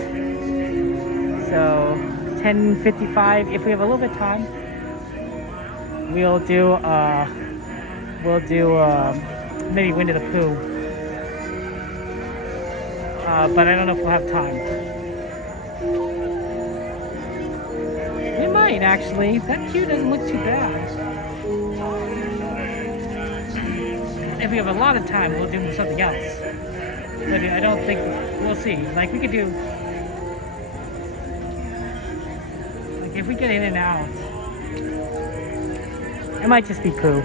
So 10:55 if we have a little bit of time. We'll do maybe Winnie the Pooh. But I don't know if we'll have time. We might actually. That queue doesn't look too bad. If we have a lot of time, we'll do something else. But I don't think we'll see. Like we could do. Like if we get in and out. It might just be Pooh.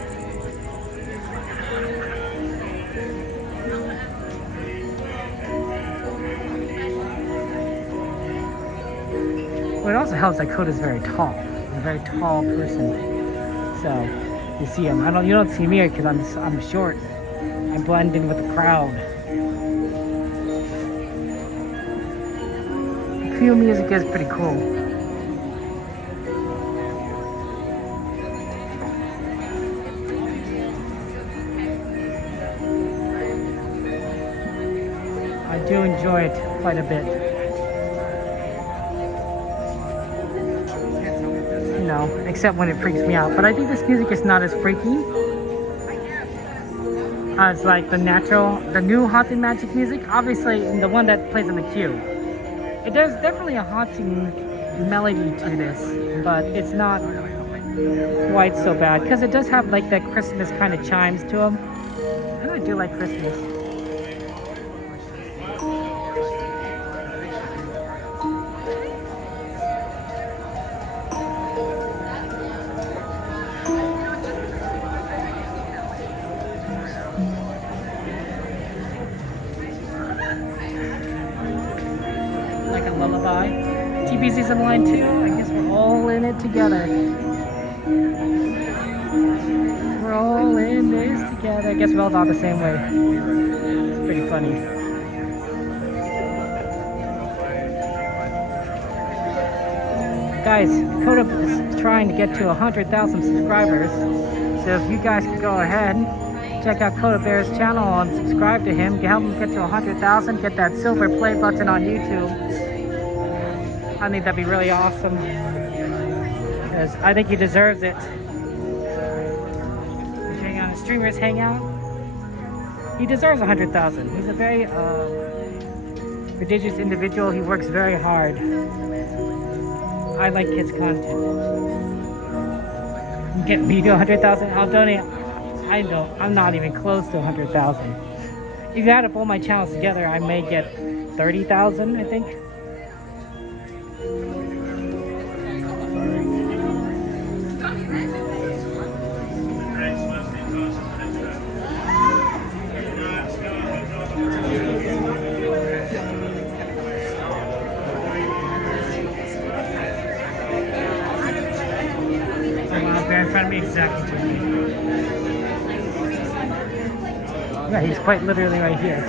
What also helps that Coda's very tall. He's a very tall person. So you see him. You don't see me because I'm short. I blend in with the crowd. The Pooh music is pretty cool. I do enjoy it quite a bit. You know, except when it freaks me out. But I think this music is not as freaky as like the new Haunted Magic music. Obviously, the one that plays in the queue. There's definitely a haunting melody to this, but it's not quite so bad because it does have like that Christmas kind of chimes to them. And I do like Christmas. lullaby. TBZ's in line too. I guess we're all in it together. We're all in this together. I guess we're all done the same way. It's pretty funny. Guys, Coda is trying to get to 100,000 subscribers. So if you guys could go ahead, check out Coda Bear's channel and subscribe to him. Help him get to 100,000. Get that silver play button on YouTube. I think that'd be really awesome. Because I think he deserves it. Hang on, streamers hang out. He deserves 100,000. He's a very prodigious individual. He works very hard. I like his content. Get me to 100,000. I'll donate. I'm not even close to 100,000. If you add up all my channels together, I may get 30,000, I think. In front of me, exactly. Yeah, he's quite literally right here.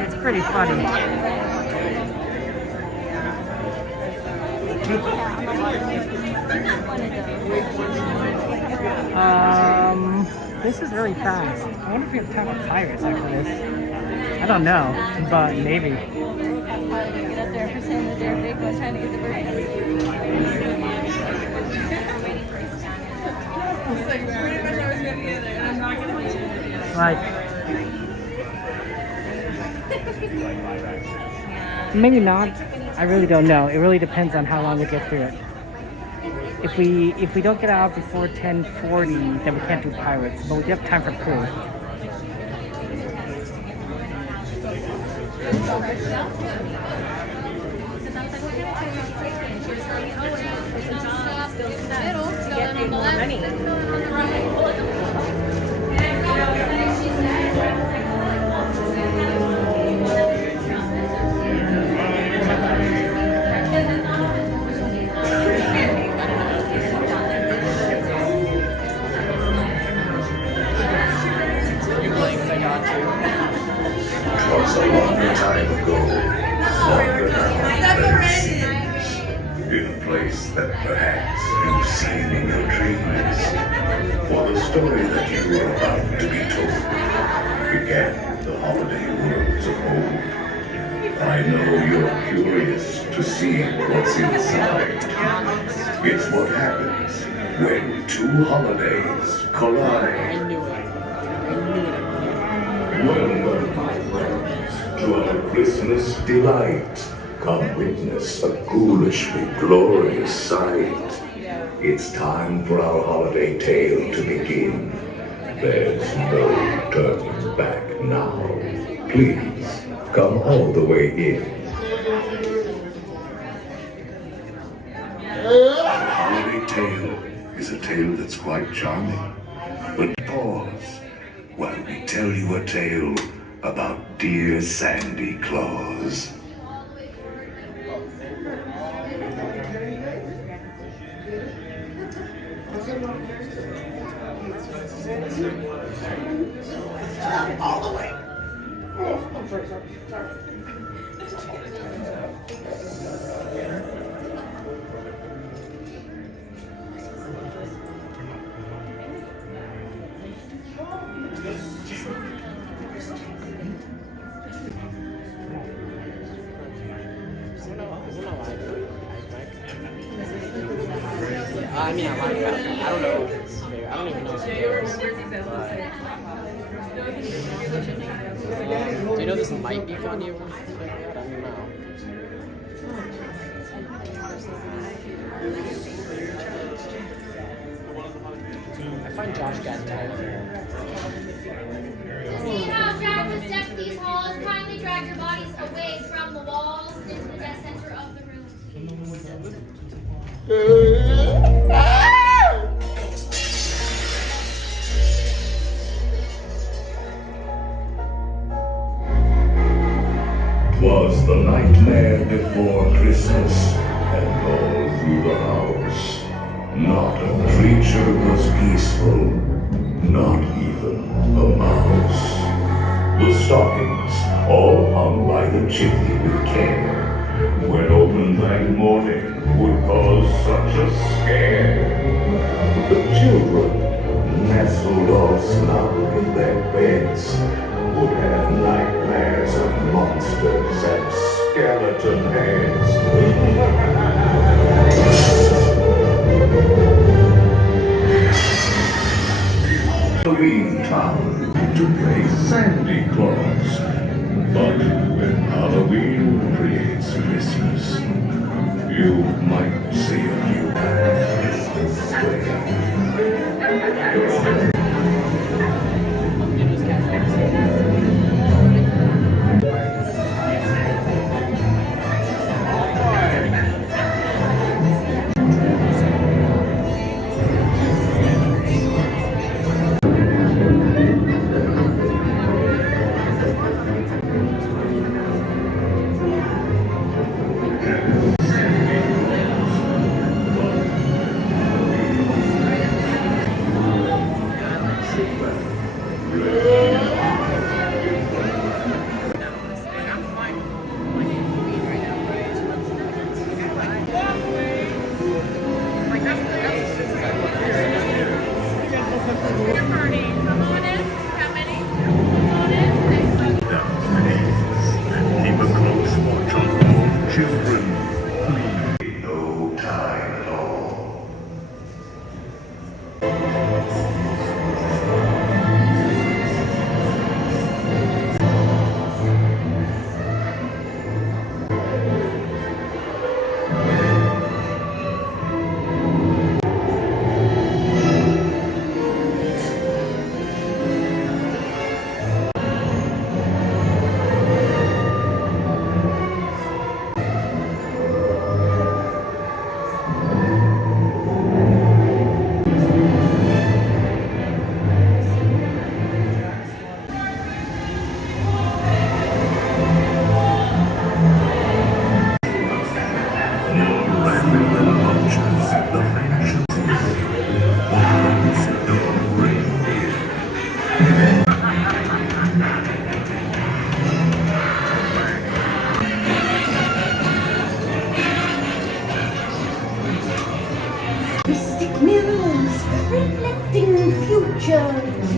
It's pretty funny. This is really fast. I wonder if we have time for pirates after this. I don't know, but maybe. Get up there for saying that they're big was trying to get the birthday. It's like pretty much always gonna get there, and I'm not gonna wait. Like, maybe not. I really don't know. It really depends on how long we get through it. If we don't get out before 10:40, then we can't do pirates. But we do have time for crew. Was a long time ago, longer now than it seems, in a place that perhaps you've seen in your dreams. For the story that you were about to be told began with the holiday worlds of old. I know you're curious to see what's inside. It's what happens when two holidays collide. Welcome, my friends, to our Christmas delight. Come witness a ghoulishly glorious sight. It's time for our holiday tale to begin. There's no turning back now. Please, come all the way in. Our holiday tale is a tale that's quite charming. But pause while we tell you a tale about dear Sandy Claus. All the way. I mean, I like that. I don't know if it's fair. I don't even know if it's fair. Do you know this might be funny or something like that? I don't know. I find Josh got tired here. See how Jack has decked these halls? Kindly drag your bodies away from the walls into the dead center of the room, Was the night peaceful. Not even a mouse. The stockings, all hung by the chimney with care, when opened that morning, would cause such a scare. The children, nestled all snug in their beds, would have nightmares of monsters and skeleton heads. Halloween time to play Sandy Claus. But when Halloween creates Christmas, you might see a few.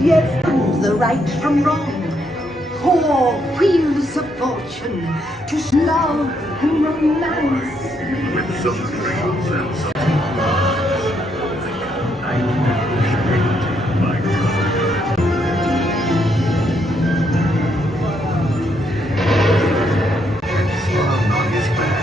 Yes, the right from wrong. Four wheels of fortune to love and romance. With some dreams and some on his back.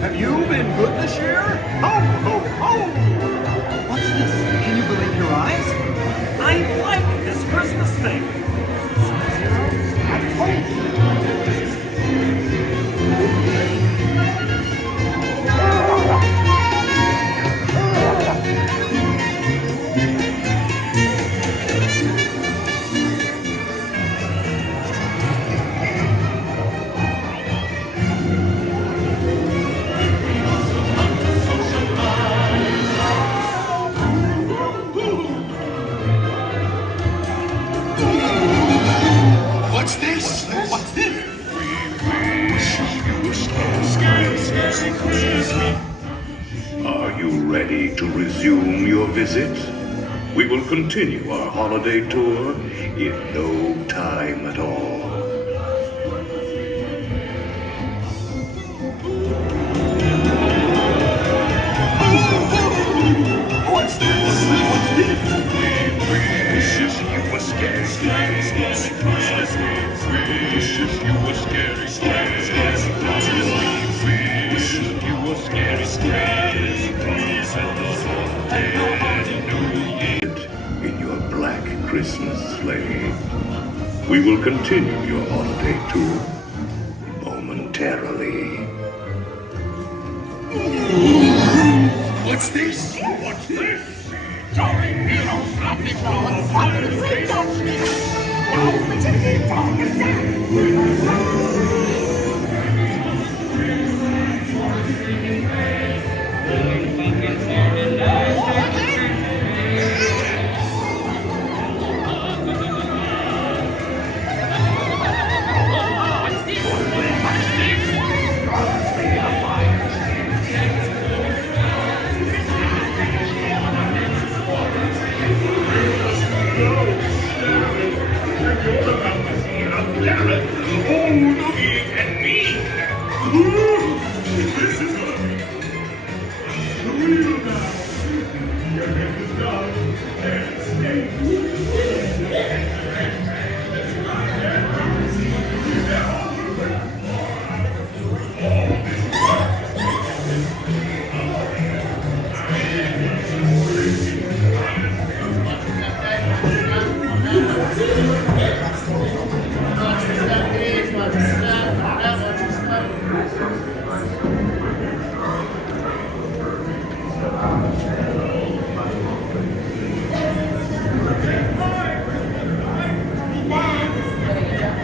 Have you been good this year? Ho, ho, ho! What's this? Can you believe your eyes? I like this Christmas thing. What's this? What's this? Are you ready to resume your visit? We will continue our holiday tour in no time at all. What's this? What's this? Wishes you were scary, scary, scary Christmas. Wishes you were scary, scary, scary Christmas. Wishes you were scary, scary Christmas. In your black Christmas sleigh. We will continue your holiday tour momentarily. What's this? What's this?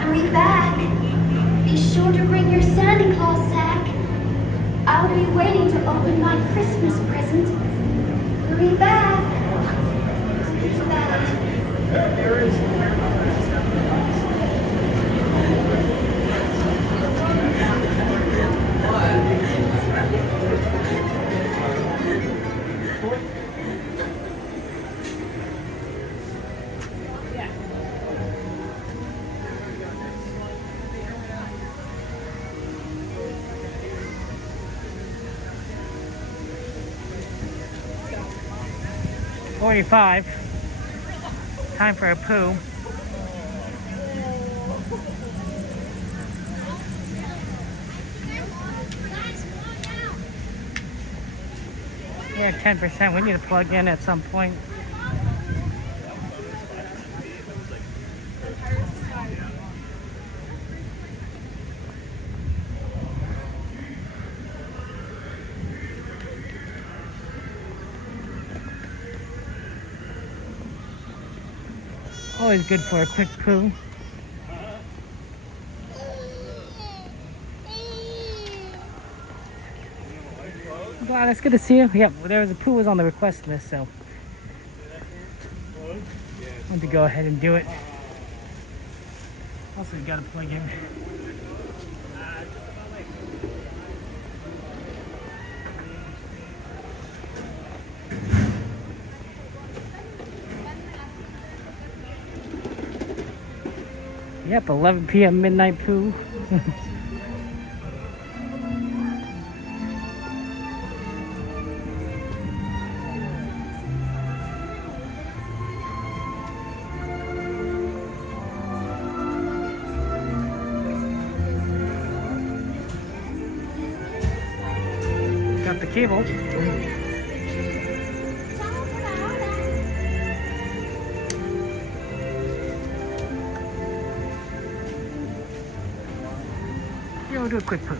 Hurry back. Be sure to bring your Santa Claus sack. I'll be waiting to open my Christmas present. Hurry back. Hurry back. There is. .45. Time for a poo. We're at 10%. We need to plug in at some point. Always good for a quick poo. Glad it's good to see you. Yep, there was a poo was on the request list, so I want to go ahead and do it. Also, you gotta plug in. Yep, 11 p.m. midnight poo. Got the cable. We'll do a quick poo.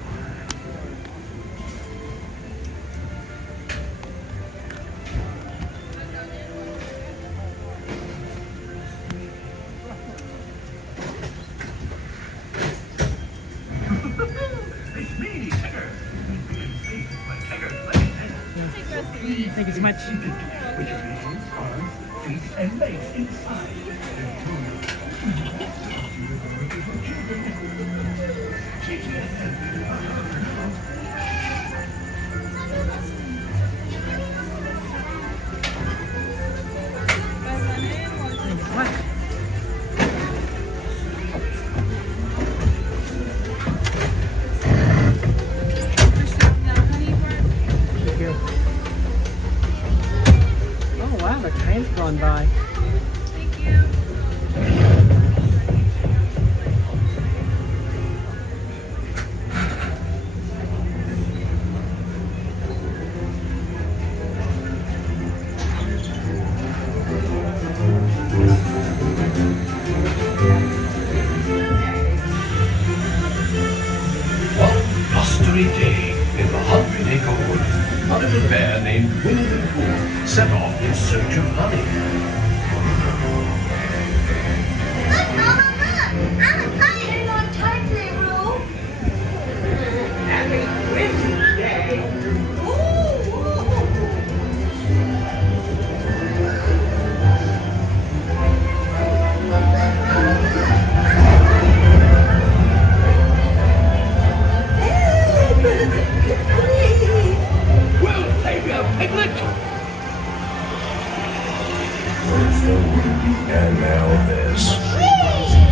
It's me, Tigger. Thank you so much. With your hands, arms, feet, and legs inside. Oh wow, the train's gone by. Blustery day in the 100-acre wood, a little bear named Winnie the Pooh set off in search of honey. And now this.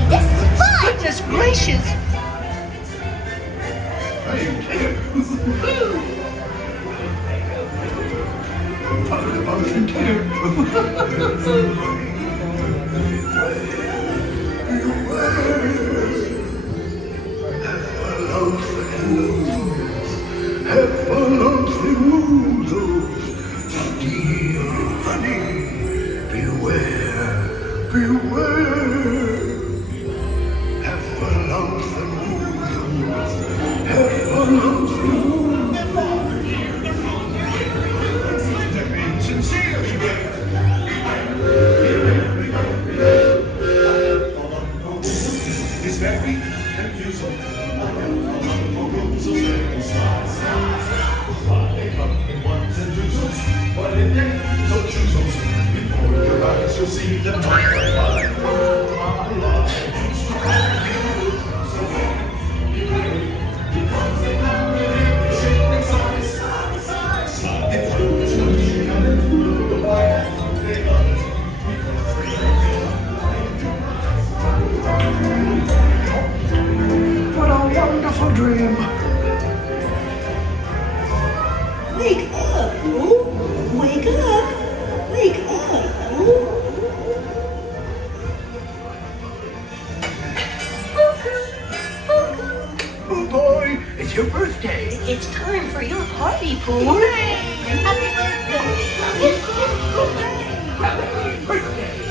This is fun! Goodness gracious! What a wonderful dream. Wake up, oh! Wake up! Wake up, oh! Oh boy, it's your birthday. It's time for your party, Pooh! Hooray! Happy birthday!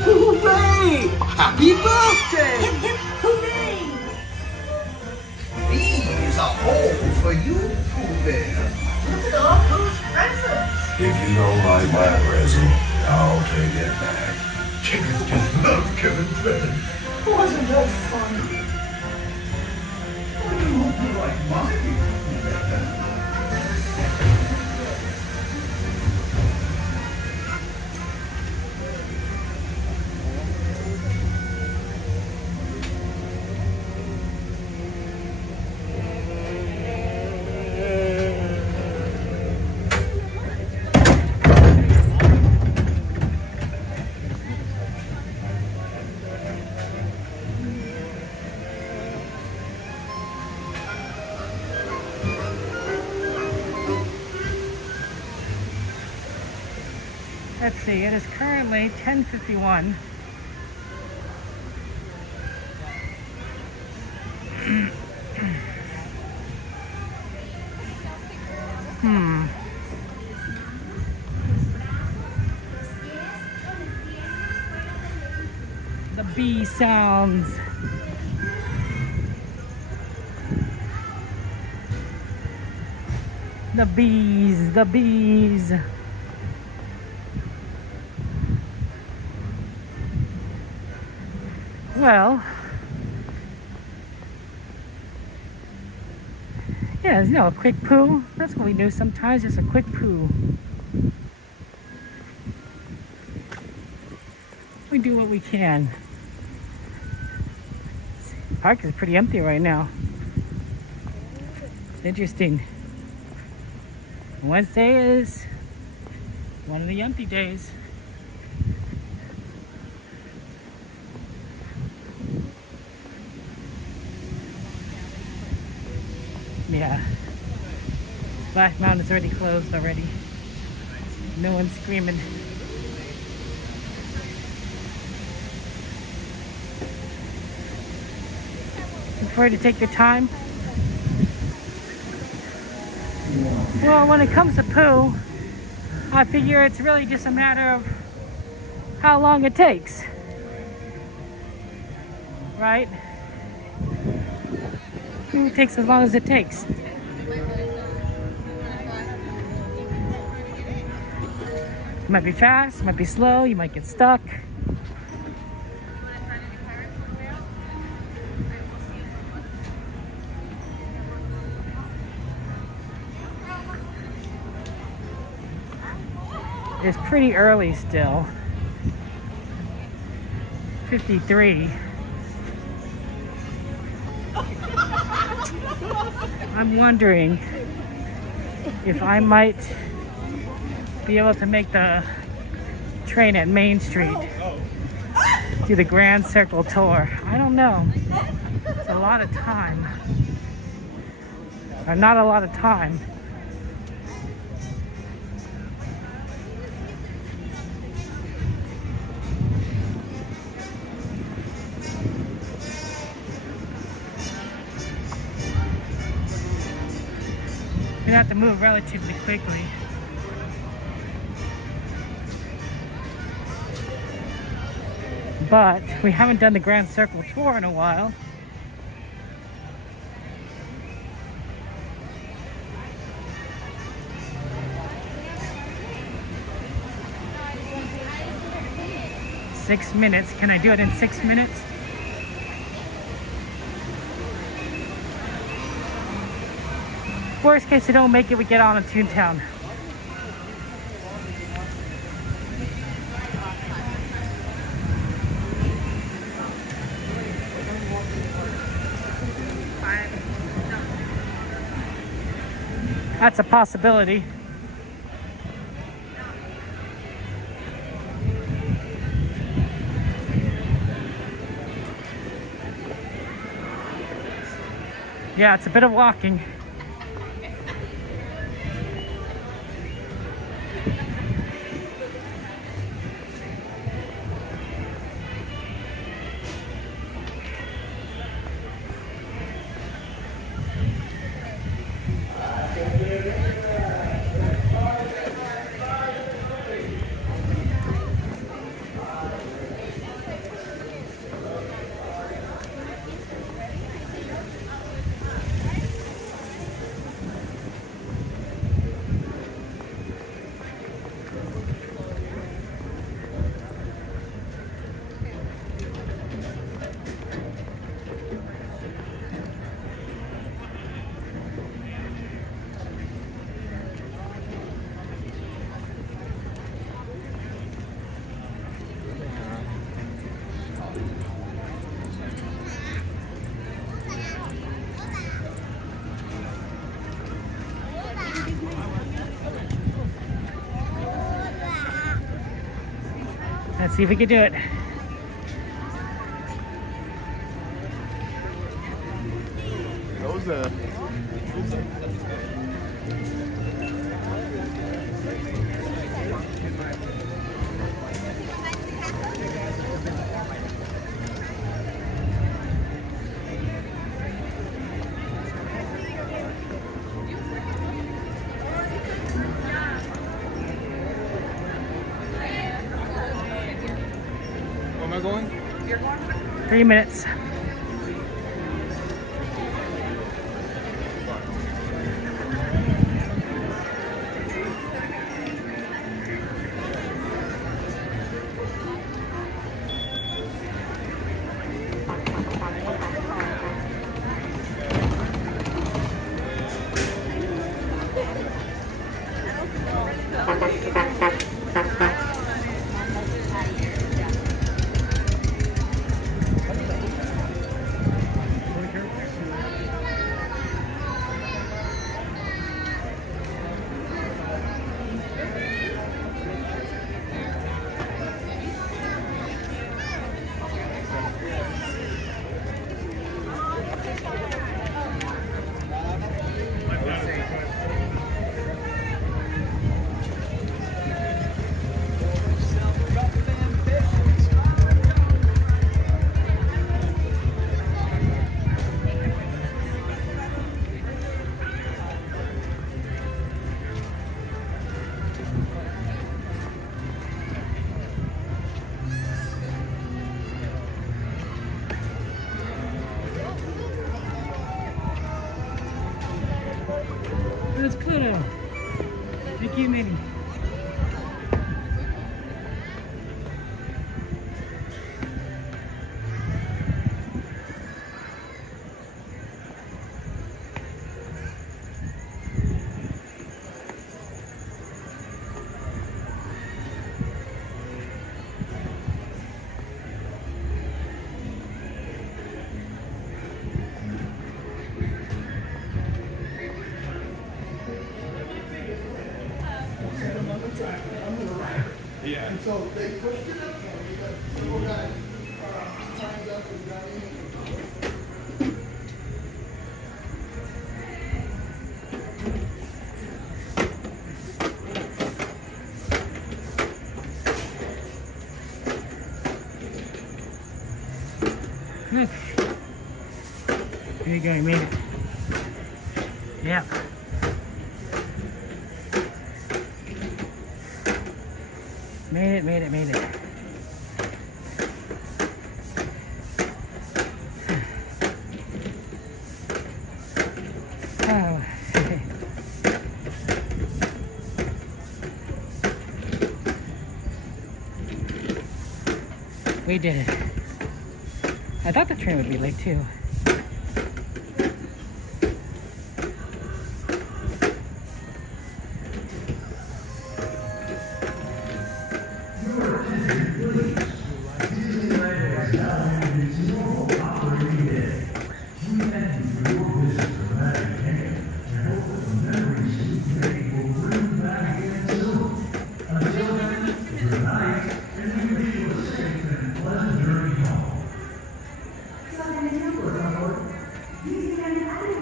Hooray! Happy birthday! Hip, hip, hooray! These are all for you, Pooh Bear. Look at all those presents! If you don't like my present, I'll take it back. Chickens just love giving presents. Wasn't that fun? Like mine. Let's see, it is currently 10:51. The bee sounds. The bees, the bees. Well, yeah, you know, a quick poo. That's what we do sometimes, just a quick poo. We do what we can. The park is pretty empty right now. It's interesting. Wednesday is one of the empty days. Yeah. Splash Mountain's already closed already. No one's screaming. Prefer to take your time. Well, when it comes to poo, I figure it's really just a matter of how long it takes. Right? It takes as long as it takes. It might be fast, it might be slow, you might get stuck. It's pretty early still. 53. I'm wondering if I might be able to make the train at Main Street. Do the Grand Circle tour. I don't know. It's a lot of time. Or not a lot of time. You're gonna have to move relatively quickly. But we haven't done the Grand Circle tour in a while. Six minutes. Can I do it in 6 minutes? Worst case, I don't make it, we get on to Toontown. That's a possibility. Yeah, it's a bit of walking. Let's see if we can do it. Where am I going? 3 minutes. Let's put a Mickey and Minnie. There you go, you made it. Yep. Made it. Oh. We did it. I thought the train would be late too.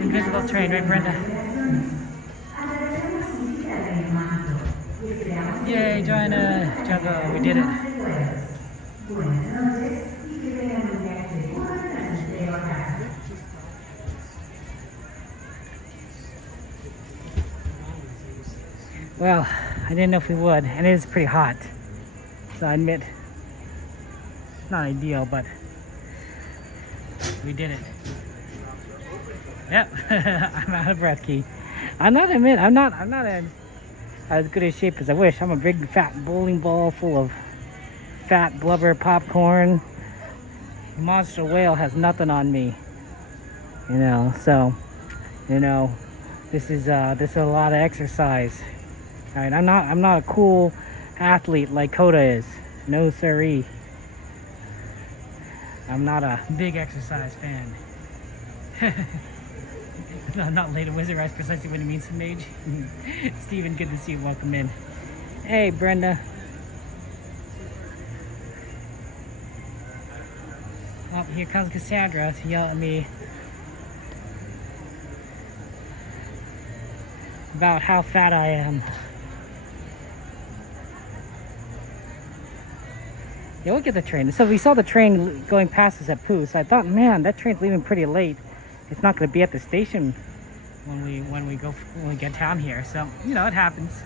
Invisible train, right, Brenda? Yay, Joanna! Jungle, we did it. Well, I didn't know if we would, and it is pretty hot. So I admit, it's not ideal, but we did it. Yep, I'm out of breath, Key. I'm not in as good a shape as I wish. I'm a big fat bowling ball full of fat blubber popcorn. The monster whale has nothing on me, you know. So, you know, this is a lot of exercise. All right, I'm not a cool athlete like Coda is. No siree. I'm not a big exercise fan. No, not late. A wizard. That's precisely what it means to mage. Steven, good to see you. Welcome in. Hey, Brenda. Oh, here comes Cassandra to yell at me about how fat I am. Yeah, we'll get the train. So we saw the train going past us at Pooh, so I thought, man, that train's leaving pretty late. It's not going to be at the station when we get down here. So, you know, it happens.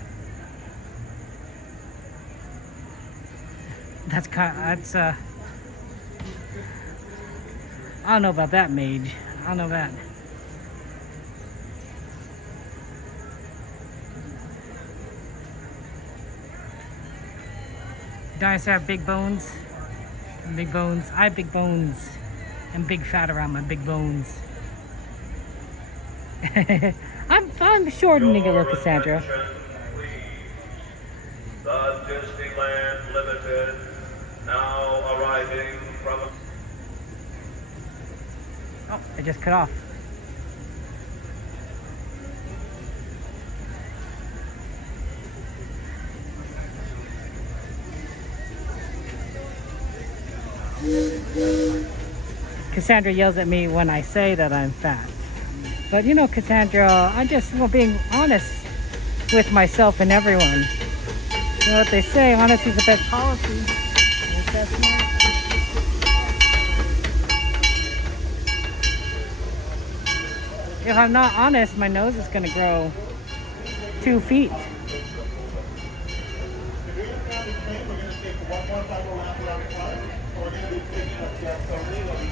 I don't know about that, Mage. I don't know that. Dinosaurs have big bones. Big bones. I have big bones. I'm big fat around my big bones. I'm shortening a little, Cassandra. The Disneyland Limited now arriving from. Oh, I just cut off. Cassandra yells at me when I say that I'm fat. But you know, Cassandra, I'm just being honest with myself and everyone. You know what they say, honesty is the best policy. If I'm not honest, my nose is going to grow 2 feet.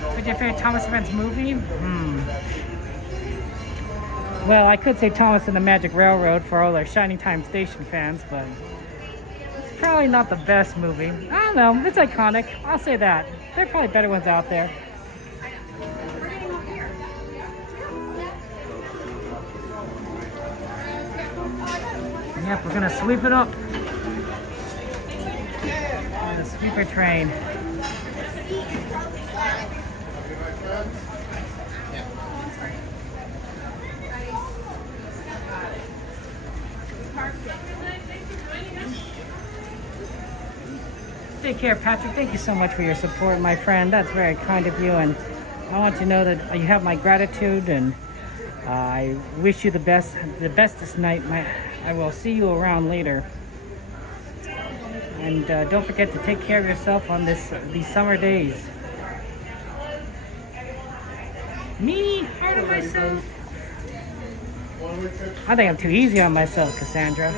What's your favorite Thomas Friends movie? Well, I could say Thomas and the Magic Railroad for all our Shining Time Station fans, but it's probably not the best movie. I don't know, it's iconic. I'll say that. There are probably better ones out there. Yep, we're gonna sweep it up. The sweeper train. Take care, Patrick. Thank you so much for your support, my friend. That's very kind of you, and I want you to know that you have my gratitude, and I wish you the best this night. I will see you around later. And don't forget to take care of yourself on these summer days. Me? Hard on myself? I think I'm too easy on myself, Cassandra.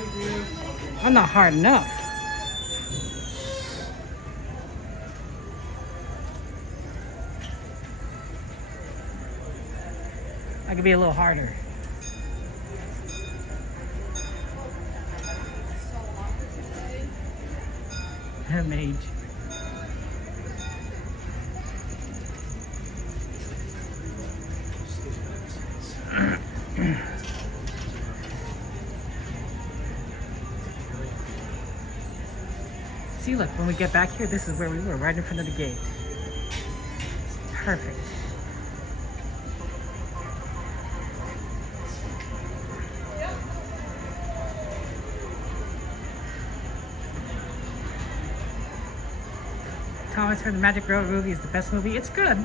I'm not hard enough. I could be a little harder. Mage. See, look, when we get back here, this is where we were, right in front of the gate. Perfect. Thomas from the Magic Railroad movie is the best movie. It's good.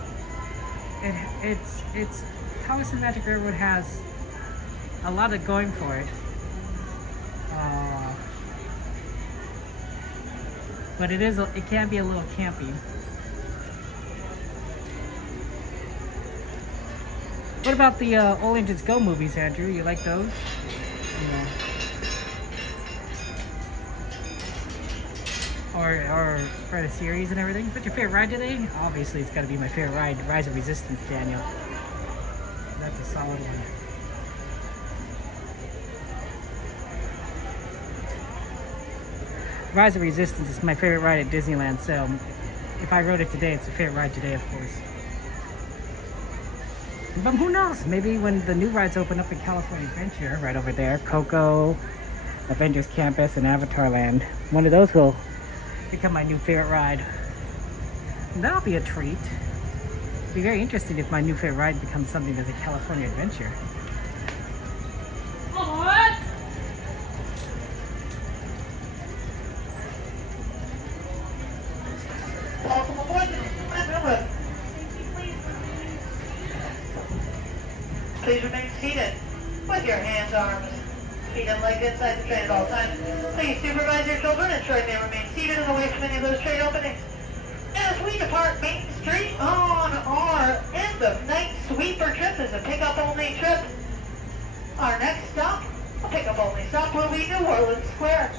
It's Thomas and the Magic Railroad has a lot of going for it. But it can be a little campy. What about the All Engines Go movies, Andrew? You like those? Yeah. Or for the series and everything. What's your favorite ride today? Obviously, it's got to be my favorite ride, Rise of Resistance, Daniel. That's a solid one. Rise of Resistance is my favorite ride at Disneyland, so if I rode it today, it's a favorite ride today, of course. But who knows? Maybe when the new rides open up in California Adventure, right over there, Coco, Avengers Campus, and Avatar Land, one of those will become my new favorite ride. And that'll be a treat. It'll be very interesting if my new favorite ride becomes something that's a California Adventure. What? Welcome aboard the Railroad. Please remain seated with your hands, arms, feet, and legs inside the train at all times. Please supervise your children, ensuring they remain seated and away from any of those train openings. As we depart Main Street on our end of night sweeper trip is a pickup-only trip. Our next stop, a pickup-only stop, will be New Orleans Square.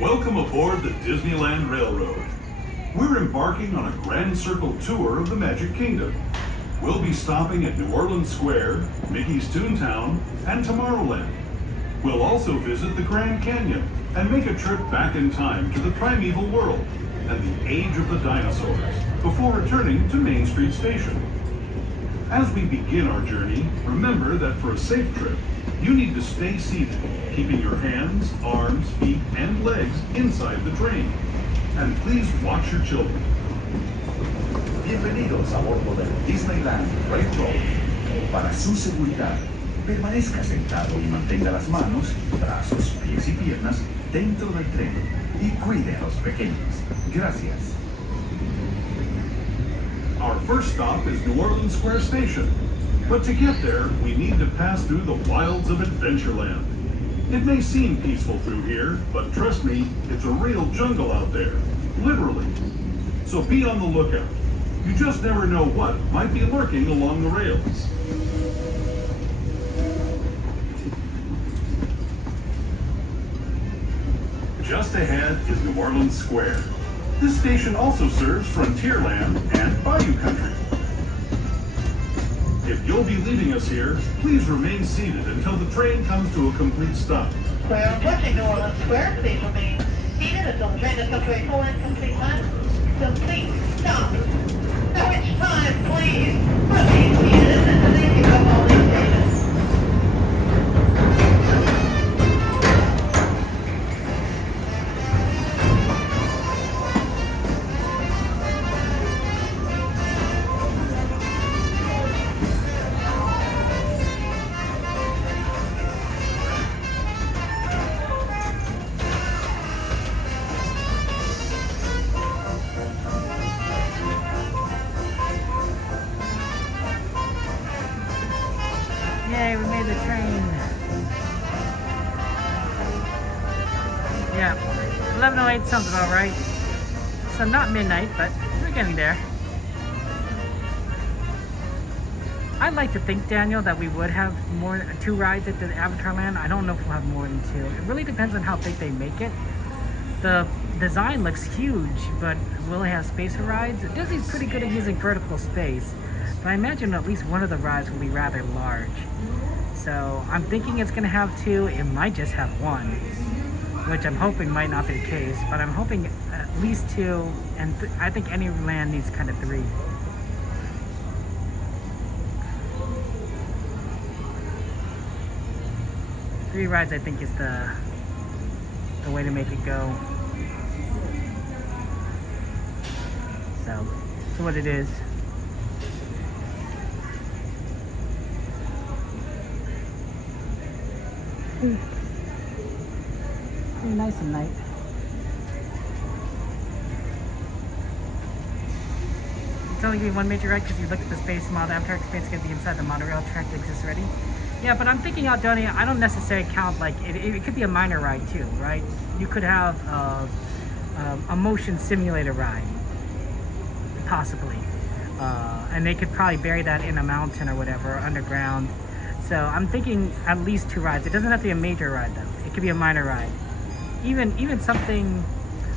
Welcome aboard the Disneyland Railroad. We're embarking on a grand circle tour of the Magic Kingdom. We'll be stopping at New Orleans Square, Mickey's Toontown, and Tomorrowland. We'll also visit the Grand Canyon and make a trip back in time to the primeval world and the age of the dinosaurs before returning to Main Street Station. As we begin our journey, remember that for a safe trip, you need to stay seated, keeping your hands, arms, feet, and legs inside the train. And please watch your children. Bienvenidos a bordo del Disneyland Resort. Para su seguridad, permanezca sentado y mantenga las manos, brazos, pies y piernas dentro del tren y cuide a los pequeños. Gracias. Our first stop is New Orleans Square Station. But to get there, we need to pass through the wilds of Adventureland. It may seem peaceful through here, but trust me, it's a real jungle out there. Literally. So be on the lookout. You just never know what might be lurking along the rails. Just ahead is New Orleans Square. This station also serves Frontierland and Bayou Country. If you'll be leaving us here, please remain seated until the train comes to a complete stop. We're approaching New Orleans Square. Please remain seated until the train has come to a full and complete time. Complete stop. At which time, please remain seated until they pick up all these stations. the train. Yeah, 11:08 sounds about right. So not midnight, but we're getting there. I'd like to think, Daniel, that we would have two rides at the Avatar Land. I don't know if we'll have more than two. It really depends on how big they make it. The design looks huge, but will it have space for rides? Disney's pretty good at using vertical space, but I imagine at least one of the rides will be rather large. So I'm thinking it's going to have two. It might just have one, which I'm hoping might not be the case, but I'm hoping at least two, and I think any land needs kind of three. Three rides, I think, is the way to make it go. So, that's what it is. Very nice at night. It's only going to be one major ride because you look at the space model. The Avatar Experience is going to be inside the monorail track that exists already. Yeah, but I'm thinking out, Donnie, I don't necessarily count, like, it could be a minor ride too, right? You could have a motion simulator ride, possibly. And they could probably bury that in a mountain or whatever, underground. So I'm thinking at least two rides. It doesn't have to be a major ride though. It could be a minor ride. Even something,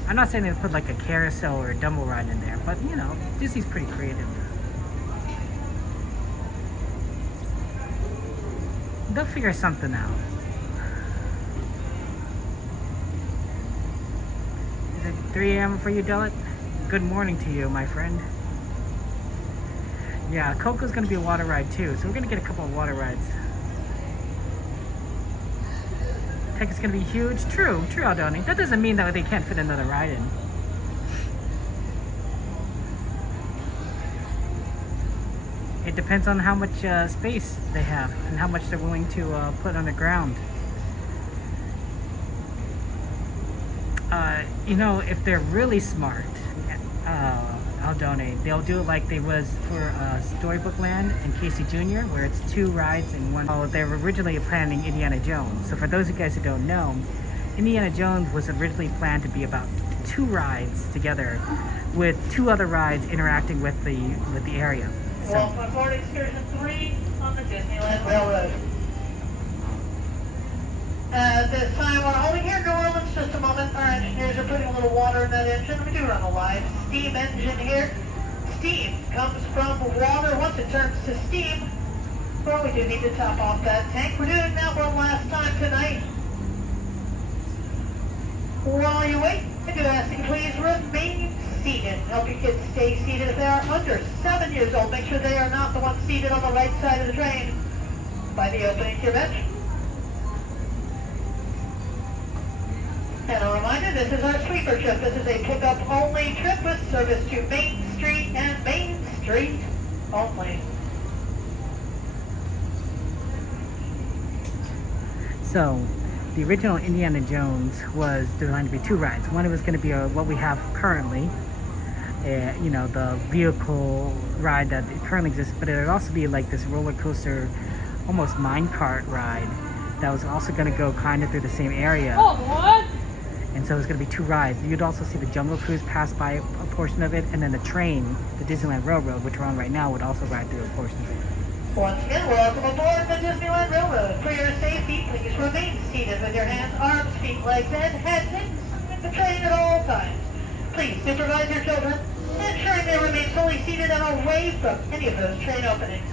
I'm not saying they put like a carousel or a Dumbo ride in there, but you know, Disney's pretty creative. They'll figure something out. Is it 3 a.m. for you, Dullet? Good morning to you, my friend. Yeah, Coco's gonna be a water ride too, so we're gonna get a couple of water rides. Tech is gonna be huge. True, Aldoni. That doesn't mean that they can't fit another ride in. It depends on how much space they have and how much they're willing to put on the ground. You know, if they're really smart, Aldoni, they'll do it like they was for Storybook Land and Casey Jr., where it's two rides in one. Oh, they were originally planning Indiana Jones. So for those of you guys who don't know, Indiana Jones was originally planned to be about two rides together, with two other rides interacting with the area. So. Welcome aboard Excursion 3 on the Disneyland Railroad. At this time, we're holding here in New Orleans just a moment. Our engineers are putting a little water in that engine. We do run a live steam engine here. Steam comes from water. Once it turns to steam, well, we do need to top off that tank. We're doing that one last time tonight. While you wait, I do ask you please remain seated. Help your kids stay seated. If they are under 7 years old, make sure they are not the ones seated on the right side of the train by the opening to your bench. And a reminder, this is our sweeper trip. This is a pickup-only trip with service to Main Street and Main Street only. So, the original Indiana Jones was designed to be two rides. One was going to be what we have currently, you know, the vehicle ride that currently exists, but it would also be like this roller coaster, almost minecart ride that was also going to go kind of through the same area. Oh, what? And so it's going to be two rides. You'd also see the Jungle Cruise pass by a portion of it, and then the train, the Disneyland Railroad, which we're on right now, would also ride through a portion of it. Once again, welcome aboard the Disneyland Railroad. For your safety, please remain seated with your hands, arms, feet, legs, and head inside the train at all times. Please supervise your children, ensuring they remain fully seated and away from any of those train openings.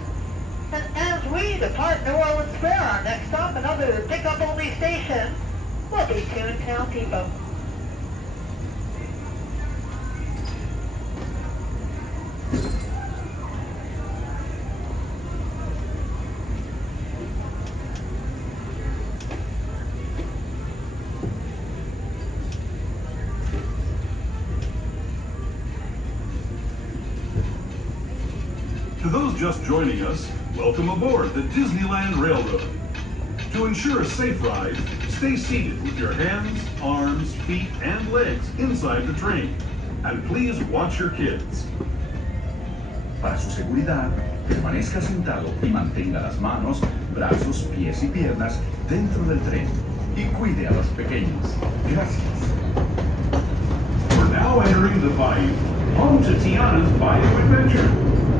And as we depart New Orleans Square, our next stop, another pickup-only station, will be Toontown Depot. To those just joining us, welcome aboard the Disneyland Railroad. To ensure a safe ride, stay seated with your hands, arms, feet, and legs inside the train. And please watch your kids. Para su seguridad, Permanezca sentado y mantenga las manos, brazos, pies y piernas dentro del tren. Y cuide a los pequeños. Gracias. We're now entering the Bayou, home to Tiana's Bayou Adventure.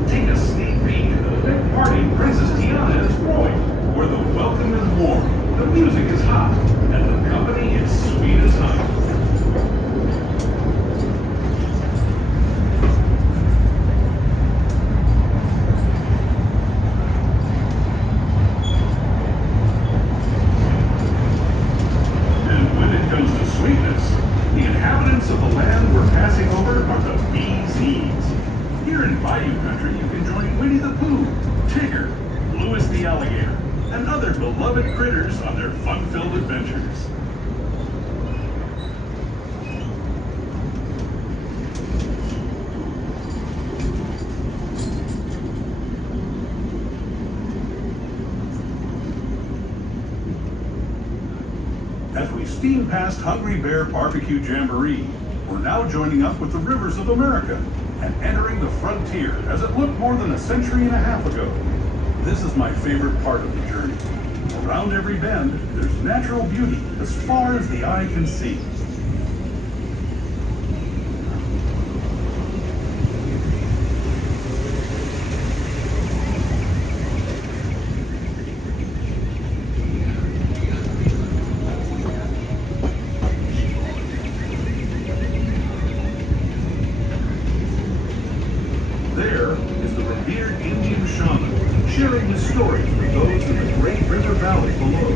Take a sneak peek at the big party Princess Tiana is throwing, where the welcome is warm, the music is hot, and the company is sweet as honey. And when it comes to sweetness, the inhabitants of the land we're passing over are the bee's knees. Here in Bayou Country, you can join Winnie the Pooh, Tigger, Louis the Alligator, and other beloved critters on their fun-filled adventures. As we steam past Hungry Bear Barbecue Jamboree, we're now joining up with the rivers of America and entering the frontier as it looked more than a century and a half ago. This is my favorite part of the journey. Around every bend, there's natural beauty as far as the eye can see. There is the revered Indian shaman sharing his stories with those in the great river valley below.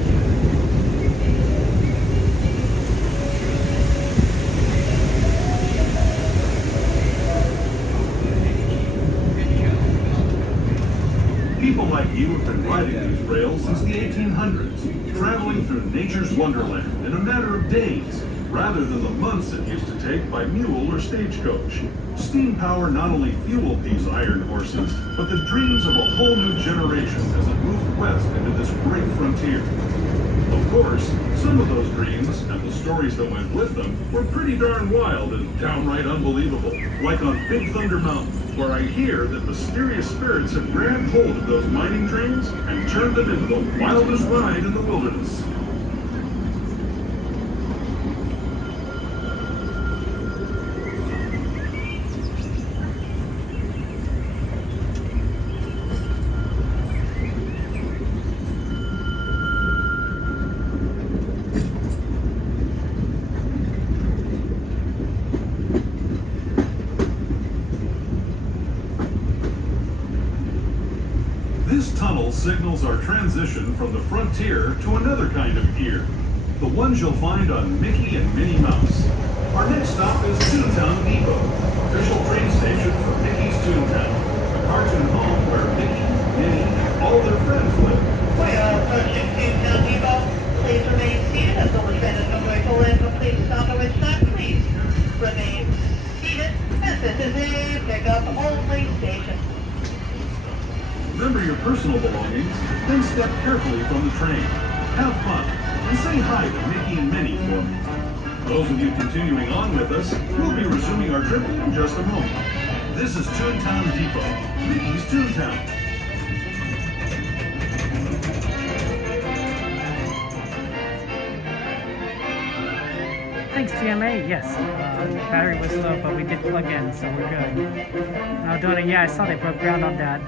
People like you have been riding these rails since the 1800s, traveling through nature's wonderland in a matter of days, rather than the months it used to take by mule or stagecoach. Steam power not only fueled these iron horses, but the dreams of a whole new generation as it moved west into this great frontier. Of course, some of those dreams and the stories that went with them were pretty darn wild and downright unbelievable, like on Big Thunder Mountain, where I hear that mysterious spirits have grabbed hold of those mining trains and turned them into the wildest ride in the wilderness. This tunnel signals our transition from the frontier to another kind of ear, the ones you'll find on Mickey and Minnie Mouse. Our next stop is Toontown Depot, official train station for Mickey's Toontown, the cartoon home where Mickey, Minnie, and all their friends live. We are approaching Toontown Depot. Please remain seated until the train is going to land complete stop, at which time please remain seated, as this is a pickup-only station. Remember your personal belongings, then step carefully from the train. Have fun, and say hi to Mickey and Minnie for me. Those of you continuing on with us, we'll be resuming our trip in just a moment. This is Toontown Depot, Mickey's Toontown. Thanks, GMA. Yes, battery was low, but we did plug in, so we're good. Donna, yeah, I saw they broke ground on that.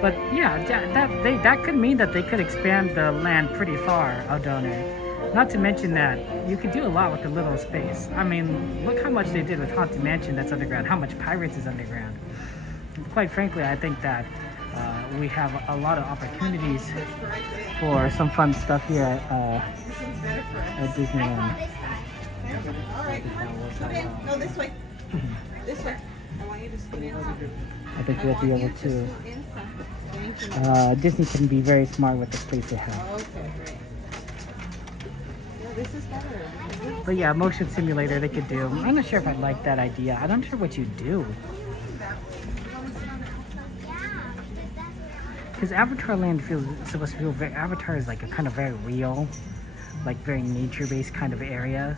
But yeah, that could mean that they could expand the land pretty far, Aldone. Not to mention that you could do a lot with a little space. I mean, look how much they did with Haunted Mansion that's underground, how much Pirates is underground. Quite frankly, I think that we have a lot of opportunities for some fun stuff here at Disneyland. All right, scoot in. No, this way. This way. I want you to scoot in. I think we'll be able to. Disney can be very smart with the space they have. Okay, great. No, this is better. But yeah, motion simulator they could do. I'm not sure if I like that idea. I'm not sure what you do. Because Avatar Land feels supposed to feel very. Avatar is like a kind of very real, like very nature-based kind of area.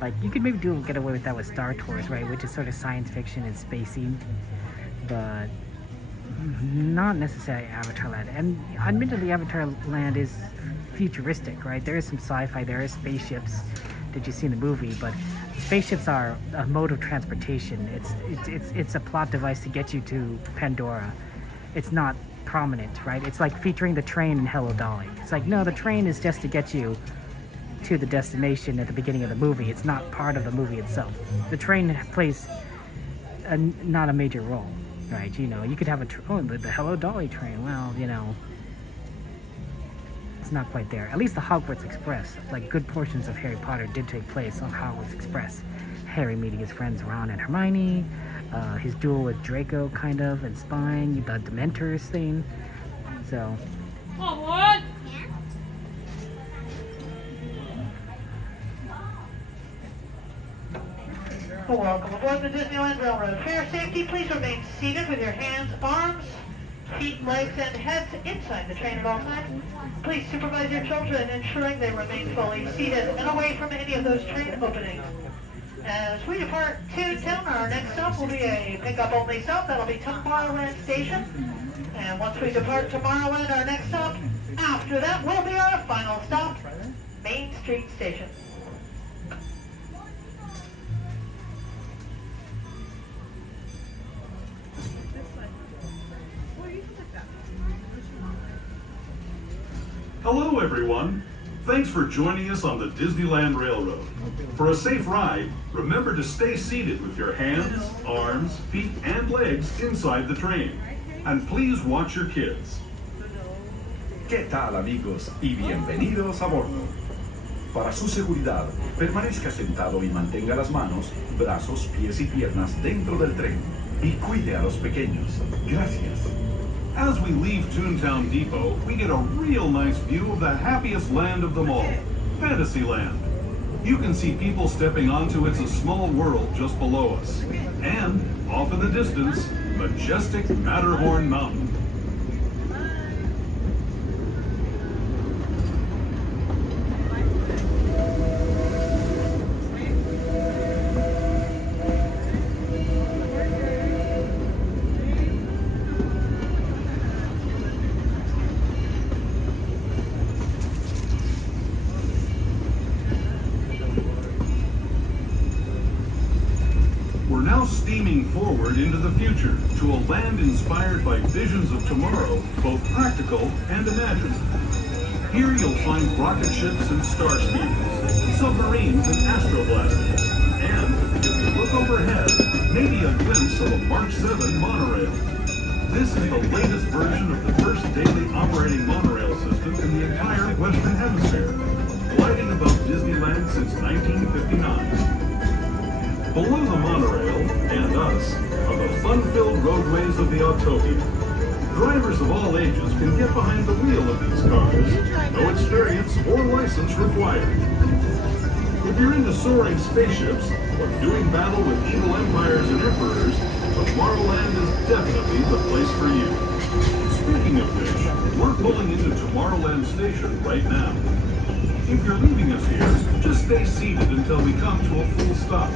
Like you could maybe get away with that with Star Tours, right? Which is sort of science fiction and spacey. But not necessarily Avatar Land. And admittedly, Avatar Land is futuristic, right? There is some sci-fi, there is spaceships that you see in the movie, but spaceships are a mode of transportation. It's a plot device to get you to Pandora. It's not prominent, right? It's like featuring the train in Hello Dolly. It's like, no, the train is just to get you to the destination at the beginning of the movie. It's not part of the movie itself. The train plays not a major role, right? You know, you could have the Hello Dolly train. Well, you know, it's not quite there. At least the Hogwarts Express, like good portions of Harry Potter did take place on Hogwarts Express. Harry meeting his friends Ron and Hermione, his duel with Draco, kind of, and spying, the Dementors thing. So. Oh, what? Welcome aboard the Disneyland Railroad. For your safety, please remain seated with your hands, arms, feet, legs, and heads inside the train at all times. Please supervise your children, ensuring they remain fully seated and away from any of those train openings. As we depart Toontown, our next stop will be a pickup-only stop. That'll be Tomorrowland Station. And once we depart Tomorrowland, our next stop, after that will be our final stop, Main Street Station. Hello, everyone. Thanks for joining us on the Disneyland Railroad. For a safe ride, remember to stay seated with your hands, arms, feet, and legs inside the train. And please watch your kids. ¿Qué tal, amigos? Y bienvenidos a bordo. Para su seguridad, permanezca sentado y mantenga las manos, brazos, pies y piernas dentro del tren. Y cuide a los pequeños. Gracias. As we leave Toontown Depot, we get a real nice view of the happiest land of them all, Fantasyland. You can see people stepping onto It's a Small World just below us. And, off in the distance, majestic Matterhorn Mountain. Steaming forward into the future to a land inspired by visions of tomorrow, both practical and imagined. Here you'll find rocket ships and star speeders, submarines and astroblasters, and, if you look overhead, maybe a glimpse of a Mark 7 monorail. This is the latest version of the first daily operating monorail system in the entire Western Hemisphere, gliding above Disneyland since 1959. Below the monorail, and us, are the fun-filled roadways of the Autopia. Drivers of all ages can get behind the wheel of these cars, no experience or license required. If you're into soaring spaceships or doing battle with evil empires and emperors, Tomorrowland is definitely the place for you. Speaking of which, we're pulling into Tomorrowland Station right now. If you're leaving us here, just stay seated until we come to a full stop.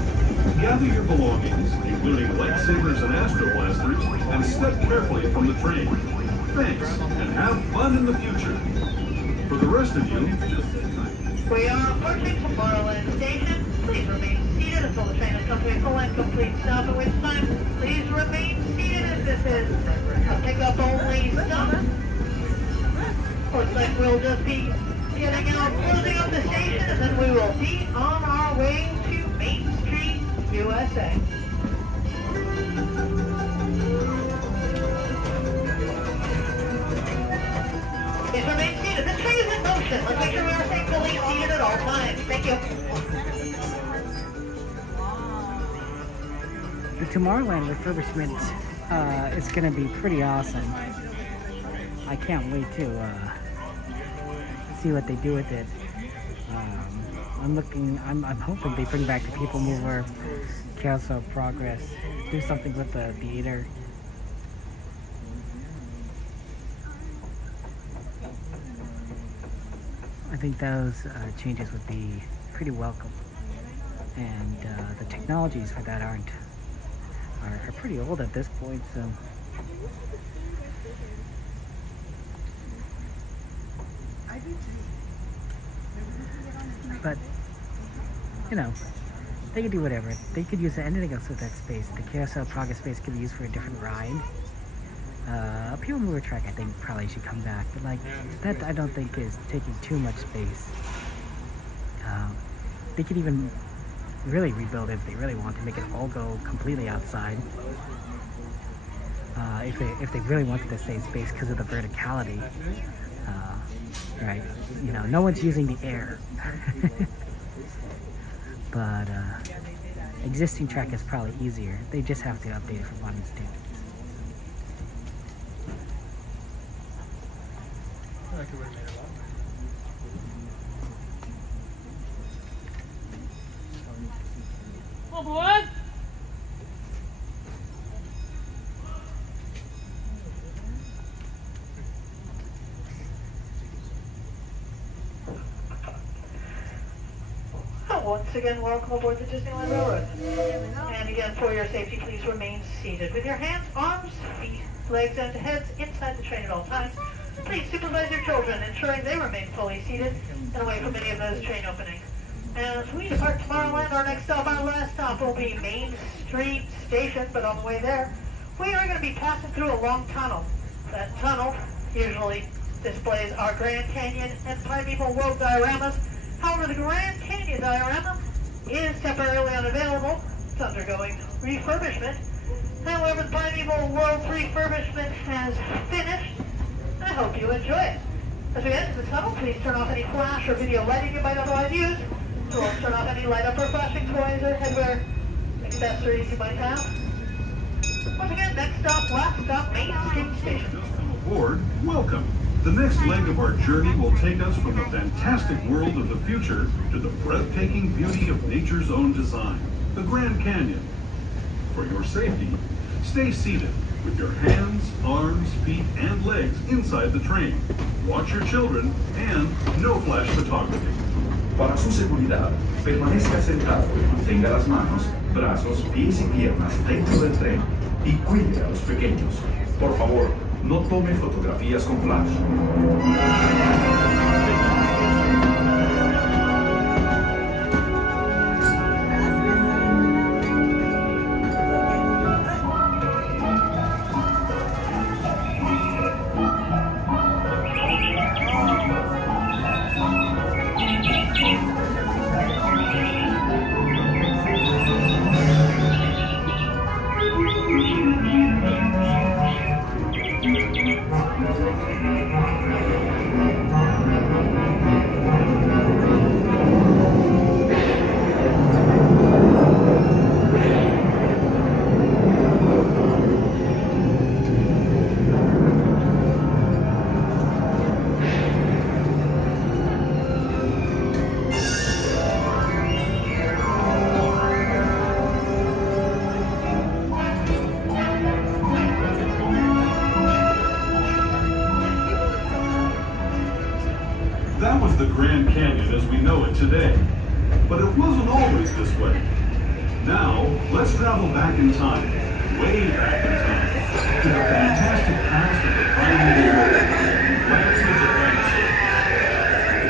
Gather your belongings, including lightsabers and astroblasters, and step carefully from the train. Thanks, and have fun in the future. For the rest of you, just sit tight. We are approaching Tomorrowland Station. Please remain seated until the train has come to a full and complete stop, at which time please remain seated as this is a pickup-only stop. Looks like we'll just be getting out, closing up the station, and then we will be on our way to Main Street, USA. Please remain seated. The train is in motion. Let's make sure we are safely seated at all times. Thank you. The Tomorrowland refurbishment is going to be pretty awesome. I can't wait to see what they do with it. I'm hoping they bring back the People Mover, Carousel of Progress, do something with the theater. I think those changes would be pretty welcome. And the technologies for that are pretty old at this point, so I do too. But, you know, they could do whatever. They could use anything else with that space. The Carousel Progress space could be used for a different ride. People Mover Track, I think, probably should come back. But, like, that I don't think is taking too much space. They could even really rebuild it if they really want to make it all go completely outside. If they really wanted to save space because of the verticality. Right, you know, no one's using the air. But existing track is probably easier. They just have to update it for modern standards. Oh boy! Once again, welcome aboard the Disneyland Resort. And again, for your safety, please remain seated with your hands, arms, feet, legs, and heads inside the train at all times. Please supervise your children, ensuring they remain fully seated and away from any of those train openings. As we depart Tomorrowland, our next stop, our last stop, will be Main Street Station, but on the way there, we are going to be passing through a long tunnel. That tunnel usually displays our Grand Canyon and Primeval World dioramas. However, the Grand Canyon diorama is temporarily unavailable. It's undergoing refurbishment. However, the Primeval World refurbishment has finished. I hope you enjoy it. As we enter the tunnel, please turn off any flash or video lighting you might otherwise use. We'll turn off any light up or flashing toys or headwear accessories you might have. Once again, next stop, last stop, Main Street Station. Welcome aboard. Welcome. The next leg of our journey will take us from the fantastic world of the future to the breathtaking beauty of nature's own design, the Grand Canyon. For your safety, stay seated with your hands, arms, feet, and legs inside the train. Watch your children and no flash photography. Para su seguridad, permanezca sentado y mantenga las manos, brazos, pies y piernas dentro del tren y cuide a los pequeños. Por favor, no tome fotografías con flash. That was the Grand Canyon as we know it today. But it wasn't always this way. Now, let's travel back in time, way back in time, to the fantastic past of the Primeval World. Let's look at dinosaurs.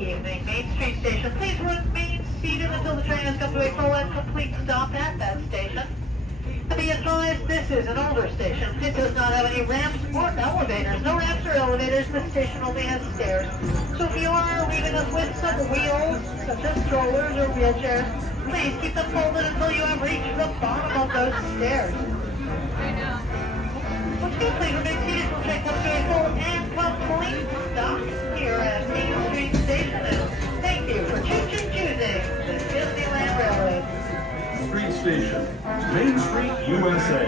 evening. Main Street Station. Please remain seated until the train has come to a full and complete stop at that station. And be advised, this is an older station. It does not have any ramps or elevators. No ramps or elevators. The station only has stairs. So if you are leaving us with some wheels, such as strollers or wheelchairs, please keep them folded until you have reached the bottom of those stairs. Once again, please remain seated until train comes to a full and complete stop here at Main Street Station. And thank you for choosing the Disneyland Railroad. Street Station, Main Street, USA.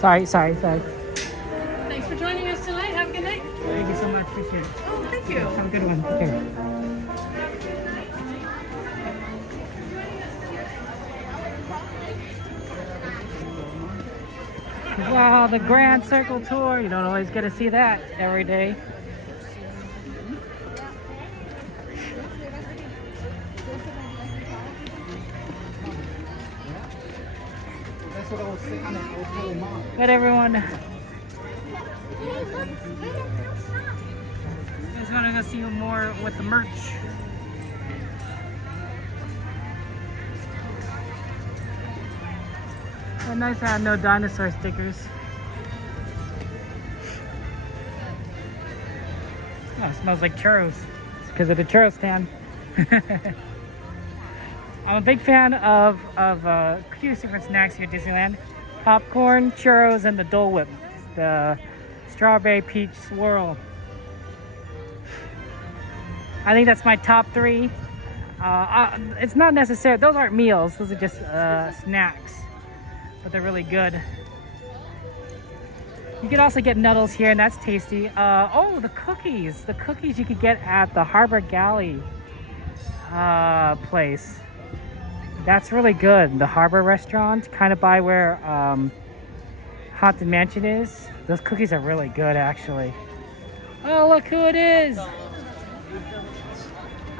Sorry. Thanks for joining us tonight. Have a good night. Thank you so much. Appreciate it. Oh, thank you. Have a good one. Take care. Wow, the Grand Circle Tour. You don't always get to see that every day. But everyone, just want to go see you more with the merch. But nice to have no dinosaur stickers. Oh, it smells like churros. It's because of the churro stand. I'm a big fan of a few different snacks here at Disneyland. Popcorn, churros, and the Dole Whip. The strawberry peach swirl. I think that's my top three. It's not necessary. Those aren't meals. Those are just snacks. But they're really good. You can also get Nuddles here, and that's tasty. Oh, the cookies. The cookies you could get at the Harbor Galley place. That's really good. The Harbor Restaurant, kind of by where Haunted Mansion is. Those cookies are really good, actually. Oh, look who it is.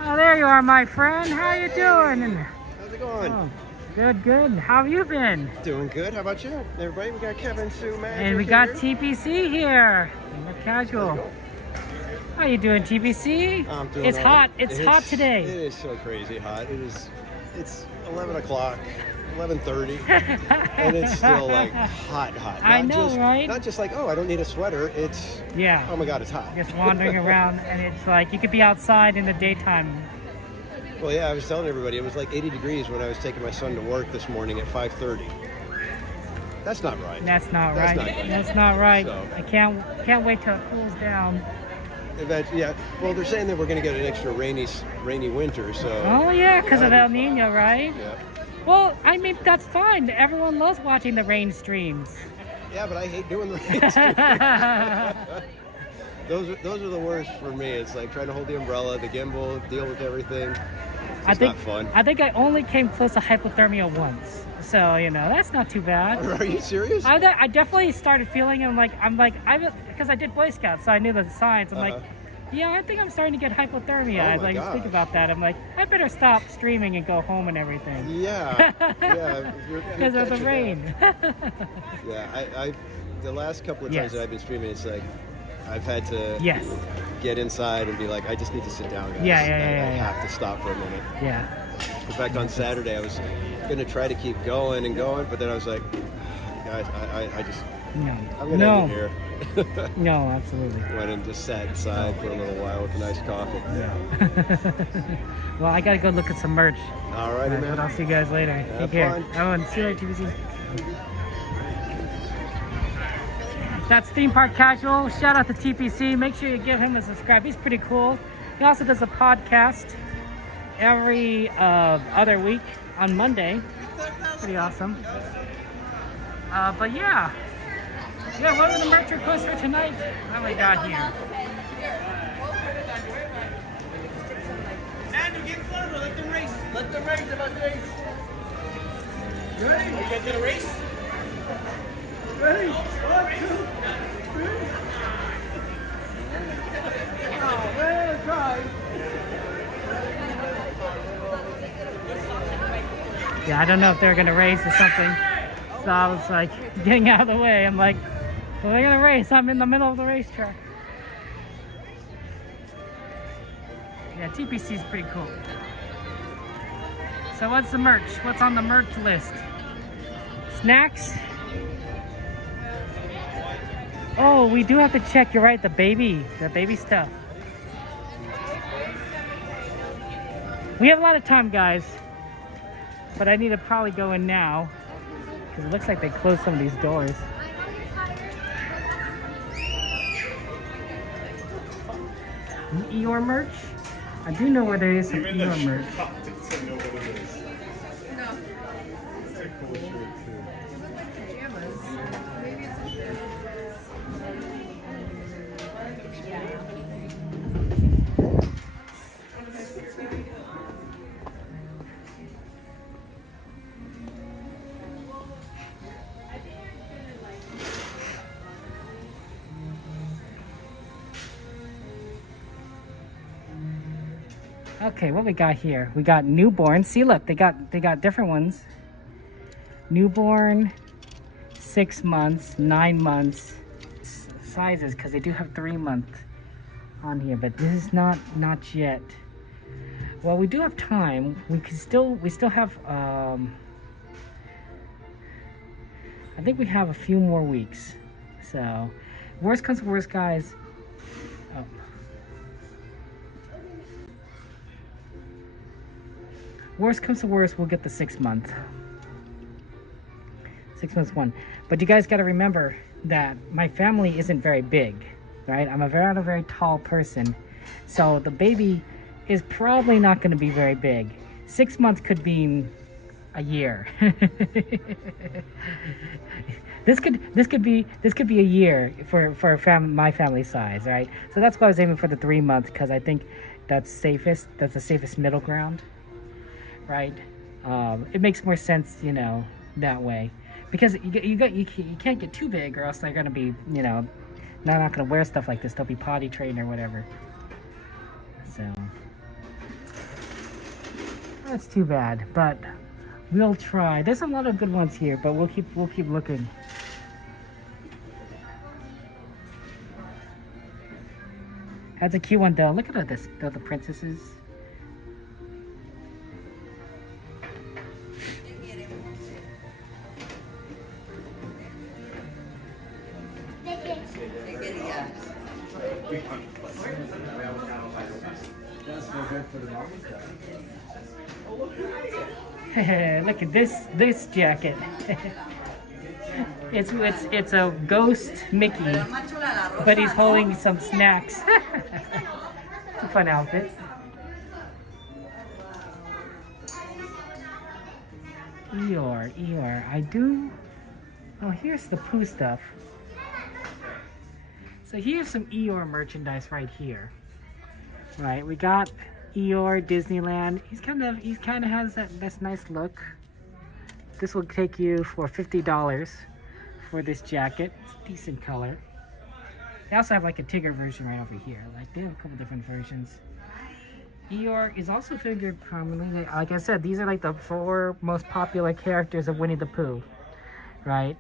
Oh, there you are, my friend. How you doing? How's it going? Oh, good. How have you been? Doing good. How about you? Everybody, we got Kevin, Sue, Magic, And we got TPC here. More casual. How you doing, TPC? I'm doing It's all hot. right. It's hot today. It is so crazy hot. It's 11 o'clock, 11:30, and it's still like hot. I know, right? Not just like, oh, I don't need a sweater. It's, yeah. Oh my God, it's hot. Just wandering around, and it's like you could be outside in the daytime. Well, yeah, I was telling everybody it was like 80 degrees when I was taking my son to work this morning at 5:30. That's not right. That's not right. So, I can't wait till it cools down. Yeah. Well, they're saying that we're going to get an extra rainy winter. So. Oh yeah, because of El Nino, right? Yeah. Well, I mean that's fine. Everyone loves watching the rain streams. Yeah, but I hate doing the rain streams. Those are the worst for me. It's like trying to hold the umbrella, the gimbal, deal with everything. It's not fun. I think I only came close to hypothermia once. So, that's not too bad. Are you serious? I definitely started feeling it. Because I did Boy Scouts, so I knew the signs. I'm like, yeah, I think I'm starting to get hypothermia. I think about that. I'm like, I better stop streaming and go home and everything. Yeah. Because of the rain. Yeah, the last couple of times that I've been streaming, it's like, I've had to get inside and be like, I just need to sit down, guys. I have to stop for a minute. Yeah. In fact, on Saturday, I was going to try to keep going, but then I was like, guys, I'm going to end it here. No, absolutely. Went and just sat inside for a little while with a nice coffee. Yeah. Well, I got to go look at some merch. All righty, man. But I'll see you guys later. Have Take care. fun. Everyone, see you later, TVC. That's Theme Park Casual. Shout out to TPC. Make sure you give him a subscribe. He's pretty cool. He also does a podcast every other week on Monday. Pretty awesome. But yeah, what are the merch requests for tonight? What we got here? Andrew, get in front of her. Let them race. Let them race. About race. Ready? You guys gonna race? Ready? 1, 2, 3. Oh man, try. Yeah, I don't know if they're gonna race or something. So I was like getting out of the way. I'm like, well, they're gonna race. I'm in the middle of the racetrack. Yeah, TPC is pretty cool. So what's the merch? What's on the merch list? Snacks? Oh, we do have to check, you're right, the baby stuff. We have a lot of time, guys. But I need to probably go in now. Because it looks like they closed some of these doors. Eeyore merch? I do know where there is some Eeyore merch. Okay, what we got here? We got newborn. See, look, they got different ones. Newborn, 6 months, 9 months sizes, because they do have 3 month on here, but this is not yet. Well, we do have time. We still have. I think we have a few more weeks. So, worst comes to worst, guys. Oh. Worst comes to worst, we'll get the 6 month. 6 months one. But you guys got to remember that my family isn't very big, right? I'm a very tall person. So the baby is probably not going to be very big. 6 months could be a year. This could be a year for my family size, right? So that's why I was aiming for the 3 month, because I think that's safest. That's the safest middle ground. Right, it makes more sense, you know, that way, because you can't get too big, or else they're gonna be, you know, not gonna wear stuff like this. They'll be potty trained or whatever. So that's too bad, but we'll try. There's a lot of good ones here, but we'll keep looking. That's a cute one though. Look at this, the princesses. Look at this jacket. it's a ghost Mickey, but he's holding some snacks. It's a fun outfit. Eeyore. I do. Oh, here's the Pooh stuff. So here's some Eeyore merchandise right here. Right, we got Eeyore Disneyland. He's kind of has this nice look. This will take you for $50 for this jacket. It's a decent color. They also have like a Tigger version right over here. Like, they have a couple different versions. Eeyore is also figured prominently. Like I said, these are like the 4 most popular characters of Winnie the Pooh, right?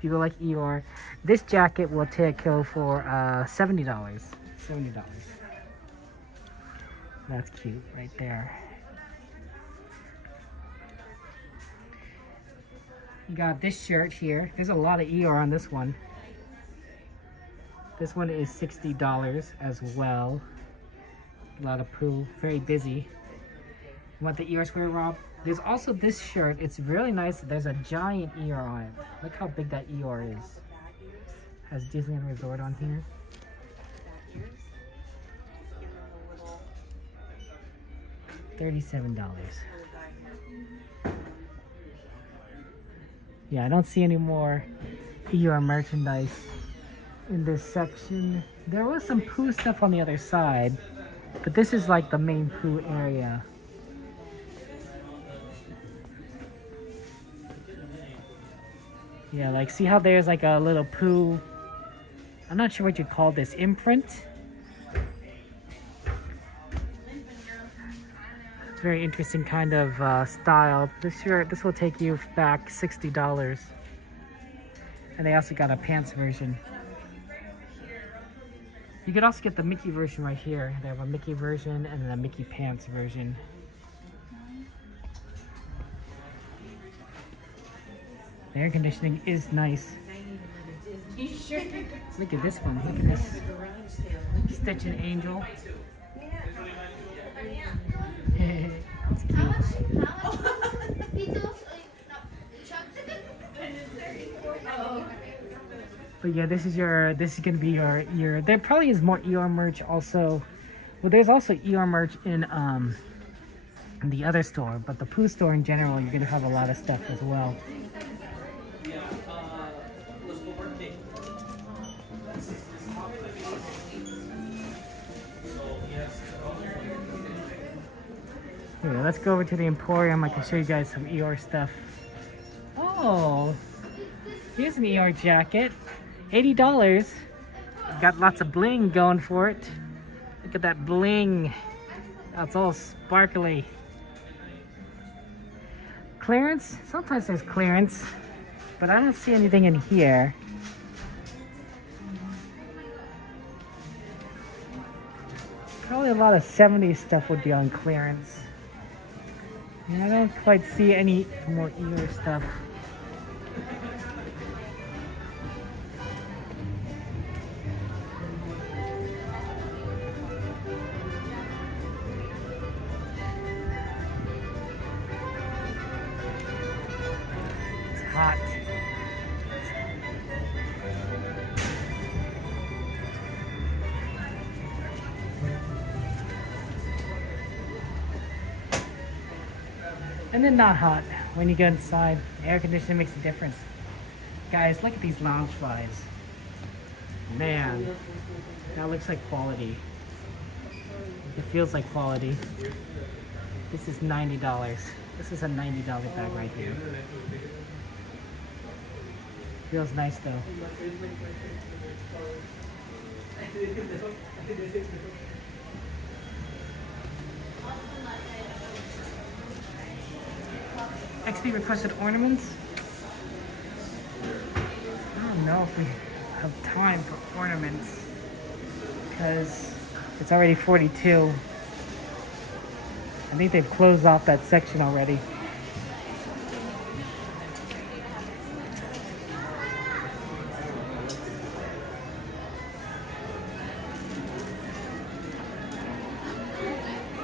People like Eeyore. This jacket will go for $70. $70. That's cute right there. You got this shirt here. There's a lot of Eeyore on this one. This one is $60 as well. A lot of Pooh. Very busy. You want the Eeyore square, Rob? There's also this shirt. It's really nice. There's a giant Eeyore on it. Look how big that Eeyore is. Has Disneyland Resort on here. $37. Yeah, I don't see any more Eeyore merchandise in this section. There was some Pooh stuff on the other side, but this is like the main Pooh area. Yeah, like see how there's like a little Pooh, I'm not sure what you'd call this, imprint? It's very interesting kind of style. This shirt, this will take you back $60. And they also got a pants version. You could also get the Mickey version right here. They have a Mickey version and then a Mickey Pants version. The air conditioning is nice. Look at this one. Look at this Stitch and Angel. It's cute. But yeah, this is gonna be your there probably is more ER merch also. Well, there's also ER merch in the other store, but the Pooh store in general, you're gonna have a lot of stuff as well. Here, let's go over to the Emporium. I can show you guys some ER stuff. Oh, here's an ER jacket. $80. Got lots of bling going for it. Look at that bling. That's all sparkly. Clearance? Sometimes there's clearance, but I don't see anything in here. Probably a lot of 70s stuff would be on clearance. And I don't quite see any more ER stuff. It's hot. And then not hot when you go inside. Air conditioning makes a difference. Guys, look at these lounge flies. Man, that looks like quality. It feels like quality. This is $90. This is a $90 bag right here. Feels nice though. XP requested ornaments. I don't know if we have time for ornaments because it's already 42. I think they've closed off that section already.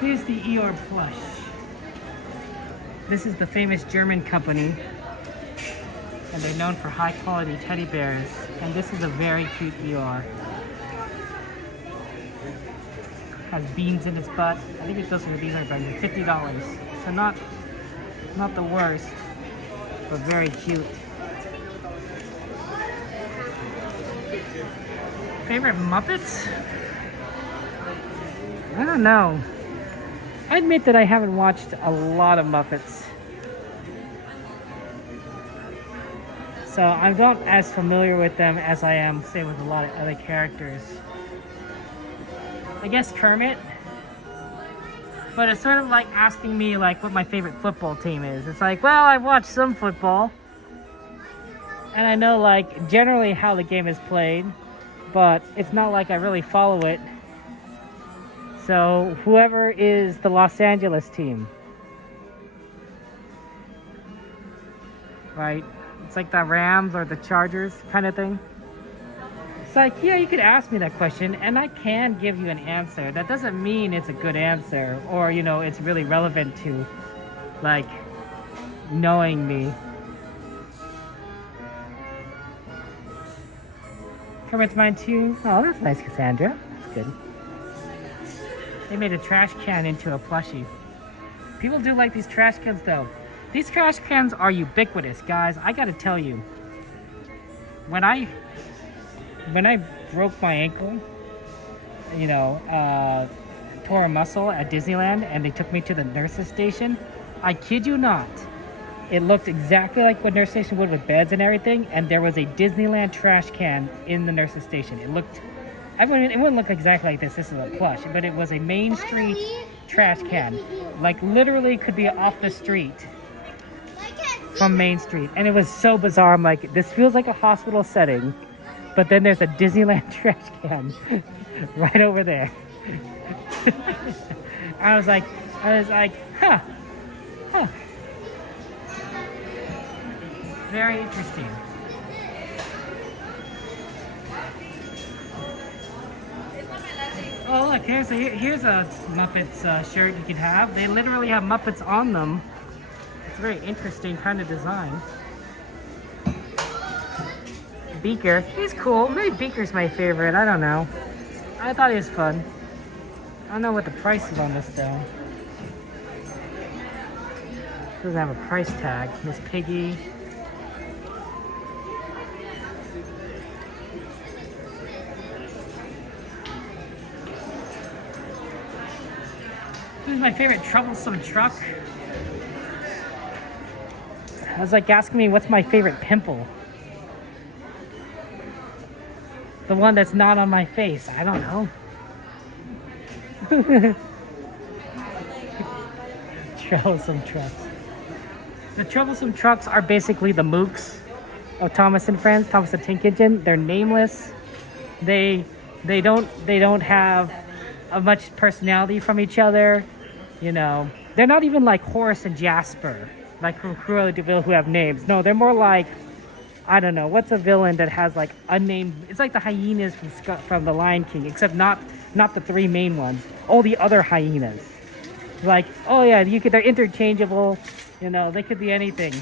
Here's the ER plush. This is the famous German company, and they're known for high quality teddy bears. And this is a very cute ER. Has beans in its butt. I think it goes for these are about $50. So not the worst, but very cute. Favorite Muppets? I don't know. I admit that I haven't watched a lot of Muppets. So I'm not as familiar with them as I am, say, with a lot of other characters. I guess Kermit. But it's sort of like asking me like what my favorite football team is. It's like, well, I've watched some football. And I know like generally how the game is played. But it's not like I really follow it. So whoever is the Los Angeles team. Right? It's like the Rams or the Chargers kind of thing. It's like, yeah, you could ask me that question and I can give you an answer. That doesn't mean it's a good answer or, you know, it's really relevant to, like, knowing me. Kermit's mine too. Oh, that's nice, Cassandra. That's good. They made a trash can into a plushie. People do like these trash cans though. These trash cans are ubiquitous, guys. I gotta tell you. When I broke my ankle, you know, tore a muscle at Disneyland and they took me to the nurse's station, I kid you not, it looked exactly like what nurse station would with beds and everything, and there was a Disneyland trash can in the nurse's station. It wouldn't look exactly like this. This is a plush, but it was a Main Street trash can. Like literally could be off the street from Main Street. And it was so bizarre. I'm like, this feels like a hospital setting. But then there's a Disneyland trash can right over there. I was like, huh. Very interesting. Oh look, here's a Muppets shirt you can have. They literally have Muppets on them. It's a very interesting kind of design. Beaker, he's cool. Maybe Beaker's my favorite, I don't know. I thought he was fun. I don't know what the price is on this though. Doesn't have a price tag. Miss Piggy. Who's my favorite troublesome truck? I was like asking me what's my favorite pimple. The one that's not on my face. I don't know. Troublesome trucks. The troublesome trucks are basically the mooks of Thomas and Friends, Thomas the Tank Engine. They're nameless. They don't have much personality from each other. You know, they're not even like Horace and Jasper, like from Cruella de Vil, who have names. No, they're more like, I don't know, what's a villain that has like unnamed? It's like the hyenas from The Lion King, except not the three main ones. All the other hyenas. Like, oh yeah, they're interchangeable. You know, they could be anything.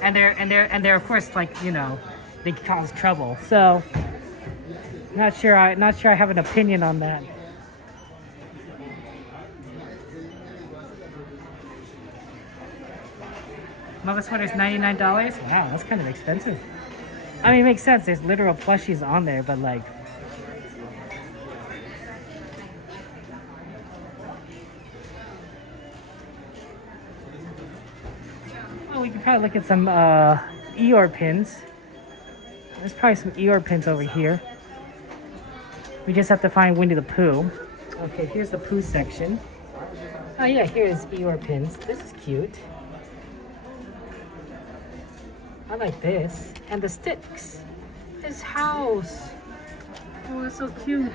And they're of course, like, you know, they cause trouble. So not sure I have an opinion on that. Mama sweater's $99? Wow, that's kind of expensive. I mean, it makes sense. There's literal plushies on there, but like, we could probably look at some Eeyore pins. There's probably some Eeyore pins over here. We just have to find Winnie the Pooh. Okay, here's the Pooh section. Oh yeah, here's Eeyore pins. This is cute. I like this. And the sticks. His house. Oh, it's so cute.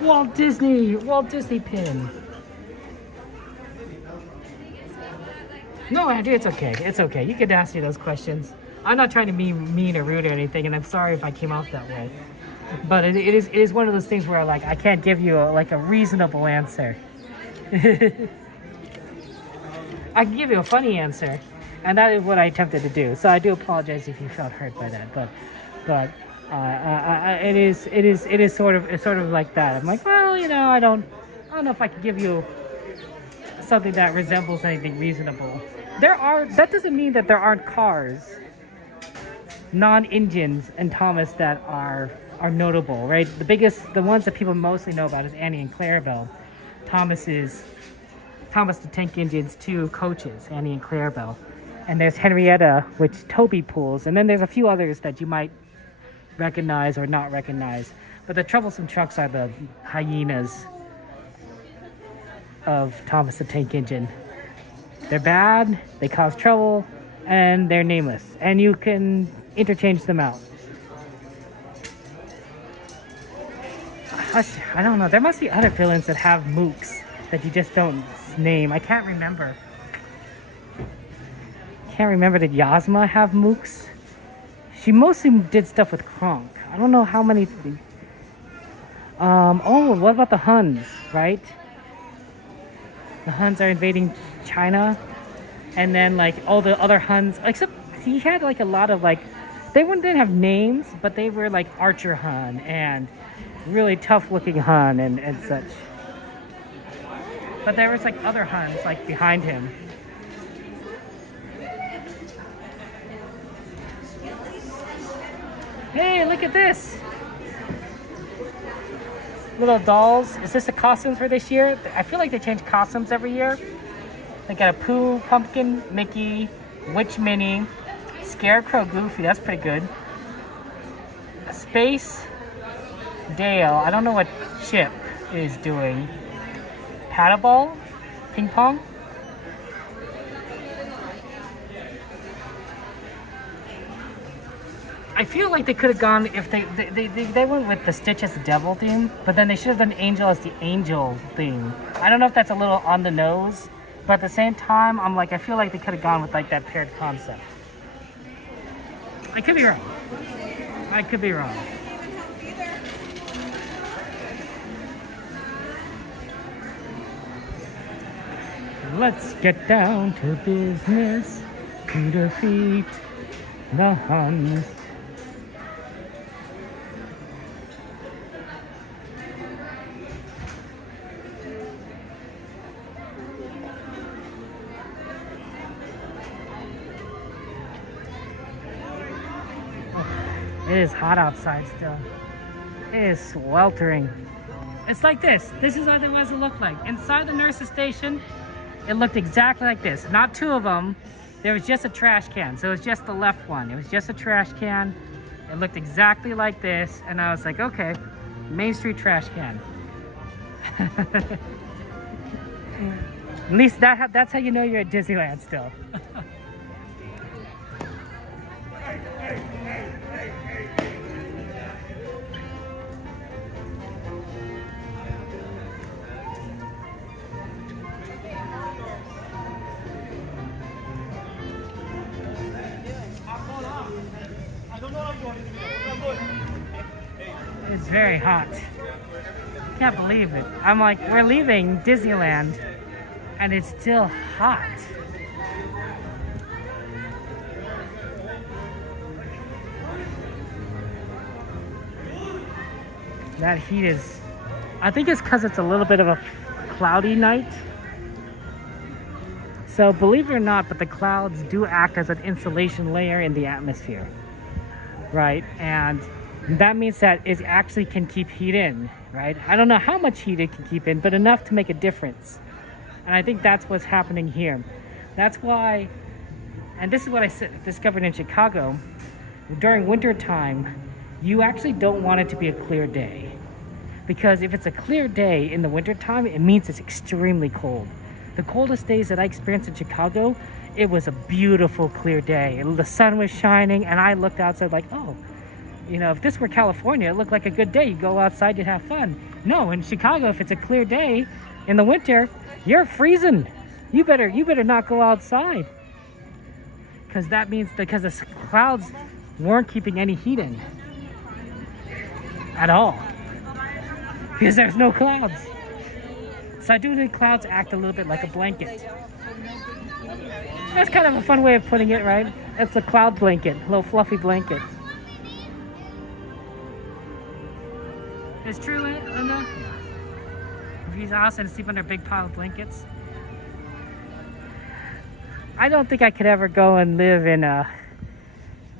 Walt Disney pin. No, Andy, it's okay. It's okay. You can ask me those questions. I'm not trying to be mean or rude or anything, and I'm sorry if I came off that way. But it is one of those things where like I can't give you a reasonable answer. I can give you a funny answer, and that is what I attempted to do. So I do apologize if you felt hurt by that. But it is sort of like that. I'm like, well, you know, I don't know if I can give you something that resembles anything reasonable. That doesn't mean that there aren't cars, non-engines, and Thomas that are notable, right? The ones that people mostly know about is Annie and Clarabelle. Thomas the Tank Engine's two coaches, Annie and Clarabelle. And there's Henrietta, which Toby pulls. And then there's a few others that you might recognize or not recognize. But the troublesome trucks are the hyenas of Thomas the Tank Engine. They're bad, they cause trouble, and they're nameless. And you can interchange them out. I don't know, there must be other villains that have mooks that you just don't name. I can't remember. Did Yasma have mooks? She mostly did stuff with Kronk. I don't know how many. Oh, what about the Huns, right? The Huns are invading China. And then like all the other Huns, except he had like a lot of like, they didn't have names, but they were like Archer Hun and really tough looking Hun and such. But there was like other Huns like behind him. Hey, look at this! Little dolls. Is this the costumes for this year? I feel like they change costumes every year. They got a Pooh, Pumpkin, Mickey, Witch Minnie, Scarecrow Goofy, that's pretty good. A Space Dale, I don't know what Chip is doing. paddle ball, ping pong. I feel like they could have gone if they went with the Stitch as the devil theme, but then they should have done Angel as the angel theme. I don't know if that's a little on the nose, but at the same time, I'm like, I feel like they could have gone with like that paired concept. I could be wrong. I could be wrong. Let's get down to business to defeat the Huns. It is hot outside still. It is sweltering. It's like this. This is what it was to look like. Inside the nurse's station, it looked exactly like this. Not two of them. There was just a trash can. So it was just the left one. It was just a trash can. It looked exactly like this. And I was like, okay, Main Street trash can. At least that's how you know you're at Disneyland still. It's very hot. Can't believe it. I'm like, we're leaving Disneyland and it's still hot. That heat is, I think it's because it's a little bit of a cloudy night. So believe it or not, but the clouds do act as an insulation layer in the atmosphere, right? And that means that it actually can keep heat in, right? I don't know how much heat it can keep in, but enough to make a difference. And I think that's what's happening here. That's why, and this is what I discovered in Chicago, during winter time, you actually don't want it to be a clear day. Because if it's a clear day in the winter time, it means it's extremely cold. The coldest days that I experienced in Chicago, it was a beautiful clear day. The sun was shining and I looked outside like, oh, you know, if this were California, it looked like a good day. You go outside, you'd have fun. No, in Chicago, if it's a clear day in the winter, you're freezing. You better not go outside. Because that means because the clouds weren't keeping any heat in. At all. Because there's no clouds. So I do think clouds act a little bit like a blanket. That's kind of a fun way of putting it, right? It's a cloud blanket, a little fluffy blanket. It's true, Linda? If he's awesome to sleep under a big pile of blankets. I don't think I could ever go and live in a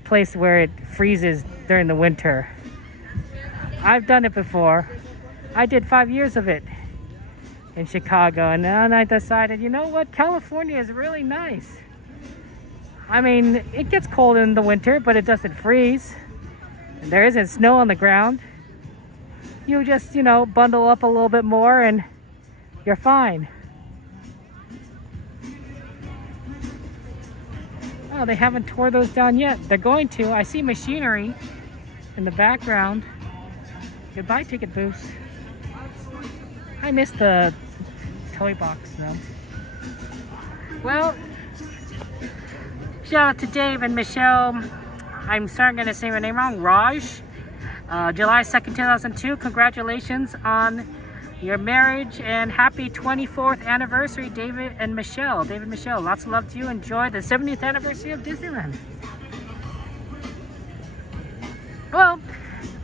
place where it freezes during the winter. I've done it before. I did 5 years of it in Chicago, and then I decided, you know what, California is really nice. I mean, it gets cold in the winter, but it doesn't freeze. There isn't snow on the ground. You just, you know, bundle up a little bit more and you're fine. Oh, they haven't tore those down yet. They're going to. I see machinery in the background. Goodbye, ticket booths. I missed the toy box though. Well, shout out to Dave and Michelle. I'm sorry I'm gonna say your name wrong. Raj. July 2nd, 2002. Congratulations on your marriage and happy 24th anniversary, David and Michelle. David and Michelle, lots of love to you. Enjoy the 70th anniversary of Disneyland. Well,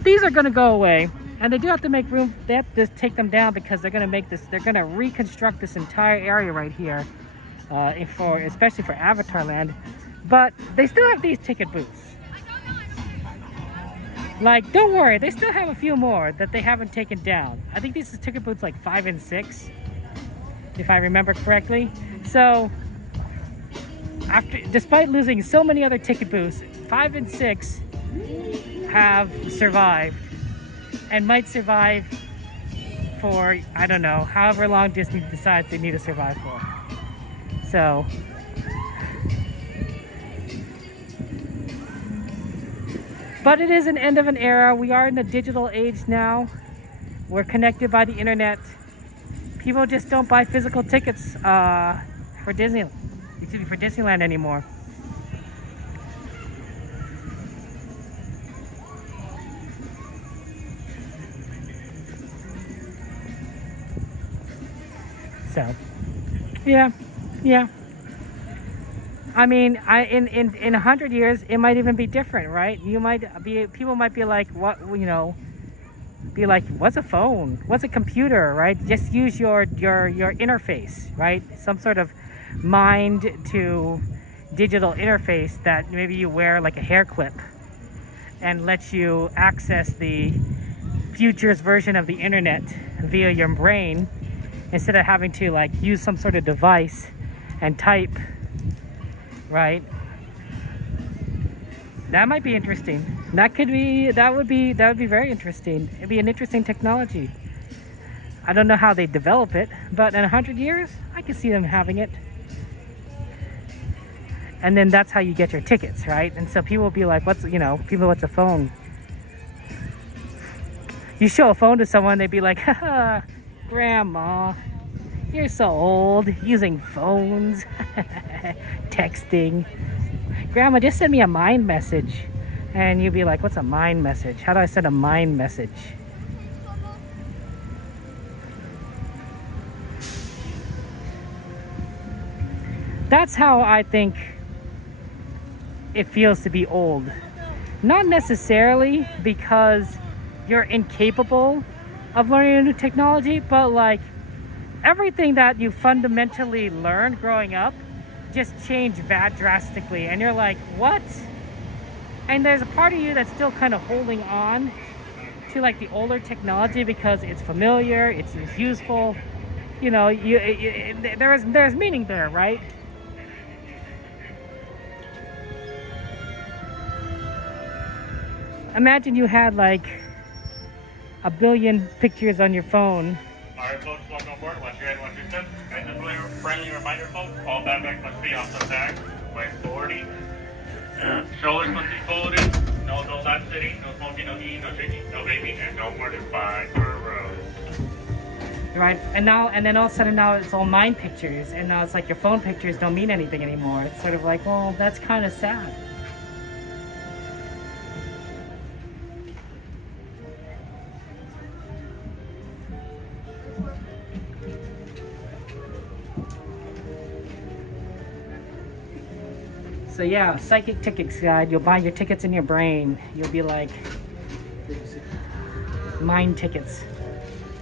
these are gonna go away. And they do have to make room, they have to take them down because they're gonna make this, they're gonna reconstruct this entire area right here, especially for Avatar Land. But they still have these ticket booths. Like, don't worry, they still have a few more that they haven't taken down. I think these are ticket booths like 5 and 6, if I remember correctly. So, despite losing so many other ticket booths, 5 and 6 have survived and might survive for, I don't know, however long Disney decides they need to survive for. So, but it is an end of an era. We are in the digital age now. We're connected by the internet. People just don't buy physical tickets for Disneyland anymore. So, yeah. I mean, in 100 years, it might even be different, right? People might be like, what, you know, be like, what's a phone? What's a computer, right? Just use your interface, right? Some sort of mind to digital interface that maybe you wear like a hair clip and lets you access the future's version of the internet via your brain, instead of having to like use some sort of device and type, right? That might be interesting. That would be very interesting. It'd be an interesting technology. I don't know how they develop it, but in 100 years, I could see them having it. And then that's how you get your tickets, right? And so people will be like, what's a phone? You show a phone to someone, they'd be like, haha, Grandma, you're so old, using phones, texting. Grandma, just send me a mind message. And you'd be like, what's a mind message? How do I send a mind message? That's how I think it feels to be old. Not necessarily because you're incapable of learning a new technology, but like everything that you fundamentally learned growing up just changed that drastically, and you're like, what? And there's a part of you that's still kind of holding on to like the older technology because it's familiar, it's useful, you know, there's meaning there, right? Imagine you had like 1 billion pictures on your phone. Alright folks, welcome aboard. Once you're in, once you're set. And a friendly reminder folks, all backpacks must be off the back by authority. Shoulders must be folded. No lap sitting, no smoking, no eating, no drinking, no vaping, and no more than 5 per row. Right, and then all of a sudden now it's all mind pictures, and now it's like your phone pictures don't mean anything anymore. It's sort of like, well, that's kind of sad. So yeah, psychic tickets guide. You'll buy your tickets in your brain. You'll be like, mind tickets.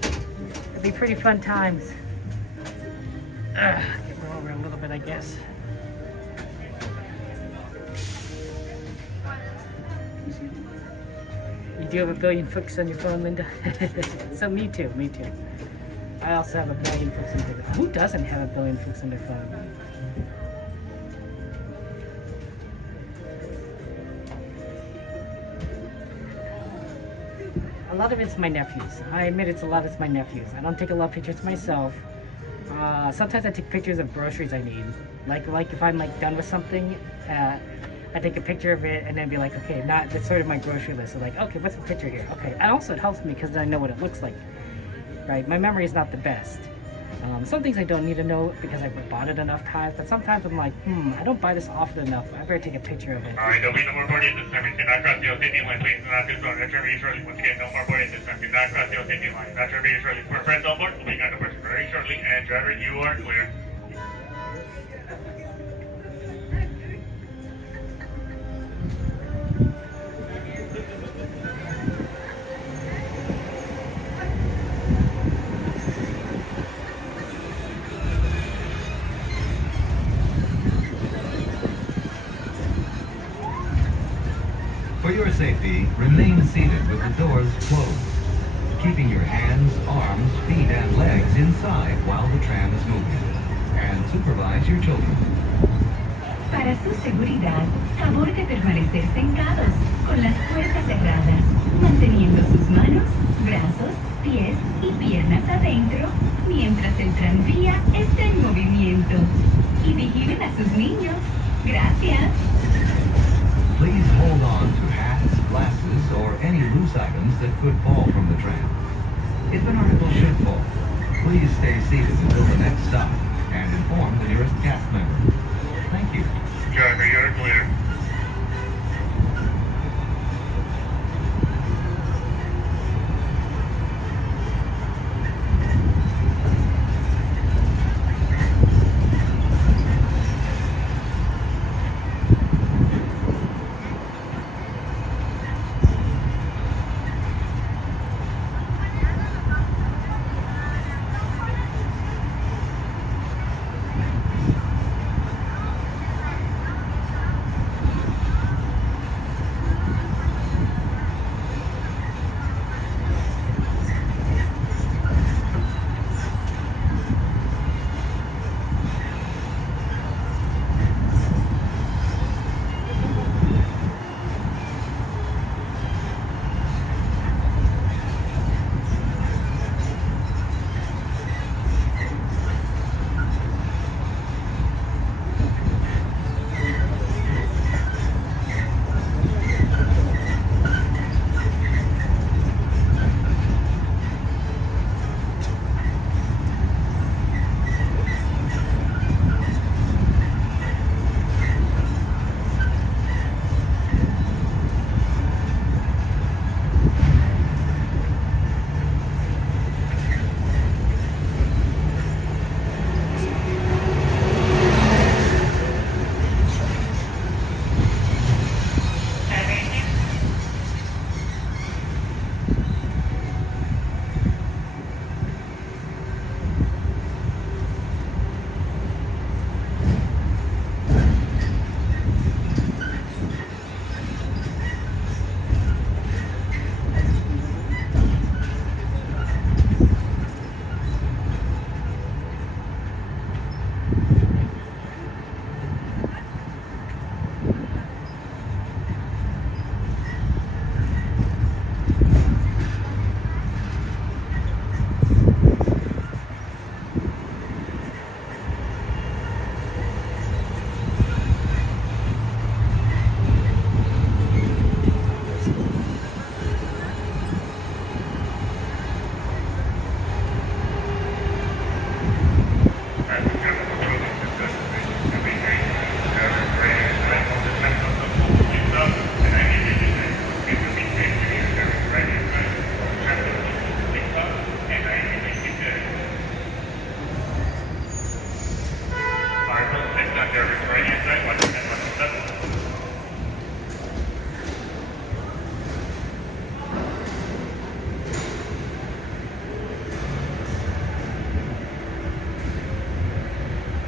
It'll be pretty fun times. Get over a little bit, I guess. You do have 1 billion flicks on your phone, Linda? So me too. I also have 1 billion flicks on my phone. Who doesn't have 1 billion flicks on their phone? A lot of it's my nephews. I admit it's my nephews. I don't take a lot of pictures myself. Sometimes I take pictures of groceries I need. Like if I'm like done with something, I take a picture of it and then be like, okay, that's sort of my grocery list. So like, okay, what's the picture here? Okay, and also it helps me because I know what it looks like, right? My memory is not the best. Some things I don't need to know because I've bought it enough times, but sometimes I'm like, I don't buy this often enough. I better take a picture of it. Alright, there'll be no more boarding this time. Do not cross the Disneyland line. Please do not do so. Enter very shortly. Once again, no more boarding this time. Do not cross the Disneyland line. Enter very shortly. For friends on board, we'll be going to work very shortly. And driver, you are clear. For your safety, remain seated with the doors closed, keeping your hands, arms, feet, and legs inside while the tram is moving, and supervise your children. Para su seguridad, favor de permanecer sentados con las puertas cerradas. manteniendo sus manos, brazos, pies y piernas adentro mientras el tranvía está en movimiento. Y vigilen a sus niños. Gracias. Please hold on to hats, glasses, or any loose items that could fall from the tram. If an article should fall, please stay seated until the next stop and inform the nearest cast member. Thank you. Driver, you're clear.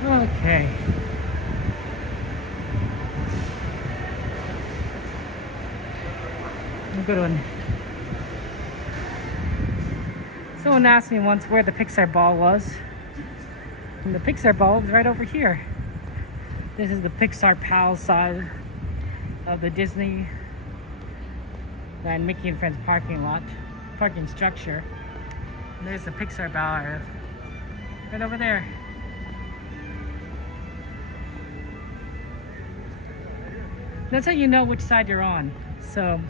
Okay. A good one. Someone asked me once where the Pixar ball was. And the Pixar ball is right over here. This is the Pixar Pal side of the Disneyland Mickey and Friends parking structure. And there's the Pixar ball right over there. That's how you know which side you're on. So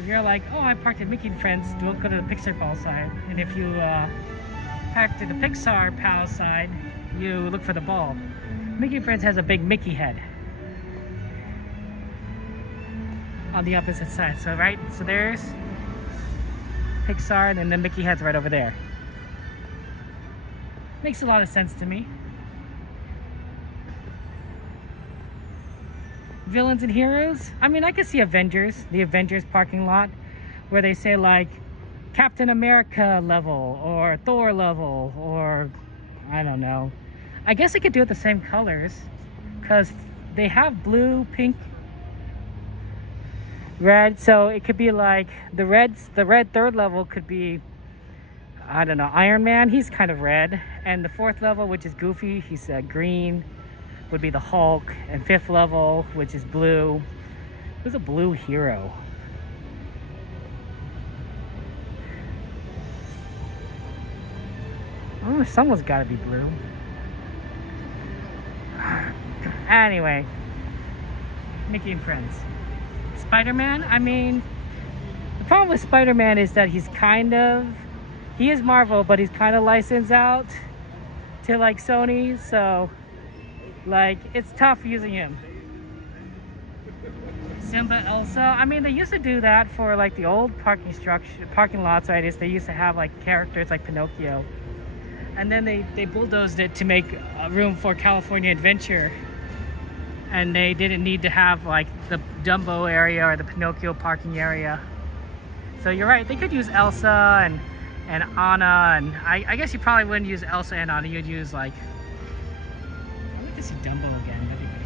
if you're like, oh, I parked at Mickey and Friends, don't go to the Pixar Pal side. And if you parked at the Pixar Pal side, you look for the ball. Mickey and Friends has a big Mickey head on the opposite side. So so there's Pixar, and then the Mickey head's right over there. Makes a lot of sense to me. Villains and heroes? I mean, I could see Avengers, the Avengers parking lot, where they say like Captain America level or Thor level, or I don't know. I guess I could do it the same colors because they have blue, pink, red. So it could be like the red third level could be, I don't know, Iron Man. He's kind of red. And the fourth level, which is Goofy, he's green, would be the Hulk. And fifth level, which is blue, who's a blue hero? Oh, someone's got to be blue. Anyway, Mickey and Friends. Spider-Man, I mean, the problem with Spider-Man is that he is Marvel, but he's kind of licensed out to like Sony, so like it's tough using him. Simba, Elsa, I mean, they used to do that for like the old parking lots, right? They used to have like characters like Pinocchio, and then they bulldozed it to make room for California Adventure, and they didn't need to have like the Dumbo area or the Pinocchio parking area. So you're right, they could use Elsa and Anna, and I guess you probably wouldn't use Elsa and Anna. You'd use like, I'd like to see Dumbo again. That'd be pretty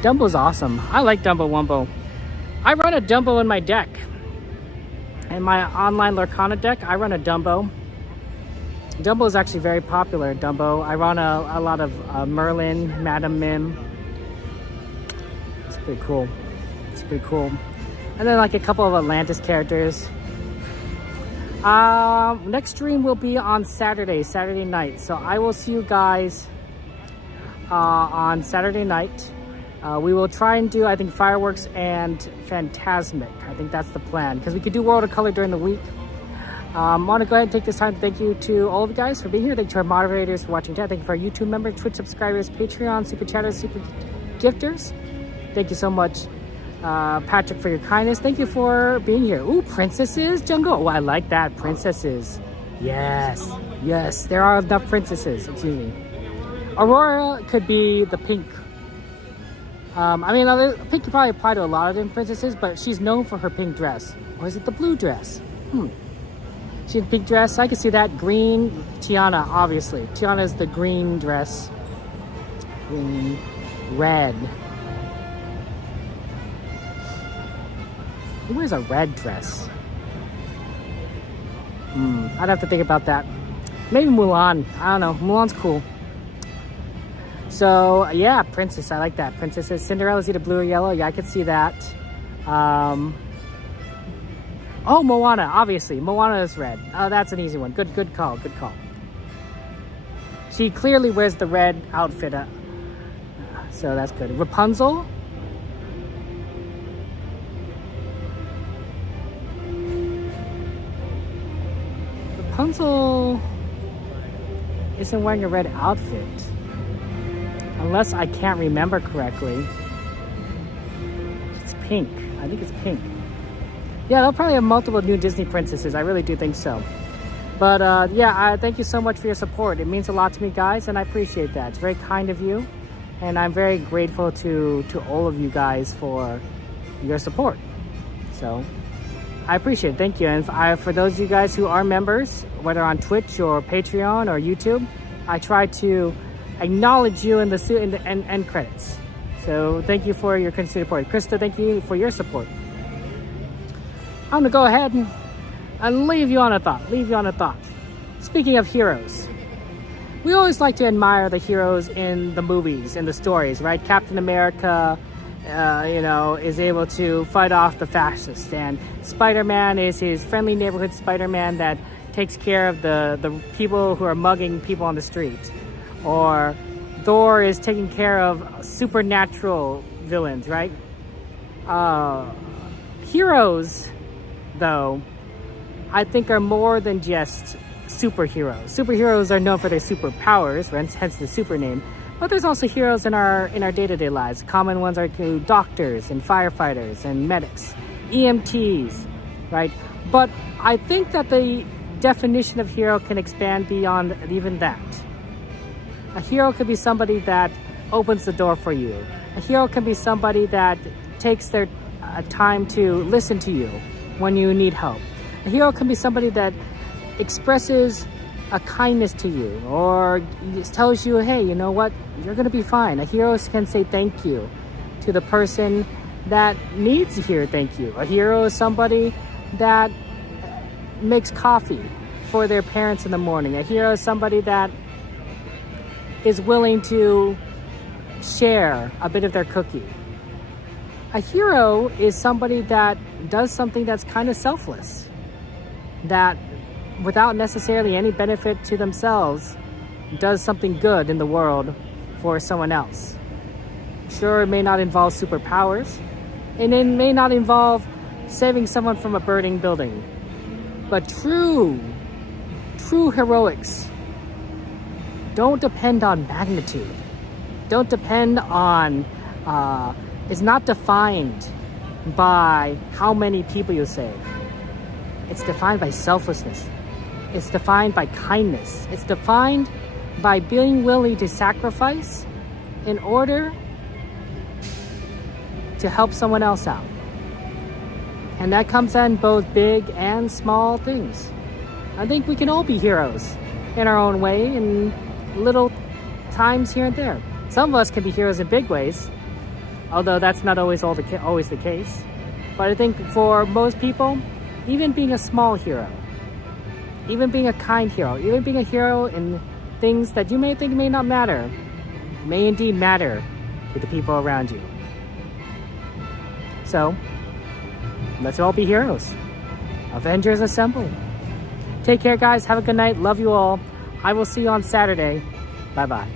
cool. Dumbo's awesome. I like Dumbo Wumbo. I run a Dumbo in my deck. In my online Lorcana deck, I run a Dumbo. Dumbo is actually very popular, Dumbo. I run a lot of Merlin, Madame Mim. It's pretty cool. It's pretty cool. And then like a couple of Atlantis characters. Next stream will be on Saturday night. So I will see you guys on Saturday night. We will try and do, I think, Fireworks and Phantasmic. I think that's the plan, because we could do World of Color during the week. I want to go ahead and take this time to thank you to all of you guys for being here. Thank you to our moderators for watching chat. Thank you for our YouTube members, Twitch subscribers, Patreon, Super Chatters, Super Gifters. Thank you so much, Patrick, for your kindness. Thank you for being here. Ooh, princesses, Jungle. Oh, I like that. Princesses. Yes. Yes, there are enough princesses. Excuse me. Aurora could be the pink. I mean, pink could probably apply to a lot of different princesses, but she's known for her pink dress. Or is it the blue dress? She had a pink dress. I can see that. Green. Tiana, obviously. Tiana is the green dress. Green. Red. Who wears a red dress? I'd have to think about that. Maybe Mulan. I don't know. Mulan's cool. So, yeah, princess. I like that. Princesses. Cinderella's either blue or yellow. Yeah, I could see that. Oh, Moana, obviously. Moana is red. Oh, that's an easy one. Good call. Good call. She clearly wears the red outfit. So that's good. Rapunzel. Rapunzel isn't wearing a red outfit. Unless I can't remember correctly. It's pink. I think it's pink. Yeah, they'll probably have multiple new Disney princesses. I really do think so. But yeah, thank you so much for your support. It means a lot to me, guys, and I appreciate that. It's very kind of you. And I'm very grateful to all of you guys for your support. So I appreciate it. Thank you. And for those of you guys who are members, whether on Twitch or Patreon or YouTube, I try to acknowledge you in the end credits. So thank you for your continued support. Krista, thank you for your support. I'm gonna go ahead and leave you on a thought. Speaking of heroes, we always like to admire the heroes in the movies, in the stories, right? Captain America, is able to fight off the fascists, and Spider-Man is his friendly neighborhood Spider-Man that takes care of the people who are mugging people on the street. Or Thor is taking care of supernatural villains, right? Heroes, though, I think are more than just superheroes. Superheroes are known for their superpowers, hence the super name. But there's also heroes in our day-to-day lives. Common ones are doctors and firefighters and medics, EMTs, right? But I think that the definition of hero can expand beyond even that. A hero could be somebody that opens the door for you. A hero can be somebody that takes their time to listen to you when you need help. A hero can be somebody that expresses a kindness to you or tells you, hey, you know what, you're gonna be fine. A hero can say thank you to the person that needs to hear thank you. A hero is somebody that makes coffee for their parents in the morning. A hero is somebody that is willing to share a bit of their cookie. A hero is somebody that does something that's kind of selfless. that, without necessarily any benefit to themselves, does something good in the world for someone else. Sure, it may not involve superpowers, and it may not involve saving someone from a burning building, but true heroics don't depend on magnitude. Don't depend on, is not defined by how many people you save. It's defined by selflessness. It's defined by kindness. It's defined by being willing to sacrifice in order to help someone else out. And that comes in both big and small things. I think we can all be heroes in our own way, in little times here and there. Some of us can be heroes in big ways, although that's not always the case. But I think for most people, even being a small hero, even being a kind hero, even being a hero in things that you may think may not matter, may indeed matter to the people around you. So, let's all be heroes. Avengers assemble. Take care, guys. Have a good night. Love you all. I will see you on Saturday. Bye-bye.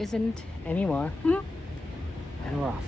Isn't anymore. And we're off.